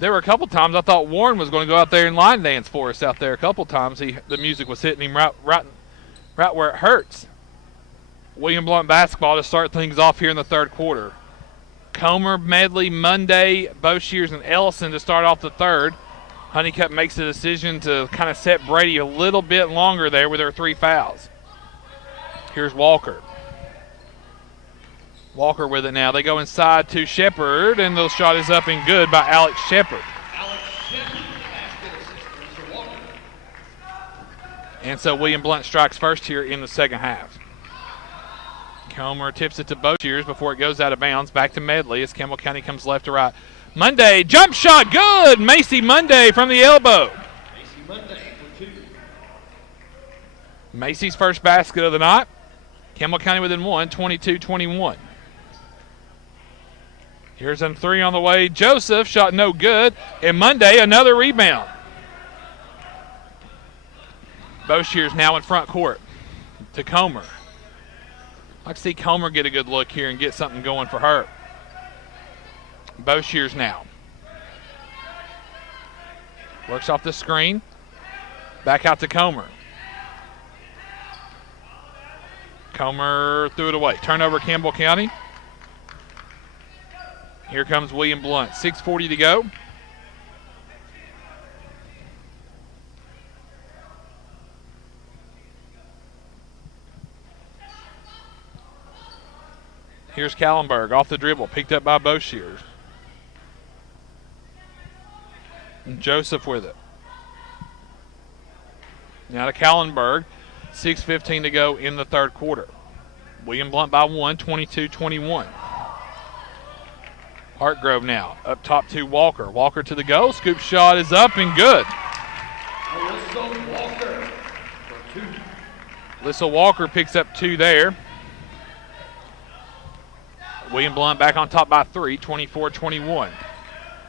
There were a couple times I thought Warren was going to go out there and line dance for us out there. A couple times the music was hitting him right where it hurts. William Blount basketball to start things off here in the third quarter. Comer, Medley, Monday, Boshears, and Ellison to start off the third. Honeycutt makes the decision to kind of set Brady a little bit longer there with their 3 fouls. Here's Walker. Walker with it now. They go inside to Shepard, and the shot is up and good by Alex Shepard. And so William Blount strikes first here in the second half. Comer tips it to Boshears before it goes out of bounds. Back to Medley as Campbell County comes left to right. Monday, jump shot, good! Macy Monday from the elbow. Macy's first basket of the night. Campbell County within 1, 22-21. Here's a 3 on the way. Joseph, shot no good. And Monday, another rebound. Boshears now in front court to Comer. I'd like to see Comer get a good look here and get something going for her. Boshears now. Works off the screen. Back out to Comer. Comer threw it away. Turnover Campbell County. Here comes William Blount. 6:40 to go. Here's Kallenberg off the dribble, picked up by Boshears. And Joseph with it. Now to Kallenberg. 6:15 to go in the third quarter. William Blount by 1, 22-21. Hartgrove now up top to Walker. Walker to the goal. Scoop shot is up and good. Lissa Walker picks up 2 there. William Blount back on top by 3, 24-21.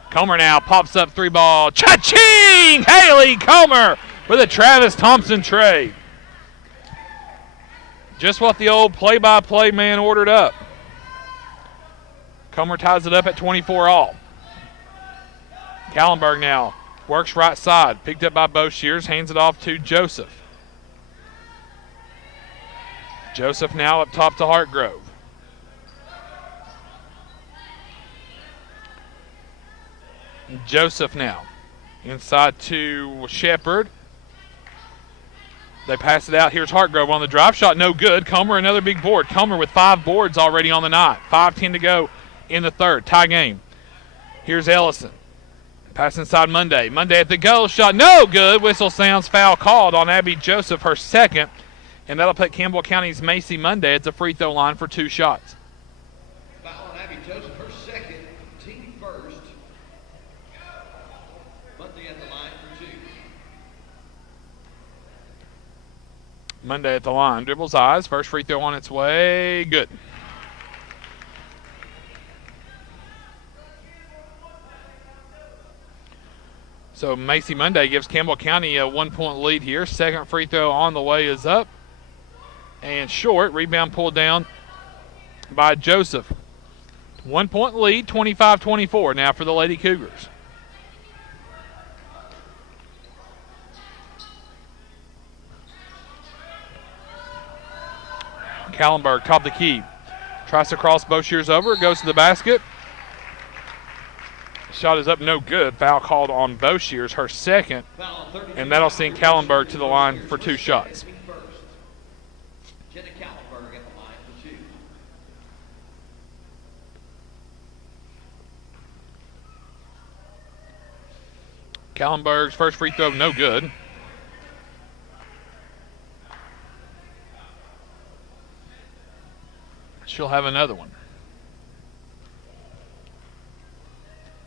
Comer now pops up 3 ball. Cha-ching! Haley Comer with a Travis Thompson trade. Just what the old play-by-play man ordered up. Comer ties it up at 24 all. Kallenberg now Works right side. Picked up by Bo Shears. Hands it off to Joseph. Joseph now up top to Hartgrove. Joseph now inside to Shepard. They pass it out. Here's Hartgrove on the drive shot. No good. Comer, another big board. Comer with 5 boards already on the night. 5:10 to go in the third. Tie game. Here's Ellison. Pass inside Monday. Monday at the goal. Shot no good. Whistle sounds, foul called on Abby Joseph, her second. And that'll put Campbell County's Macy Monday at the free throw line for 2 shots. Foul on Abby Joseph, her second, team first. Monday at the line for 2. Monday at the line. Dribbles eyes. First free throw on its way. Good. So Macy Monday gives Campbell County a 1-point lead here. Second free throw on the way is up. And short. Rebound pulled down by Joseph. 1-point lead, 25-24 now for the Lady Cougars. Kallenberg, top of the key. Tries to cross Bo Shears over. Goes to the basket. Shot is up, no good. Foul called on Bo Shears, her second. And that'll send Kallenberg to the line for 2 shots. Jenna Kallenberg at the line for 2. Kallenberg's first free throw, no good. She'll have another one.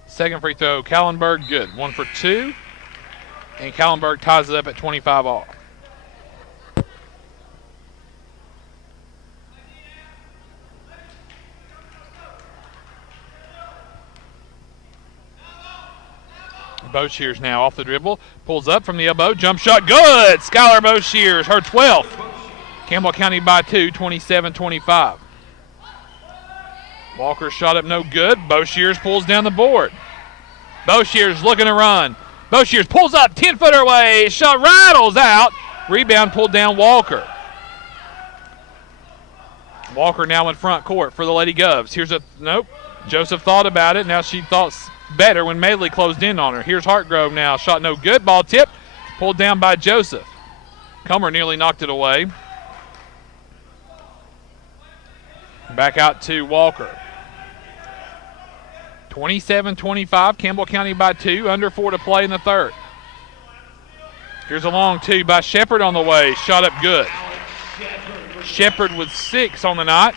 Second free throw, Kallenberg, good. 1 for 2. And Kallenberg ties it up at 25 all. Bo Shears now off the dribble. Pulls up from the elbow. Jump shot, good! Skylar Bo Shears, her 12th. Campbell County by 2, 27-25. Walker shot up, no good. Bo Shears pulls down the board. Bo Shears looking to run. Bo Shears pulls up, 10-footer away. Shot rattles out. Rebound pulled down Walker. Walker now in front court for the Lady Govs. Here's a, nope. Joseph thought about it. Now she thought better when Medley closed in on her. Here's Hartgrove now. Shot no good. Ball tipped. Pulled down by Joseph. Comer nearly knocked it away. Back out to Walker. 27-25, Campbell County by 2, under 4 to play in the third. Here's a long 2 by Shepard on the way. Shot up good. Shepard with 6 on the night.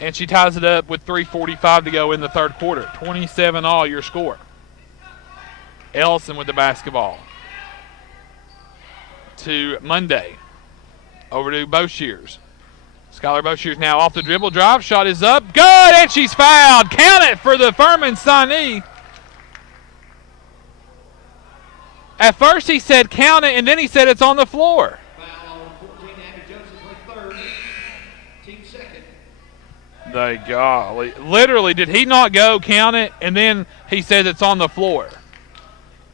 And she ties it up with 3:45 to go in the third quarter. 27 all your score. Ellison with the basketball. To Monday. Over to Bo Shears. Skylar Bo Shears now off the dribble drive. Shot is up. Good, and she's fouled. Count it for the Furman signee. At first he said count it, and then he said it's on the floor. Foul on 14, Abby Joseph, her 3rd. Team 2nd. The golly. Literally, did he not go count it, and then he says it's on the floor?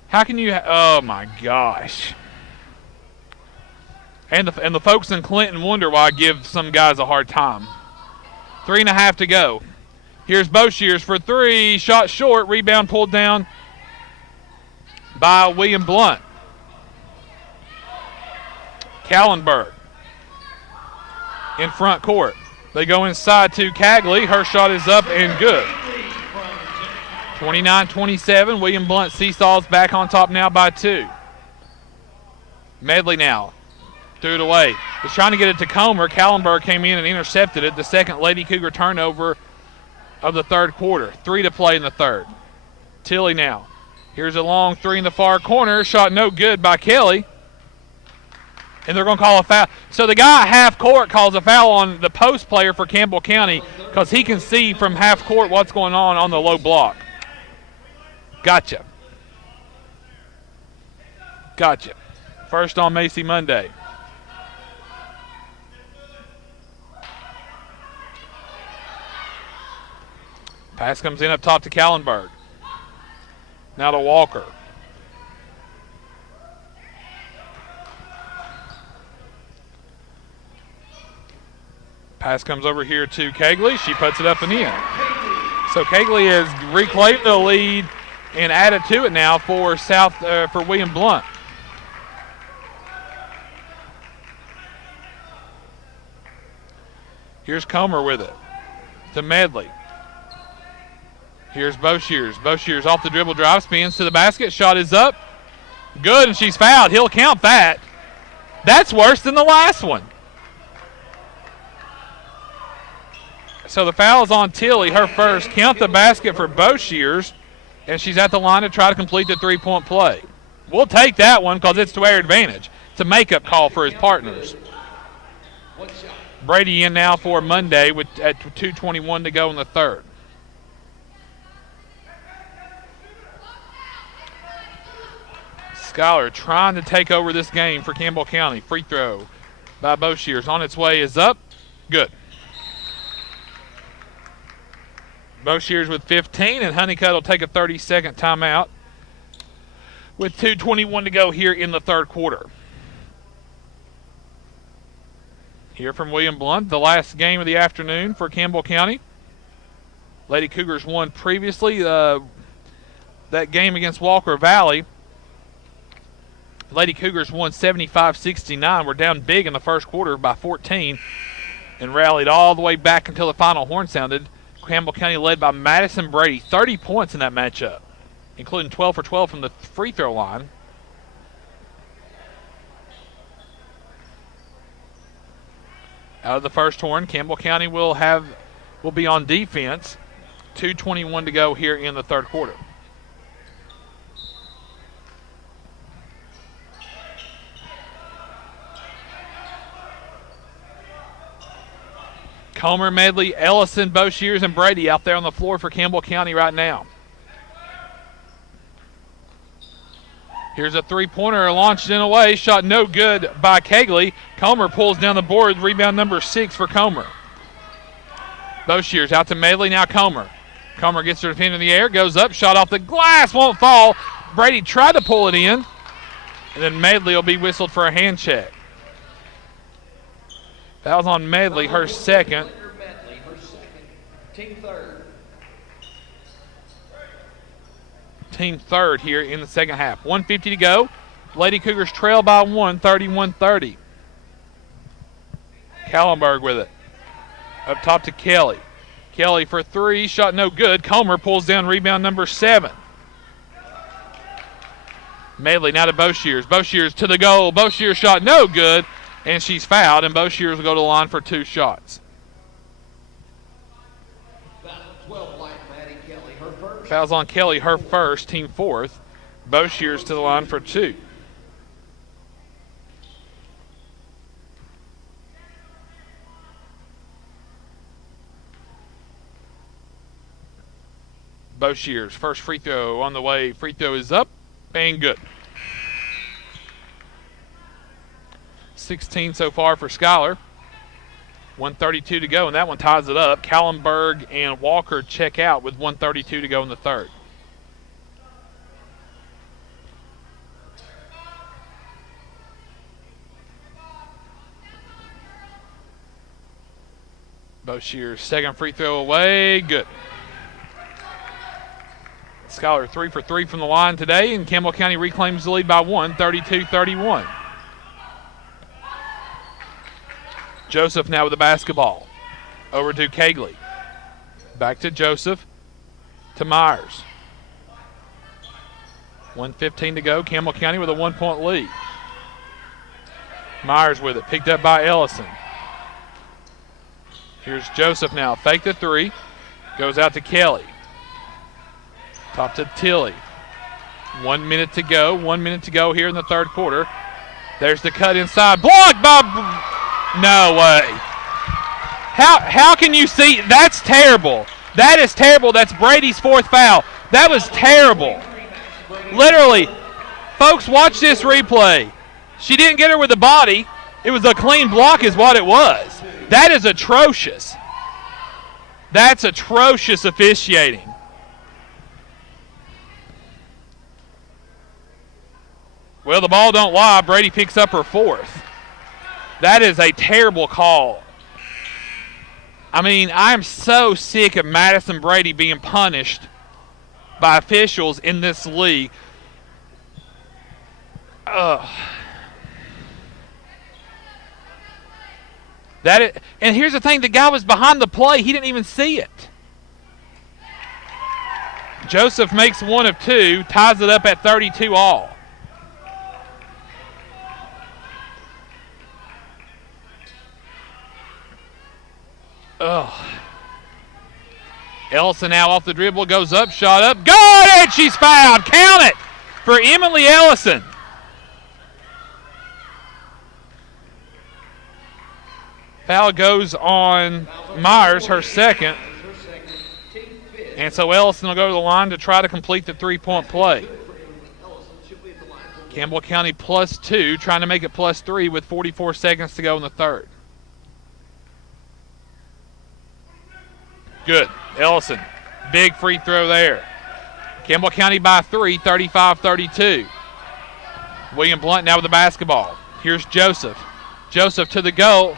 How can you oh my gosh. And the folks in Clinton wonder why I give some guys a hard time. 3.5 to go. Here's Bo Shears for 3. Shot short. Rebound pulled down by William Blount. Kallenberg in front court. They go inside to Cagley. Her shot is up and good. 29-27. William Blount seesaws back on top now by 2. Medley now. Threw it away. Was trying to get it to Comer. Kallenberg came in and intercepted it. The second Lady Cougar turnover of the third quarter. 3 to play in the third. Tilly now. Here's a long 3 in the far corner. Shot no good by Kelly. And they're going to call a foul. So the guy at half court calls a foul on the post player for Campbell County because he can see from half court what's going on the low block. Gotcha. Gotcha. First on Macy Monday. Pass comes in up top to Kallenberg. Now to Walker. Pass comes over here to Kegley. She puts it up and in. So Kegley has reclaimed the lead and added to it now for for William Blount. Here's Comer with it to Medley. Here's Boshears. Boshears off the dribble drive, spins to the basket. Shot is up. Good, and she's fouled. He'll count that. That's worse than the last one. So the foul is on Tilly, her first. Count the basket for Boshears, and she's at the line to try to complete the three-point play. We'll take that one because it's to our advantage. It's a makeup call for his partners. Brady in now for Monday at 2:21 to go in the third. Schuyler trying to take over this game for Campbell County. Free throw by Boshears on its way is up. Good. Boshears with 15, and Honeycutt will take a 30-second timeout with 2:21 to go here in the third quarter. Here from William Blount, the last game of the afternoon for Campbell County. Lady Cougars won previously that game against Walker Valley. Lady Cougars won 75-69. We're down big in the first quarter by 14 and rallied all the way back until the final horn sounded. Campbell County led by Madison Brady, 30 points in that matchup, including 12 for 12 from the free throw line. Out of the first horn, Campbell County will be on defense. 2:21 to go here in the third quarter. Comer, Medley, Ellison, Boshears, and Brady out there on the floor for Campbell County right now. Here's a three-pointer launched in away. Shot no good by Kegley. Comer pulls down the board. Rebound number 6 for Comer. Boshears out to Medley. Now Comer. Comer gets her defender in the air. Goes up. Shot off the glass. Won't fall. Brady tried to pull it in. And then Medley will be whistled for a hand check. Foul's on Medley, her second. Team third. Team third here in the second half. 1:50 to go. Lady Cougars trail by 1, 31-30. Kallenberg with it. Up top to Kelly. Kelly for three. Shot no good. Comer pulls down rebound number 7. Medley now to Boshears. Boshears to the goal. Boshears shot no good. And she's fouled, and Boshears will go to the line for 2 shots. Foul's on Kelly, her first, team fourth. Boshears to the line for 2. Boshears, first free throw on the way. Free throw is up and good. 16 so far for Schuyler. 1:32 to go, and that one ties it up. Kallenberg and Walker check out with 1:32 to go in the third. Boshears' second free throw away. Good. Schuyler 3 for 3 from the line today, and Campbell County reclaims the lead by 1, 32-31. Joseph now with the basketball. Over to Kegley. Back to Joseph. To Myers. 1:15 to go. Campbell County with a 1-point lead. Myers with it. Picked up by Ellison. Here's Joseph now. Fake the 3. Goes out to Kelly. Top to Tilly. 1 minute to go. 1 minute to go here in the third quarter. There's the cut inside. Blocked by... No way. How can you see? That's terrible. That is terrible. That's Brady's 4th foul. That was terrible. Literally, folks, watch this replay. She didn't get her with the body. It was a clean block is what it was. That is atrocious. That's atrocious officiating. Well, the ball don't lie. Brady picks up her 4th. That is a terrible call. I mean, I'm so sick of Madison Brady being punished by officials in this league. And here's the thing, the guy was behind the play. He didn't even see it. Joseph makes one of two, ties it up at 32 all. Ellison now off the dribble, goes up, shot up, good, and she's fouled. Count it for Emily Ellison. Foul goes on Myers, her second. And so Ellison will go to the line to try to complete the three-point play. Campbell County +2, trying to make it +3 with 44 seconds to go in the third. Good. Ellison, big free throw there. Campbell County by 3, 35-32. William Blount now with the basketball. Here's Joseph. Joseph to the goal.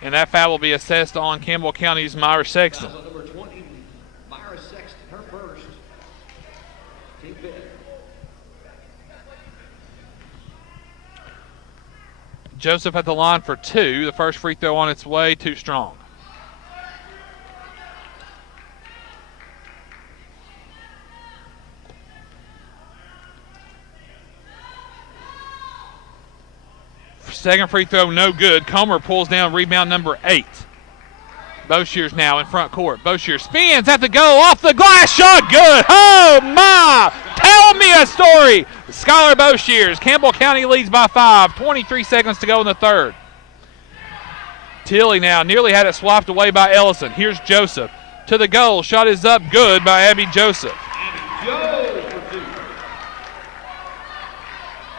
And that foul will be assessed on Campbell County's Myra Sexton. Number 20, Myra Sexton, her first. Team fifth. Joseph at the line for 2. The first free throw on its way, too strong. Second free throw, no good. Comer pulls down rebound number 8. Boshears now in front court. Boshears spins at the goal, off the glass, shot good. Oh my! Tell me a story. Skylar Boshears. Campbell County leads by 5. 23 seconds to go in the third. Tilly now nearly had it swapped away by Ellison. Here's Joseph to the goal. Shot is up, good by Abby Joseph.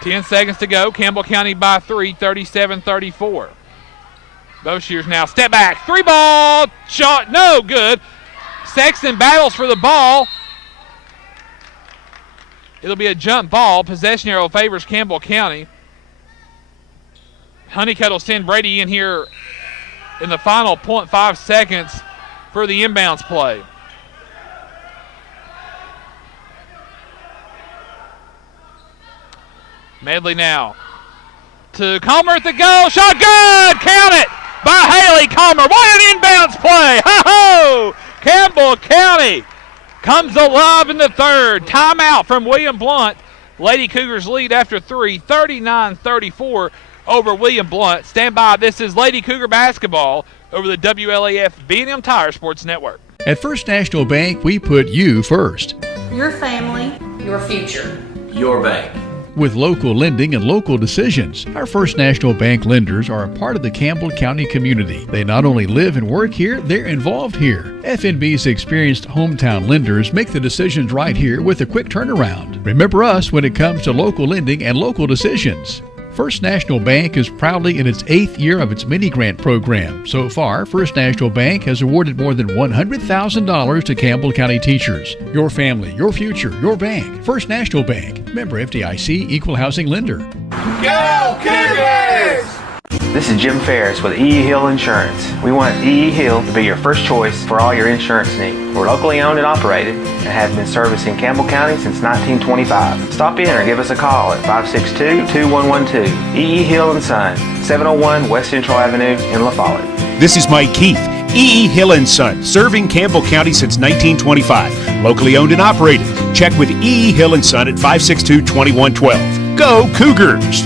10 seconds to go. Campbell County by 3, 37-34. Boshears now step back. 3-ball shot, no good. Sexton battles for the ball. It'll be a jump ball. Possession arrow favors Campbell County. Honeycutt will send Brady in here in the final 0.5 seconds for the inbounds play. Medley now to Comer at the goal. Shot good. Count it by Haley Comer. What an inbounds play. Ho-ho! Campbell County comes alive in the third. Timeout from William Blount. Lady Cougars lead after 3, 39-34 over William Blount. Stand by. This is Lady Cougar basketball over the WLAF B&M Tire Sports Network. At First National Bank, we put you first. Your family, your future. Your bank. With local lending and local decisions, our First National Bank lenders are a part of the Campbell County community. They not only live and work here, they're involved here. FNB's experienced hometown lenders make the decisions right here with a quick turnaround. Remember us when it comes to local lending and local decisions. First National Bank is proudly in its 8th year of its mini-grant program. So far, First National Bank has awarded more than $100,000 to Campbell County teachers. Your family, your future, your bank. First National Bank. Member FDIC, Equal Housing Lender. Go Cougars! This is Jim Ferris with E.E. Hill Insurance. We want E.E. Hill to be your first choice for all your insurance needs. We're locally owned and operated and have been servicing Campbell County since 1925. Stop in or give us a call at 562-2112. E.E. Hill & Son, 701 West Central Avenue in La Follette. This is Mike Keith, E.E. Hill & Son, serving Campbell County since 1925. Locally owned and operated. Check with E.E. Hill & Son at 562-2112. Go Cougars!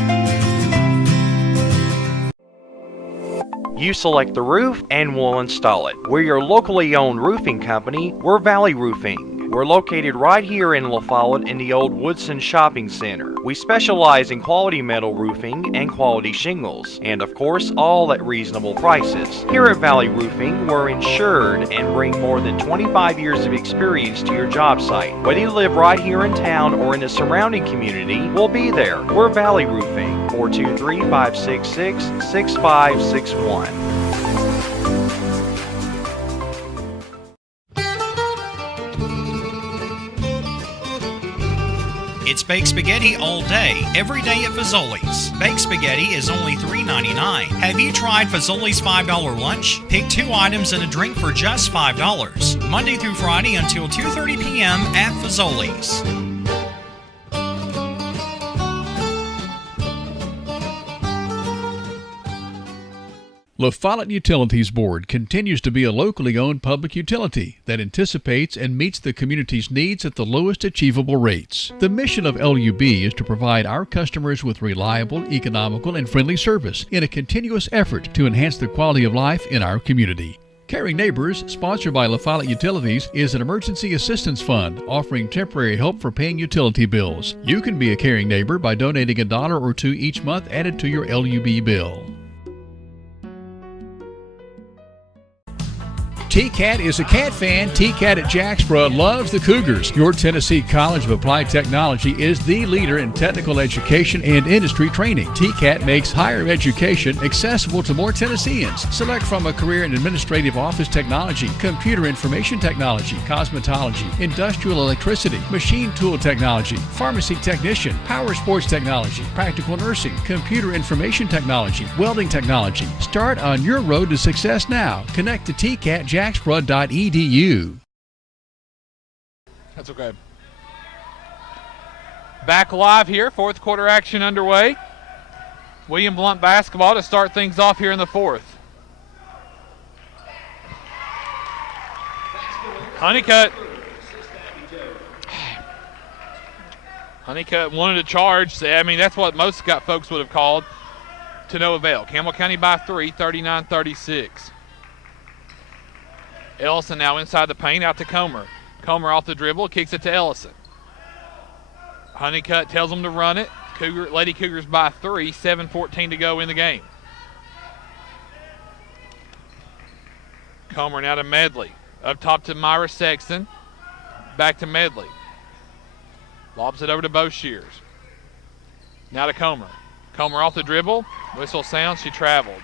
You select the roof and we'll install it. We're your locally owned roofing company. We're Valley Roofing. We're located right here in La Follette in the old Woodson Shopping Center. We specialize in quality metal roofing and quality shingles, and of course all at reasonable prices. Here at Valley Roofing, we're insured and bring more than 25 years of experience to your job site. Whether you live right here in town or in the surrounding community, we'll be there. We're Valley Roofing, 423-566-6561. It's baked spaghetti all day, every day at Fazoli's. Baked spaghetti is only $3.99. Have you tried Fazoli's $5 lunch? Pick 2 items and a drink for just $5. Monday through Friday until 2:30 p.m. at Fazoli's. La Follette Utilities Board continues to be a locally owned public utility that anticipates and meets the community's needs at the lowest achievable rates. The mission of LUB is to provide our customers with reliable, economical, and friendly service in a continuous effort to enhance the quality of life in our community. Caring Neighbors, sponsored by La Follette Utilities, is an emergency assistance fund offering temporary help for paying utility bills. You can be a caring neighbor by donating $1 or $2 each month added to your LUB bill. TCAT is a Cat fan. TCAT at Jacksboro loves the Cougars. Your Tennessee College of Applied Technology is the leader in technical education and industry training. TCAT makes higher education accessible to more Tennesseans. Select from a career in administrative office technology, computer information technology, cosmetology, industrial electricity, machine tool technology, pharmacy technician, power sports technology, practical nursing, computer information technology, welding technology. Start on your road to success now. Connect to TCAT Jacksboro.edu. That's okay. Back live here, fourth quarter action underway. William Blount basketball to start things off here in the fourth. Honeycutt wanted to charge. I mean, that's what most folks would have called, to no avail. Campbell County by 3, 39-36. Ellison now inside the paint, out to Comer. Comer off the dribble, kicks it to Ellison. Honeycutt tells them to run it. Lady Cougars by 3, 7:14 to go in the game. Comer now to Medley. Up top to Myra Sexton. Back to Medley. Lobs it over to Boshears. Now to Comer. Comer off the dribble. Whistle sounds, she traveled.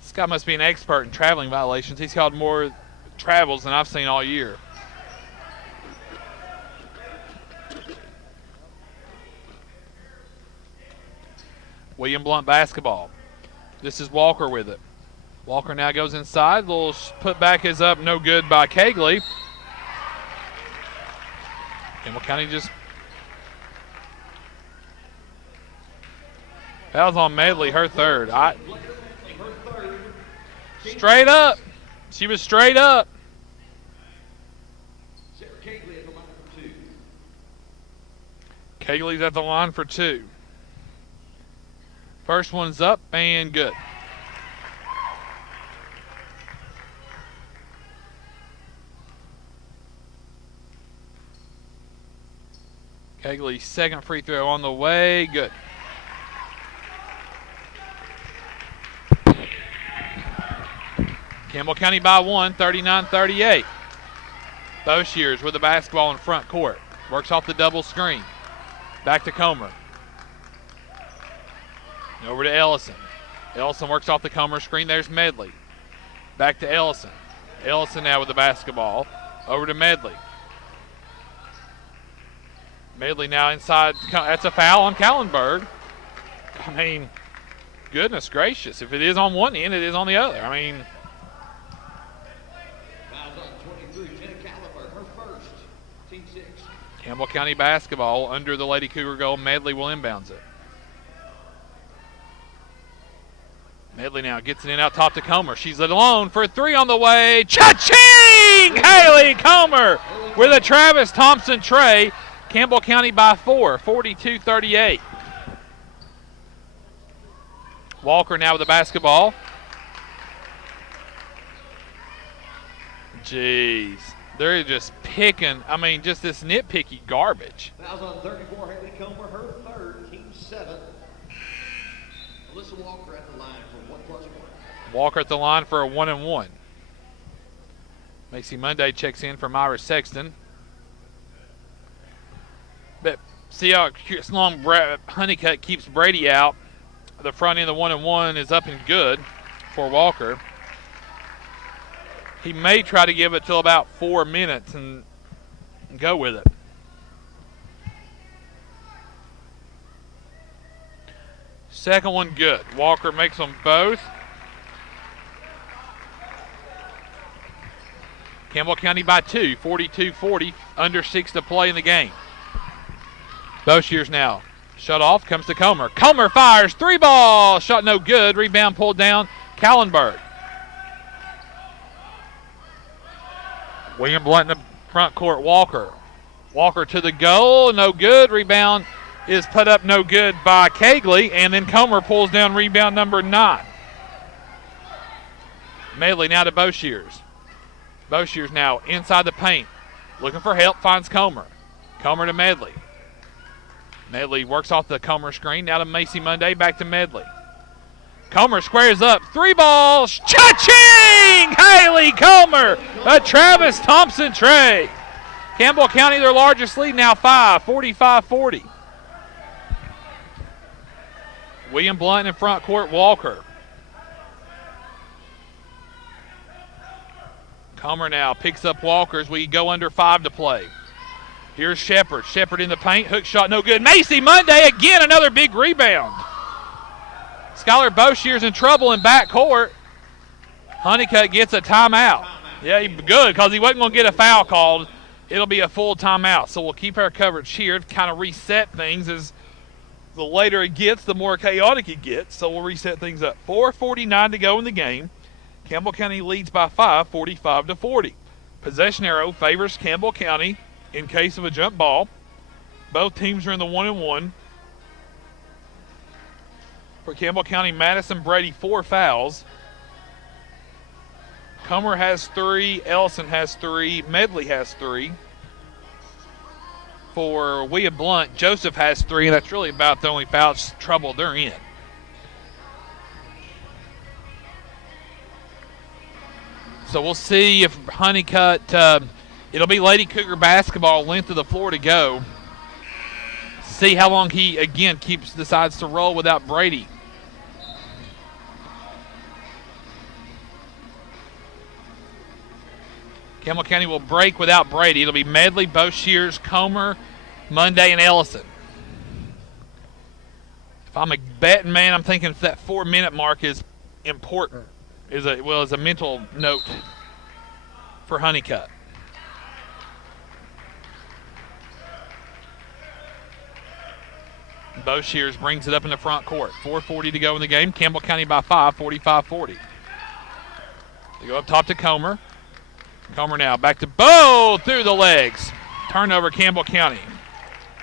This guy must be an expert in traveling violations. He's called more travels than I've seen all year. William Blount basketball. This is Walker with it. Walker now goes inside. Little putback is up, no good by Kegley. Campbell County just fouls on Medley, her third. Straight up. She was straight up. Kegley's at the line for 2. First one's up and good. Kegley's second free throw on the way, good. Campbell County by 1, 39-38. Boshears with the basketball in front court. Works off the double screen. Back to Comer. Over to Ellison. Ellison works off the Comer screen. There's Medley. Back to Ellison. Ellison now with the basketball. Over to Medley. Medley now inside. That's a foul on Kallenberg. I mean, goodness gracious. If it is on one end, it is on the other. I mean, Campbell County basketball under the Lady Cougar goal. Medley will inbounds it. Medley now gets it in out top to Comer. She's alone for 3 on the way. Cha-ching! Haley Comer with a Travis Thompson tray. Campbell County by 4, 42-38. Walker now with the basketball. Jeez. They're just picking, I mean, just this nitpicky garbage. Fouls on 34, Haley Comer, her third, team 7. Alyssa Walker at the line for 1+1. Walker at the line for a 1-and-1. Macy Monday checks in for Myra Sexton. But see how long Honeycutt keeps Brady out. The front end of the 1-and-1 is up and good for Walker. He may try to give it till about 4 minutes and go with it. Second one good. Walker makes them both. Campbell County by 2, 42-40, under 6 to play in the game. Boshears now. Shut off, comes to Comer. Comer fires, 3 ball, shot no good. Rebound pulled down, Kallenberg. William Blunt in the front court, Walker. Walker to the goal, no good. Rebound is put up no good by Kegley, and then Comer pulls down rebound number 9. Medley now to Boshears. Boshears now inside the paint. Looking for help, finds Comer. Comer to Medley. Medley works off the Comer screen. Now to Macy Monday, back to Medley. Comer squares up. 3 balls. Cha-ching! Haley Comer. A Travis Thompson tray. Campbell County, their largest lead now 5, 45-40. William Blunt in front court, Walker. Comer now picks up Walker as we go under 5 to play. Here's Shepard. Shepard in the paint. Hook shot no good. Macy Monday again, another big rebound. Skylar Boshears in trouble in backcourt. Honeycutt gets a timeout. Yeah, good, because he wasn't going to get a foul called. It'll be a full timeout. So we'll keep our coverage here to kind of reset things. As the later it gets, the more chaotic it gets. So we'll reset things up. 4:49 to go in the game. Campbell County leads by 5, 45-40. Possession arrow favors Campbell County in case of a jump ball. Both teams are in the 1-and-1. For Campbell County, Madison Brady 4 fouls. Comer has 3, Ellison has 3, Medley has 3. For William Blunt, Joseph has 3, and that's really about the only foul trouble they're in. So we'll see if Honeycutt, it'll be Lady Cougar basketball, length of the floor to go. See how long he, again, decides to roll without Brady. Campbell County will break without Brady. It'll be Medley, Boshears, Comer, Monday, and Ellison. If I'm a betting man, I'm thinking that 4-minute mark is important. As a mental note for Honeycutt. Boshears brings it up in the front court. 4:40 to go in the game. Campbell County by 5, 45-40. They go up top to Comer. Comer now back to Bo through the legs. Turnover Campbell County.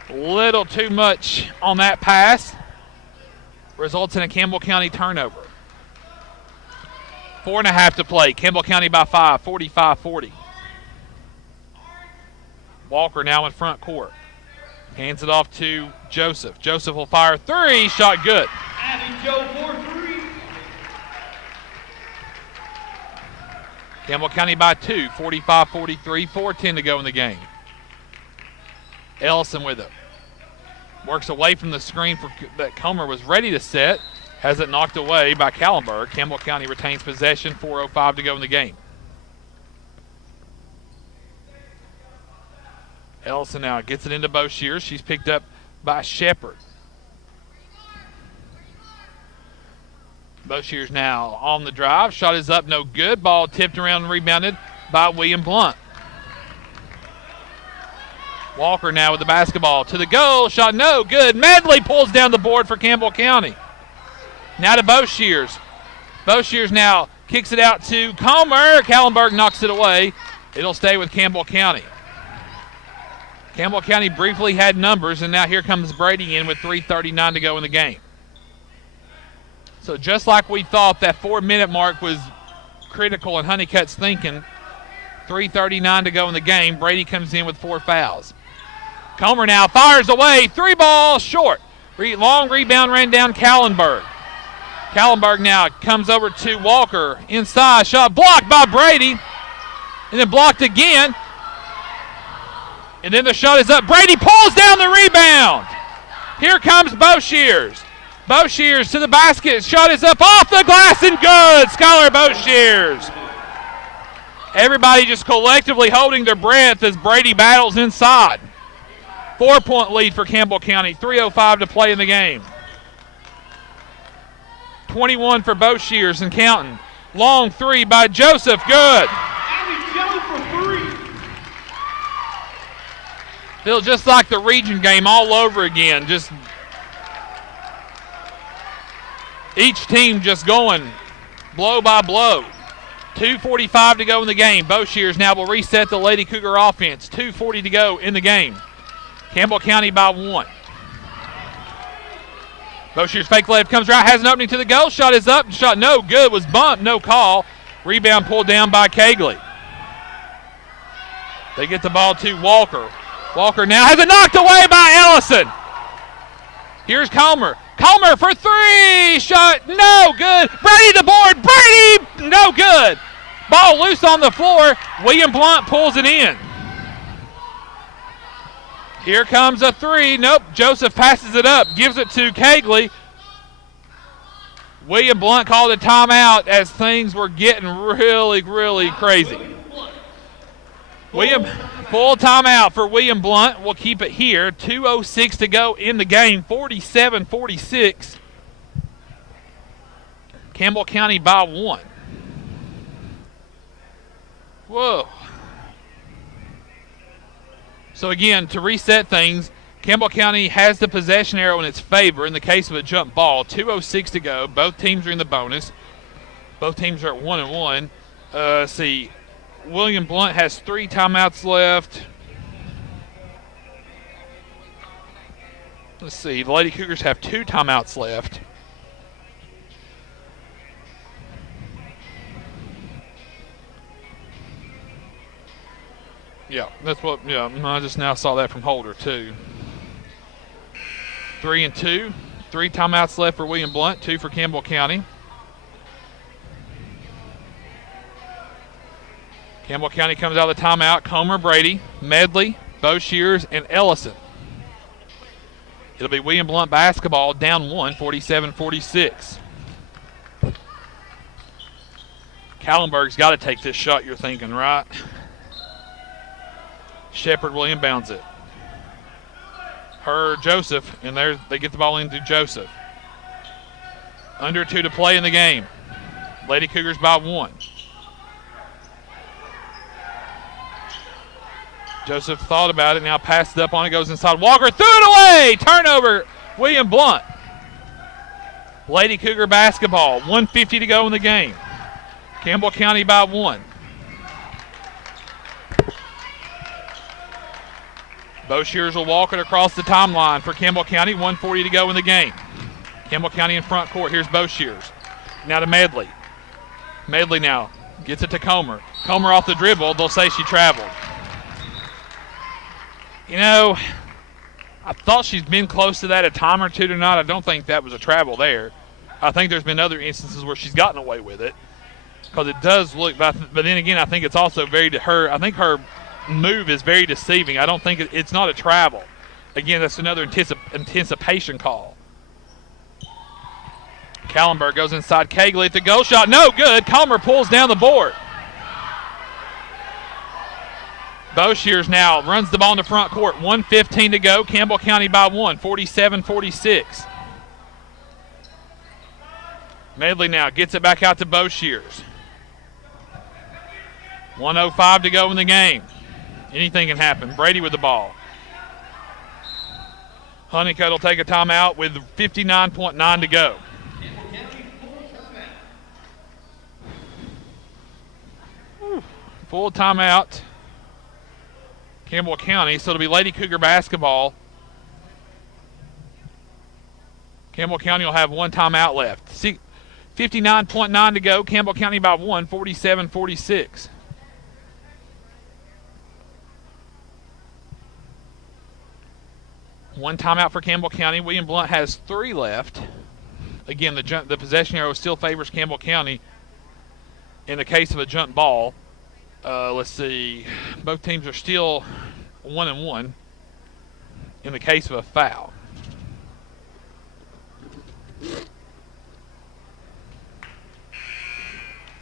Little too much on that pass. Results in a Campbell County turnover. 4.5 to play. Campbell County by 5, 45-40. Walker now in front court. Hands it off to Joseph. Joseph will fire 3. Shot good. Joe for 3. Campbell County by 2, 45-43. 4:10 to go in the game. Ellison with it. Works away from the screen that Comer was ready to set. Has it knocked away by Kallenberg. Campbell County retains possession. 4:05 to go in the game. Ellison now gets it into Boshears. She's picked up by Shepard. Boshears now on the drive. Shot is up, no good. Ball tipped around and rebounded by William Blunt. Walker now with the basketball to the goal. Shot no good. Medley pulls down the board for Campbell County. Now to Boshears. Boshears now kicks it out to Comer. Kallenberg knocks it away. It'll stay with Campbell County. Campbell County briefly had numbers, and now here comes Brady in with 3:39 to go in the game. So just like we thought, that 4-minute mark was critical in Honeycutt's thinking. 3:39 to go in the game. Brady comes in with 4 fouls. Comer now fires away. 3 ball short. Long rebound ran down Kallenberg. Kallenberg now comes over to Walker. Inside shot blocked by Brady. And then blocked again. And then the shot is up. Brady pulls down the rebound. Here comes Boshears. Boshears to the basket. Shot is up off the glass and good. Skylar Boshears. Everybody just collectively holding their breath as Brady battles inside. 4-point lead for Campbell County. 3:05 to play in the game. 21 for Boshears and counting. Long three by Joseph. Good. Feels just like the region game all over again. Just each team just going blow by blow. 2:45 to go in the game. Boshears now will reset the Lady Cougar offense. 2:40 to go in the game. Campbell County by 1. Boshears fake left, comes right, has an opening to the goal. Shot is up, shot no good, was bumped, no call. Rebound pulled down by Kegley. They get the ball to Walker. Walker now has it knocked away by Ellison. Here's Comer. Comer for three, shot no good. Brady the board, Brady no good. Ball loose on the floor. William Blount pulls it in. Here comes a three. Nope, Joseph passes it up, gives it to Kegley. William Blount called a timeout as things were getting really, really crazy. Full timeout for William Blount. We'll keep it here. 2:06 to go in the game. 47-46. Campbell County by 1. Whoa. So again, to reset things, Campbell County has the possession arrow in its favor in the case of a jump ball. 2:06 to go. Both teams are in the bonus. Both teams are at 1-1. Let's see. William Blount has 3 timeouts left. Let's see. The Lady Cougars have 2 timeouts left. Yeah, that's what, yeah, I just now saw that from Holder, too. 3-2. 3 timeouts left for William Blount, 2 for Campbell County. Campbell County comes out of the timeout. Comer, Brady, Medley, Boshears, and Ellison. It'll be William Blount basketball, down 1, 47-46. Kallenberg's got to take this shot, you're thinking, right? Shepard will inbounds it. Joseph, and there they get the ball into Joseph. Under 2 to play in the game. Lady Cougars by 1. Joseph thought about it, now passes up on it, goes inside. Walker threw it away! Turnover, William Blount. Lady Cougar basketball, 1:50 to go in the game. Campbell County by 1. Boshears will walk it across the timeline for Campbell County. 1:40 to go in the game. Campbell County in front court. Here's Boshears. Now to Medley. Medley now gets it to Comer. Comer off the dribble. They'll say she traveled. You know, I thought she's been close to that a time or two tonight. I don't think that was a travel there. I think there's been other instances where she's gotten away with it because it does look, but then again, I think it's also I think her move is very deceiving. I don't think it's not a travel. Again, that's another anticipation call. Kallenberg goes inside. Kegley at the goal shot. No good. Comer pulls down the board. Boshears now runs the ball in the front court. 1:15 to go. Campbell County by 1. 47-46. Medley now gets it back out to Boshears. 1:05 to go in the game. Anything can happen. Brady with the ball. Honeycutt will take a timeout with 59.9 to go. Full timeout. Campbell County, so it'll be Lady Cougar basketball. Campbell County will have 1 timeout left. 59.9 to go. Campbell County by 1, 47-46. One timeout for Campbell County. William Blount has 3 left. Again, the possession arrow still favors Campbell County in the case of a jump ball. Let's see. Both teams are still 1-1 in the case of a foul.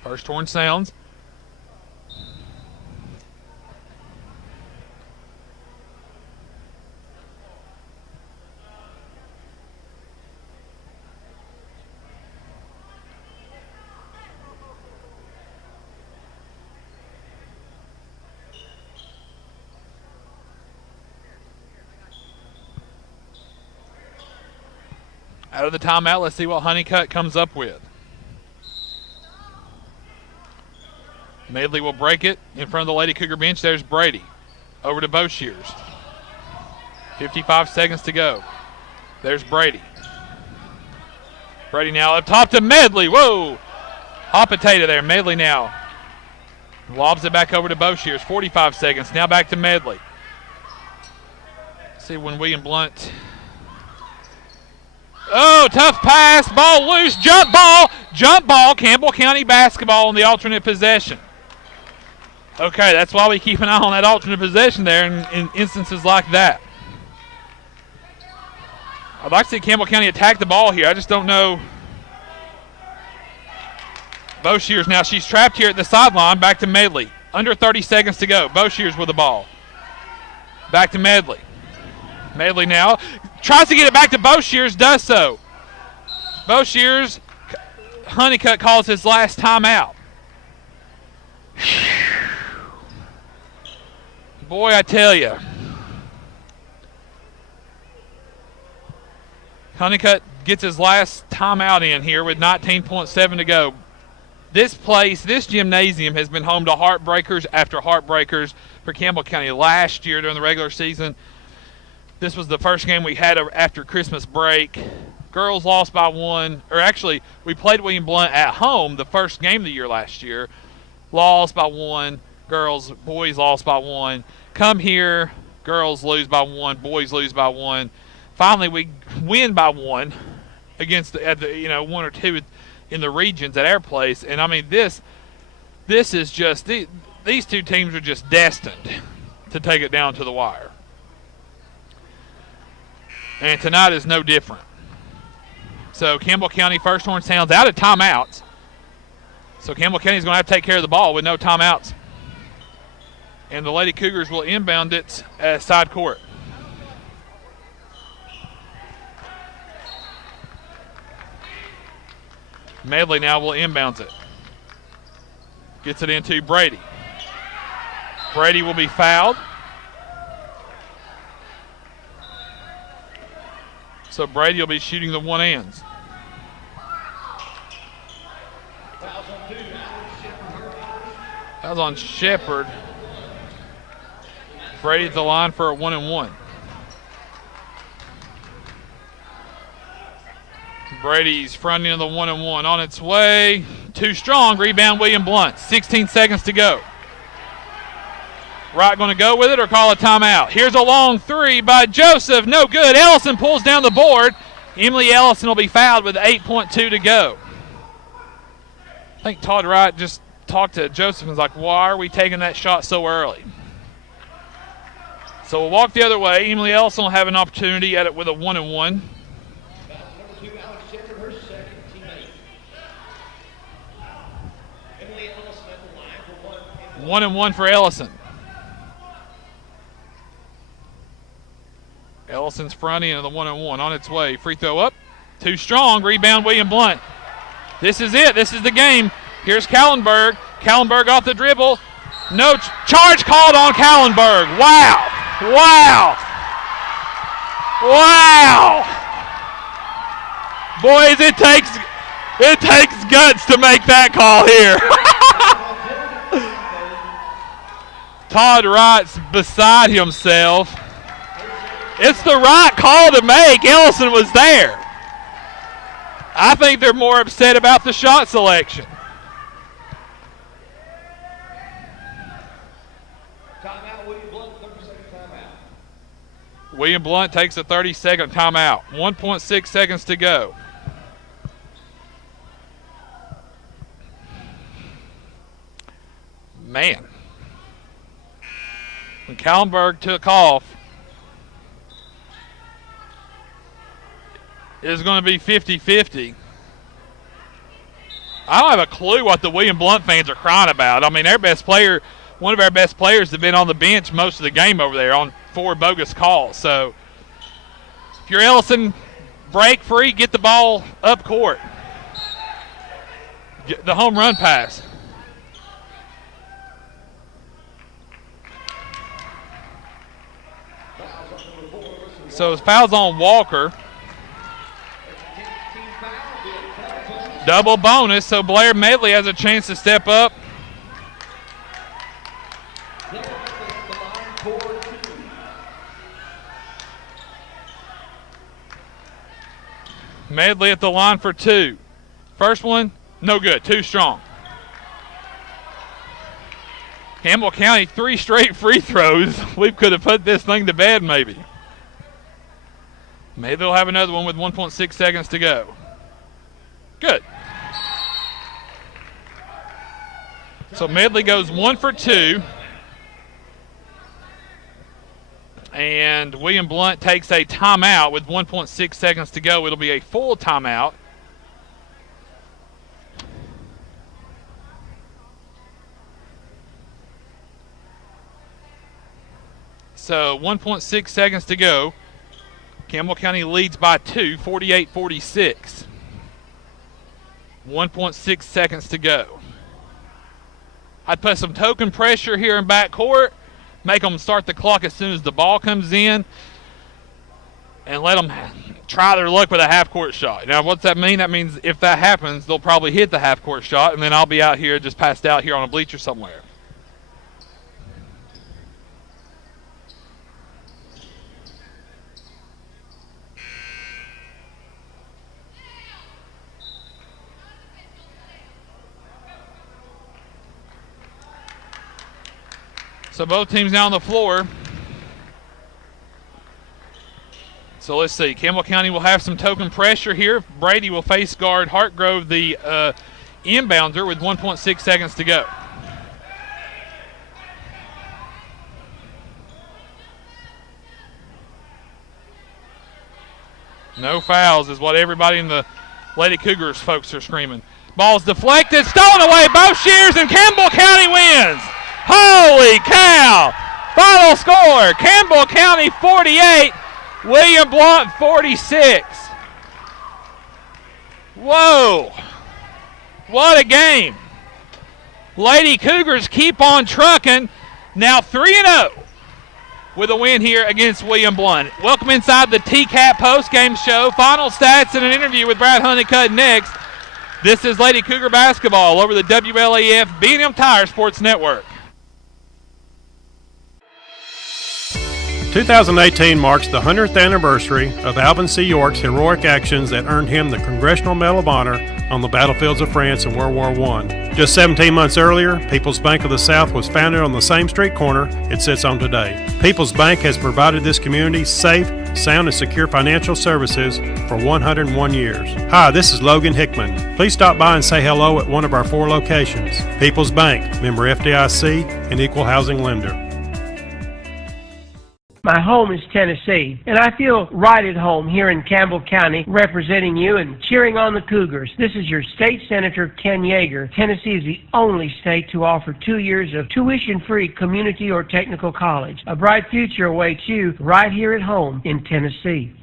First horn sounds. Out of the timeout, let's see what Honeycutt comes up with. Medley will break it in front of the Lady Cougar bench. There's Brady. Over to Boshears. 55 seconds to go. There's Brady. Brady now up top to Medley. Whoa! Hot potato there. Medley now lobs it back over to Boshears. 45 seconds. Now back to Medley. See when William Blount. Oh, tough pass. Ball loose. Jump ball. Jump ball. Campbell County basketball on the alternate possession. Okay, that's why we keep an eye on that alternate possession there in instances like that. I'd like to see Campbell County attack the ball here. I just don't know. Boshears now, she's trapped here at the sideline. Back to Medley. Under 30 seconds to go. Boshears with the ball. Back to Medley. Medley now tries to get it back to Boshears, does so. Boshears, Honeycutt calls his last timeout. Boy, I tell you. Honeycutt gets his last timeout in here with 19.7 to go. This place, this gymnasium has been home to heartbreakers after heartbreakers for Campbell County. Last year during the regular season, this was the first game we had after Christmas break. Girls lost by one, or actually we played William Blount at home the first game of the year last year. Lost by one, boys lost by one. Come here, girls lose by one, boys lose by one. Finally, we win by one against one or two in the regions at our place. And I mean, this is just these two teams are just destined to take it down to the wire. And tonight is no different. So Campbell County First Orange Sounds out of timeouts. So Campbell County is going to have to take care of the ball with no timeouts. And the Lady Cougars will inbound it at side court. Medley now will inbounds it. Gets it into Brady. Brady will be fouled. So Brady will be shooting the one ends. That was on Shepard. Brady at the line for a 1-and-1. Brady's fronting of the 1-and-1 on its way. Too strong. Rebound William Blount. 16 seconds to go. Wright going to go with it or call a timeout. Here's a long three by Joseph. No good. Ellison pulls down the board. Emily Ellison will be fouled with 8.2 to go. I think Todd Wright just talked to Joseph and was like, why are we taking that shot so early? So we'll walk the other way. Emily Ellison will have an opportunity at it with a 1-and-1. 1-and-1 for Ellison. Ellison's fronting of the 1-and-1 on its way. Free throw up. Too strong. Rebound William Blount. This is it. This is the game. Here's Kallenberg. Kallenberg off the dribble. No charge called on Kallenberg. Wow. Wow. Wow. Boys, it takes guts to make that call here. Todd Wright's beside himself. It's the right call to make. Ellison was there. I think they're more upset about the shot selection. Timeout, William Blount, 30-second timeout. William Blount takes a 30-second timeout. 1.6 seconds to go. Man. When Kallenberg took off, it is going to be 50-50. I don't have a clue what the William Blount fans are crying about. I mean, their best player, one of our best players, have been on the bench most of the game over there on 4 bogus calls. So if you're Ellison, break free, get the ball up court. Get the home run pass. So his foul's on Walker. Double bonus, so Blair Medley has a chance to step up. Medley at the line for 2. First one, no good, too strong. Campbell County, 3 straight free throws. We could have put this thing to bed maybe. Maybe they'll have another one with 1.6 seconds to go. Good. So Medley goes 1 for 2. And William Blount takes a timeout with 1.6 seconds to go. It'll be a full timeout. So 1.6 seconds to go. Campbell County leads by 2, 48-46. 1.6 seconds to go. I'd put some token pressure here in backcourt. Make them start the clock as soon as the ball comes in. And let them try their luck with a half-court shot. Now, what's that mean? That means if that happens, they'll probably hit the half-court shot, and then I'll be out here just passed out here on a bleacher somewhere. So both teams now on the floor. So let's see. Campbell County will have some token pressure here. Brady will face guard Hartgrove, the inbounder, with 1.6 seconds to go. No fouls is what everybody in the Lady Cougars folks are screaming. Ball's deflected, stolen away, both shears, and Campbell County wins. Holy cow! Final score, Campbell County 48, William Blount 46. Whoa! What a game. Lady Cougars keep on trucking, now 3-0 with a win here against William Blount. Welcome inside the TCAT postgame show. Final stats and an interview with Brad Honeycutt next. This is Lady Cougar basketball over the WLAF B&M Tire Sports Network. 2018 marks the 100th anniversary of Alvin C. York's heroic actions that earned him the Congressional Medal of Honor on the battlefields of France in World War I. Just 17 months earlier, People's Bank of the South was founded on the same street corner it sits on today. People's Bank has provided this community safe, sound, and secure financial services for 101 years. Hi, this is Logan Hickman. Please stop by and say hello at one of our 4 locations. People's Bank, member FDIC, and equal housing lender. My home is Tennessee, and I feel right at home here in Campbell County representing you and cheering on the Cougars. This is your state senator, Ken Yeager. Tennessee is the only state to offer 2 years of tuition-free community or technical college. A bright future awaits you right here at home in Tennessee.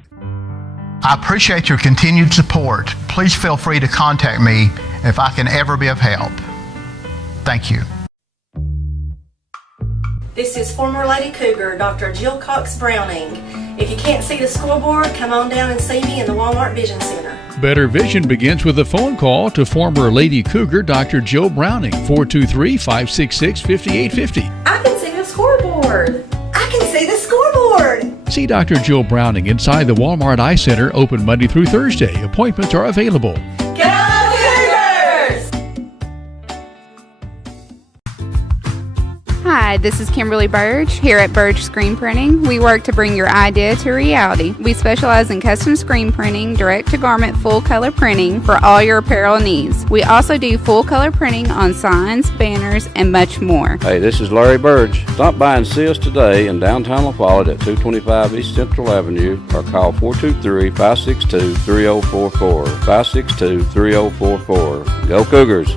I appreciate your continued support. Please feel free to contact me if I can ever be of help. Thank you. This is former Lady Cougar, Dr. Jill Cox Browning. If you can't see the scoreboard, come on down and see me in the Walmart Vision Center. Better vision begins with a phone call to former Lady Cougar Dr. Jill Browning, 423-566-5850. I can see the scoreboard. I can see the scoreboard. See Dr. Jill Browning inside the Walmart Eye Center, open Monday through Thursday. Appointments are available. Get on the Cougars! Hi, this is Kimberly Burge here at Burge Screen Printing. We work to bring your idea to reality. We specialize in custom screen printing, direct-to-garment full-color printing for all your apparel needs. We also do full-color printing on signs, banners, and much more. Hey, this is Larry Burge. Stop by and see us today in downtown La Follette at 225 East Central Avenue or call 423-562-3044. 562-3044. Go Cougars!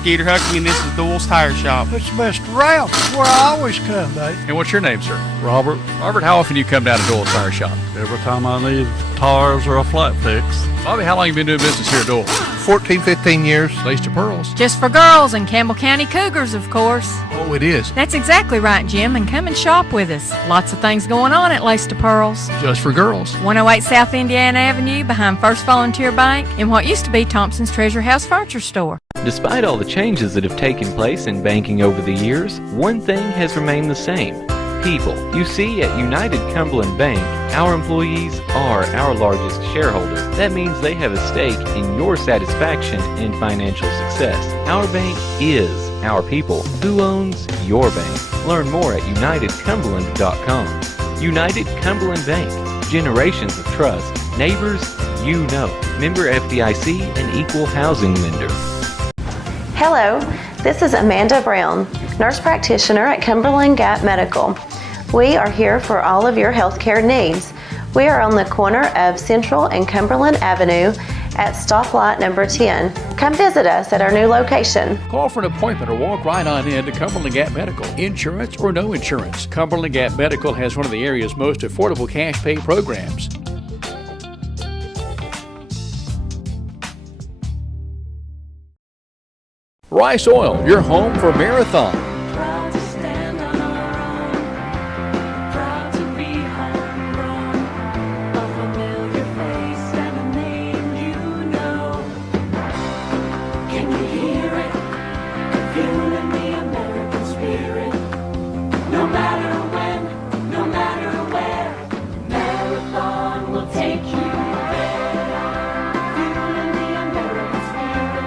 Skeeter Huckabee, and this is Doyle's Tire Shop. It's the best route. It's where I always come, Dave. And what's your name, sir? Robert. Robert, how often do you come down to Doyle's Tire Shop? Every time I need tires or a flat fix. Bobby, how long have you been doing business here at Doyle? 14, 15 years. Lace to Pearls. Just for girls and Campbell County Cougars, of course. Oh, it is. That's exactly right, Jim, and come and shop with us. Lots of things going on at Lace to Pearls. Just for girls. 108 South Indiana Avenue behind First Volunteer Bank in what used to be Thompson's Treasure House Furniture Store. Despite all the changes that have taken place in banking over the years, one thing has remained the same. People. You see, at United Cumberland Bank, our employees are our largest shareholders. That means they have a stake in your satisfaction and financial success. Our bank is our people. Who owns your bank? Learn more at UnitedCumberland.com. United Cumberland Bank. Generations of trust. Neighbors you know. Member FDIC and equal housing lender. Hello, this is Amanda Brown, nurse practitioner at Cumberland Gap Medical. We are here for all of your healthcare needs. We are on the corner of Central and Cumberland Avenue at stoplight number 10. Come visit us at our new location. Call for an appointment or walk right on in to Cumberland Gap Medical. Insurance or no insurance, Cumberland Gap Medical has one of the area's most affordable cash pay programs. Rice Oil, your home for Marathon.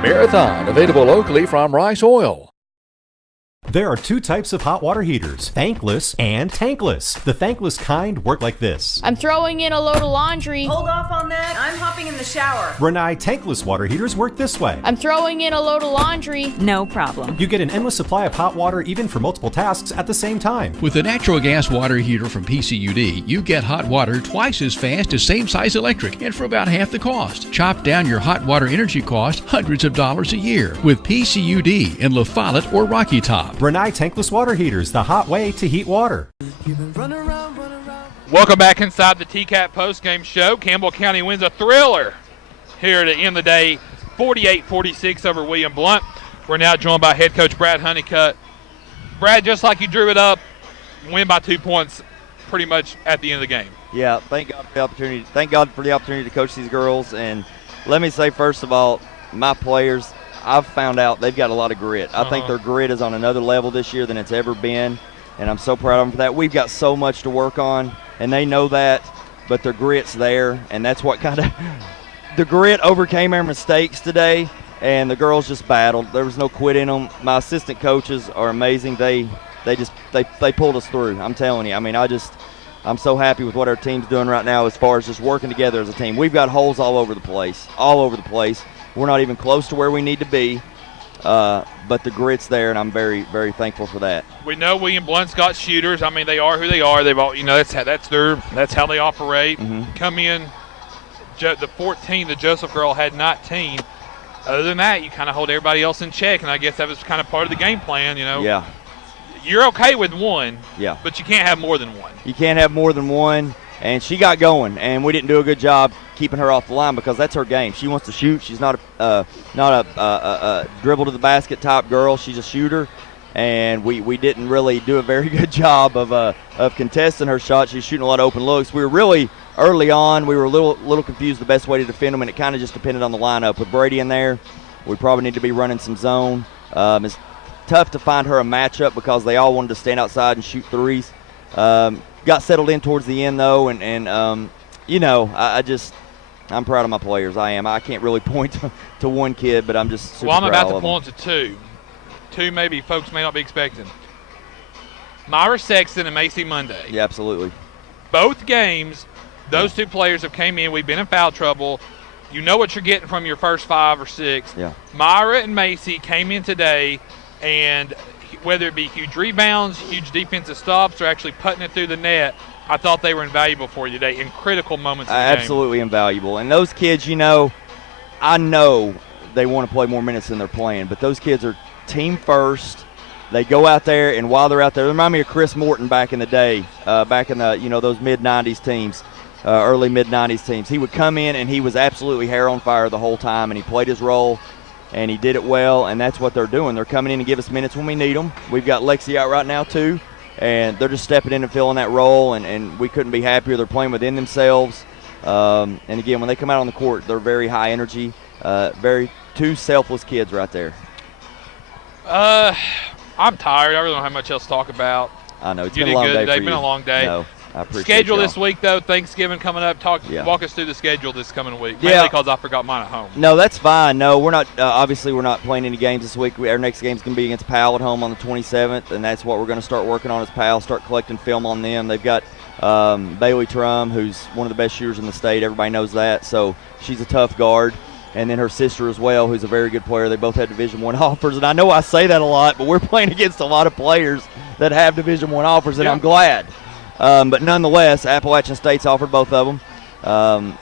Marathon, available locally from Rice Oil. There are two types of hot water heaters, thankless and tankless. The thankless kind work like this. I'm throwing in a load of laundry. Hold off on that. I'm hopping in the shower. Rinnai tankless water heaters work this way. I'm throwing in a load of laundry. No problem. You get an endless supply of hot water even for multiple tasks at the same time. With the natural gas water heater from PCUD, you get hot water twice as fast as same-size electric and for about half the cost. Chop down your hot water energy cost hundreds of dollars a year with PCUD in La Follette or Rocky Top. Rinnai tankless water heaters, the hot way to heat water. Welcome back inside the TCAT postgame show. Campbell County wins a thriller here to end the day, 48-46 over William Blount. We're now joined by head coach Brad Honeycutt. Brad, just like you drew it up, win by 2 points pretty much at the end of the game. Yeah, thank God for the opportunity. Thank God for the opportunity to coach these girls. And let me say, first of all, my players, I've found out they've got a lot of grit. I think their grit is on another level this year than it's ever been, and I'm so proud of them for that. We've got so much to work on, and they know that, but their grit's there, and that's what kind of – the grit overcame our mistakes today, and the girls just battled. There was no quit in them. My assistant coaches are amazing. They pulled us through, I'm telling you. I mean, I'm so happy with what our team's doing right now as far as just working together as a team. We've got holes all over the place. We're not even close to where we need to be, but the grit's there, and I'm very, very thankful for that. We know William Blount's got shooters. I mean, they are who they are. They've all, that's how they operate. Mm-hmm. Come in, the 14, the Joseph girl had 19. Other than that, you kind of hold everybody else in check, and I guess that was kind of part of the game plan. Yeah. You're okay with one. Yeah. But you can't have more than one. You can't have more than one. And she got going, and we didn't do a good job keeping her off the line because that's her game. She wants to shoot. She's not a dribble to the basket type girl. She's a shooter, and we didn't really do a very good job of contesting her shot. She's shooting a lot of open looks. We were really early on. We were a little confused the best way to defend them, and it kind of just depended on the lineup. With Brady in there, we probably need to be running some zone. It's tough to find her a matchup because they all wanted to stand outside and shoot threes. Got settled in towards the end, though, and I'm proud of my players. I am. I can't really point to one kid, but I'm just super proud of them. Well, I'm about to point to two. Two maybe folks may not be expecting. Myra Sexton and Macy Monday. Yeah, absolutely. Both games, those two players have came in. We've been in foul trouble. You know what you're getting from your first 5 or 6. Yeah. Myra and Macy came in today, and whether it be huge rebounds, huge defensive stops, or actually putting it through the net, I thought they were invaluable for you today in critical moments of the game. Absolutely invaluable. And those kids, I know they want to play more minutes than they're playing, but those kids are team first. They go out there, and while they're out there, they remind me of Chris Morton back in the day, back in the those mid-'90s teams. early mid-90s teams. He would come in and he was absolutely hair on fire the whole time, and he played his role, and he did it well, and that's what they're doing. They're coming in and give us minutes when we need them. We've got Lexi out right now too, and they're just stepping in and filling that role, and we couldn't be happier. They're playing within themselves, and again, when they come out on the court, they're very high energy, two selfless kids right there. I'm tired. I really don't have much else to talk about. I know. It's You been a did long good day today. for It's been you. a long day. No, I appreciate Schedule y'all. this week, though. Thanksgiving coming up. Walk us through the schedule this coming week. Yeah. Mainly because I forgot mine at home. No, that's fine. No, we're not. Obviously, we're not playing any games this week. Our next game's going to be against Powell at home on the 27th, and that's what we're going to start working on is Powell, start collecting film on them. They've got Bailey Trum, who's one of the best shooters in the state. Everybody knows that, so she's a tough guard. And then her sister as well, who's a very good player. They both have Division I offers, and I know I say that a lot, but we're playing against a lot of players that have Division I offers, and I'm glad. But nonetheless, Appalachian State's offered both of them,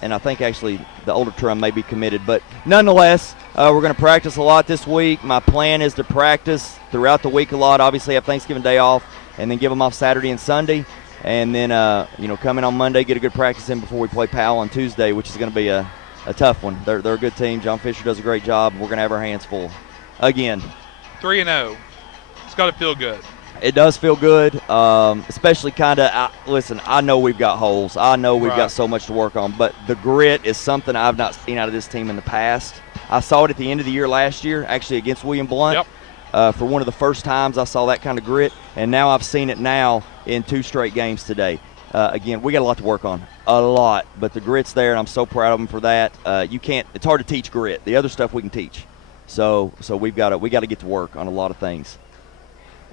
and I think actually the older Trum may be committed. But nonetheless, we're going to practice a lot this week. My plan is to practice throughout the week a lot. Obviously, have Thanksgiving Day off, and then give them off Saturday and Sunday, and then come in on Monday, get a good practice in before we play Powell on Tuesday, which is going to be a tough one. They're a good team. John Fisher does a great job. We're going to have our hands full again. 3-0. It's got to feel good. It does feel good, especially listen, I know we've got holes. I know we've got so much to work on, but the grit is something I've not seen out of this team in the past. I saw it at the end of the year last year, actually against William Blount. For one of the first times I saw that kind of grit, and now I've seen it now in 2 straight games today. Again, we got a lot to work on, a lot, but the grit's there, and I'm so proud of them for that. It's hard to teach grit. The other stuff we can teach. So we got to get to work on a lot of things.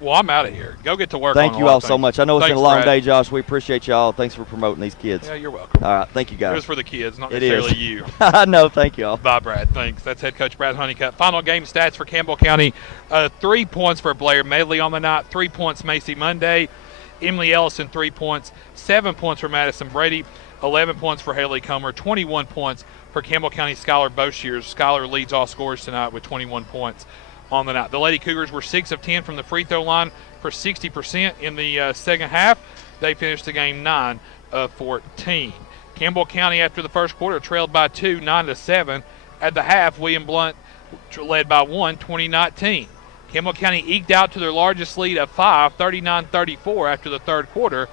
Well, I'm out of here. Go get to work. Thank on you a lot all of so things. much. I know it's Thanks, been a long Brad. day, Josh. We appreciate y'all. Thanks for promoting these kids. Yeah, you're welcome. All right, thank you, guys. It was for the kids, not It necessarily is. you. I know. Thank you all. Bye, Brad. Thanks. That's head coach Brad Honeycutt. Final game stats for Campbell County. 3 points for Blair Medley on the night. 3 points Macy Monday. Emily Ellison, 3 points. 7 points for Madison Brady. 11 points for Haley Comer. 21 points for Campbell County Skylar Boshiers. Skylar leads all scorers tonight with 21 points on the night. The Lady Cougars were 6 of 10 from the free throw line for 60% in the second half. They finished the game 9 of 14. Campbell County, after the first quarter, trailed by 2, 9-7. At the half, William Blount led by 1, 20-19. Campbell County eked out to their largest lead of 5, 39-34 after the third quarter,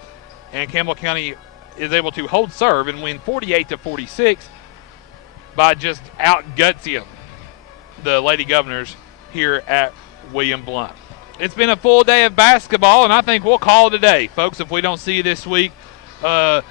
and Campbell County is able to hold serve and win 48-46 by just out-gutsing the Lady Governors here at William Blount. It's been a full day of basketball, and I think we'll call it a day. Folks, if we don't see you this week, no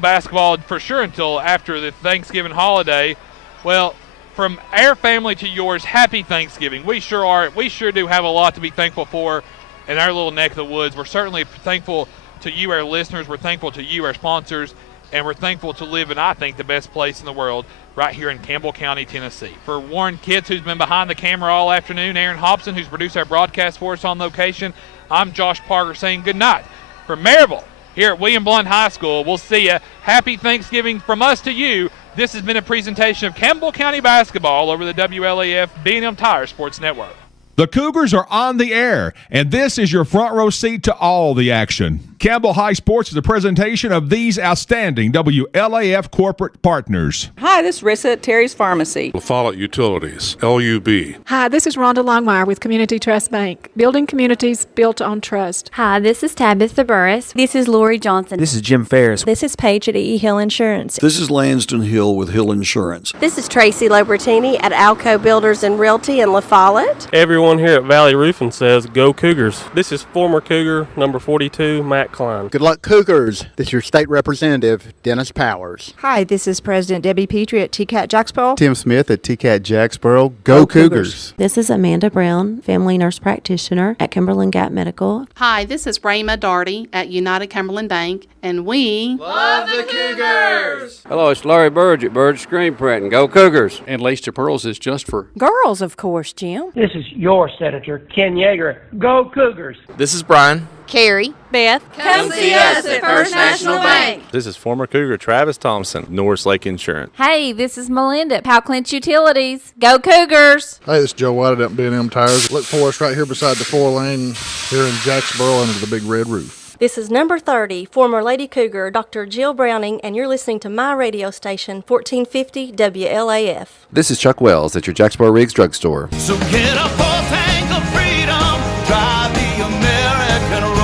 basketball for sure until after the Thanksgiving holiday. Well, from our family to yours, happy Thanksgiving. We sure do have a lot to be thankful for in our little neck of the woods. We're certainly thankful to you, our listeners. We're thankful to you, our sponsors. And we're thankful to live in, I think, the best place in the world right here in Campbell County, Tennessee. For Warren Kitts, who's been behind the camera all afternoon, Aaron Hobson, who's produced our broadcast for us on location, I'm Josh Parker saying good night. From Maryville, here at William Blount High School, we'll see you. Happy Thanksgiving from us to you. This has been a presentation of Campbell County basketball over the WLAF B&M Tire Sports Network. The Cougars are on the air, and this is your front row seat to all the action. Campbell High Sports is a presentation of these outstanding WLAF corporate partners. Hi, this is Rissa at Terry's Pharmacy. LaFollette Utilities, LUB. Hi, this is Rhonda Longmire with Community Trust Bank, building communities built on trust. Hi, this is Tabitha Burris. This is Lori Johnson. This is Jim Ferris. This is Paige at E. Hill Insurance. This is Lanston Hill with Hill Insurance. This is Tracy Lobertini at Alco Builders and Realty in La Follette. Everyone here at Valley Roofing says, go Cougars. This is former Cougar number 42, Matt Klein. Good luck, Cougars. This is your state representative, Dennis Powers. Hi, this is President Debbie Petrie at TCAT Jacksboro. Tim Smith at TCAT Jacksboro. Go Cougars. This is Amanda Brown, family nurse practitioner at Cumberland Gap Medical. Hi, this is Rayma Darty at United Cumberland Bank, and we love the Cougars! Hello, it's Larry Burge at Burge Screen Printing. Go Cougars! And Lace to Pearls is just for girls, of course, Jim. This is your Senator, Ken Yeager. Go Cougars! This is Brian. Carrie. Beth. Come see us at First National Bank. This is former Cougar Travis Thompson, Norris Lake Insurance. Hey, this is Melinda at Powell Clinch Utilities. Go Cougars! Hey, this is Joe White at B&M Tires. Look for us right here beside the 4-lane here in Jacksboro under the big red roof. This is number 30, former Lady Cougar, Dr. Jill Browning, and you're listening to my radio station, 1450 WLAF. This is Chuck Wells at your Jacksboro Riggs Drugstore. So get a full tank of freedom, drive the American road.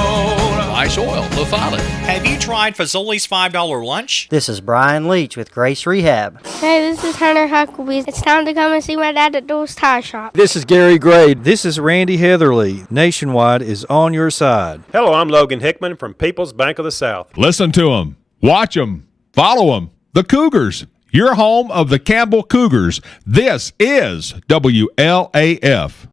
Ice Oil, La Follette. Have you tried Fazoli's $5 lunch? This is Brian Leach with Grace Rehab. Hey, this is Hunter Huckabee. It's time to come and see my dad at Doyle's Tire Shop. This is Gary Gray. This is Randy Heatherly. Nationwide is on your side. Hello, I'm Logan Hickman from People's Bank of the South. Listen to them, watch them, follow them. The Cougars, your home of the Campbell Cougars. This is WLAF.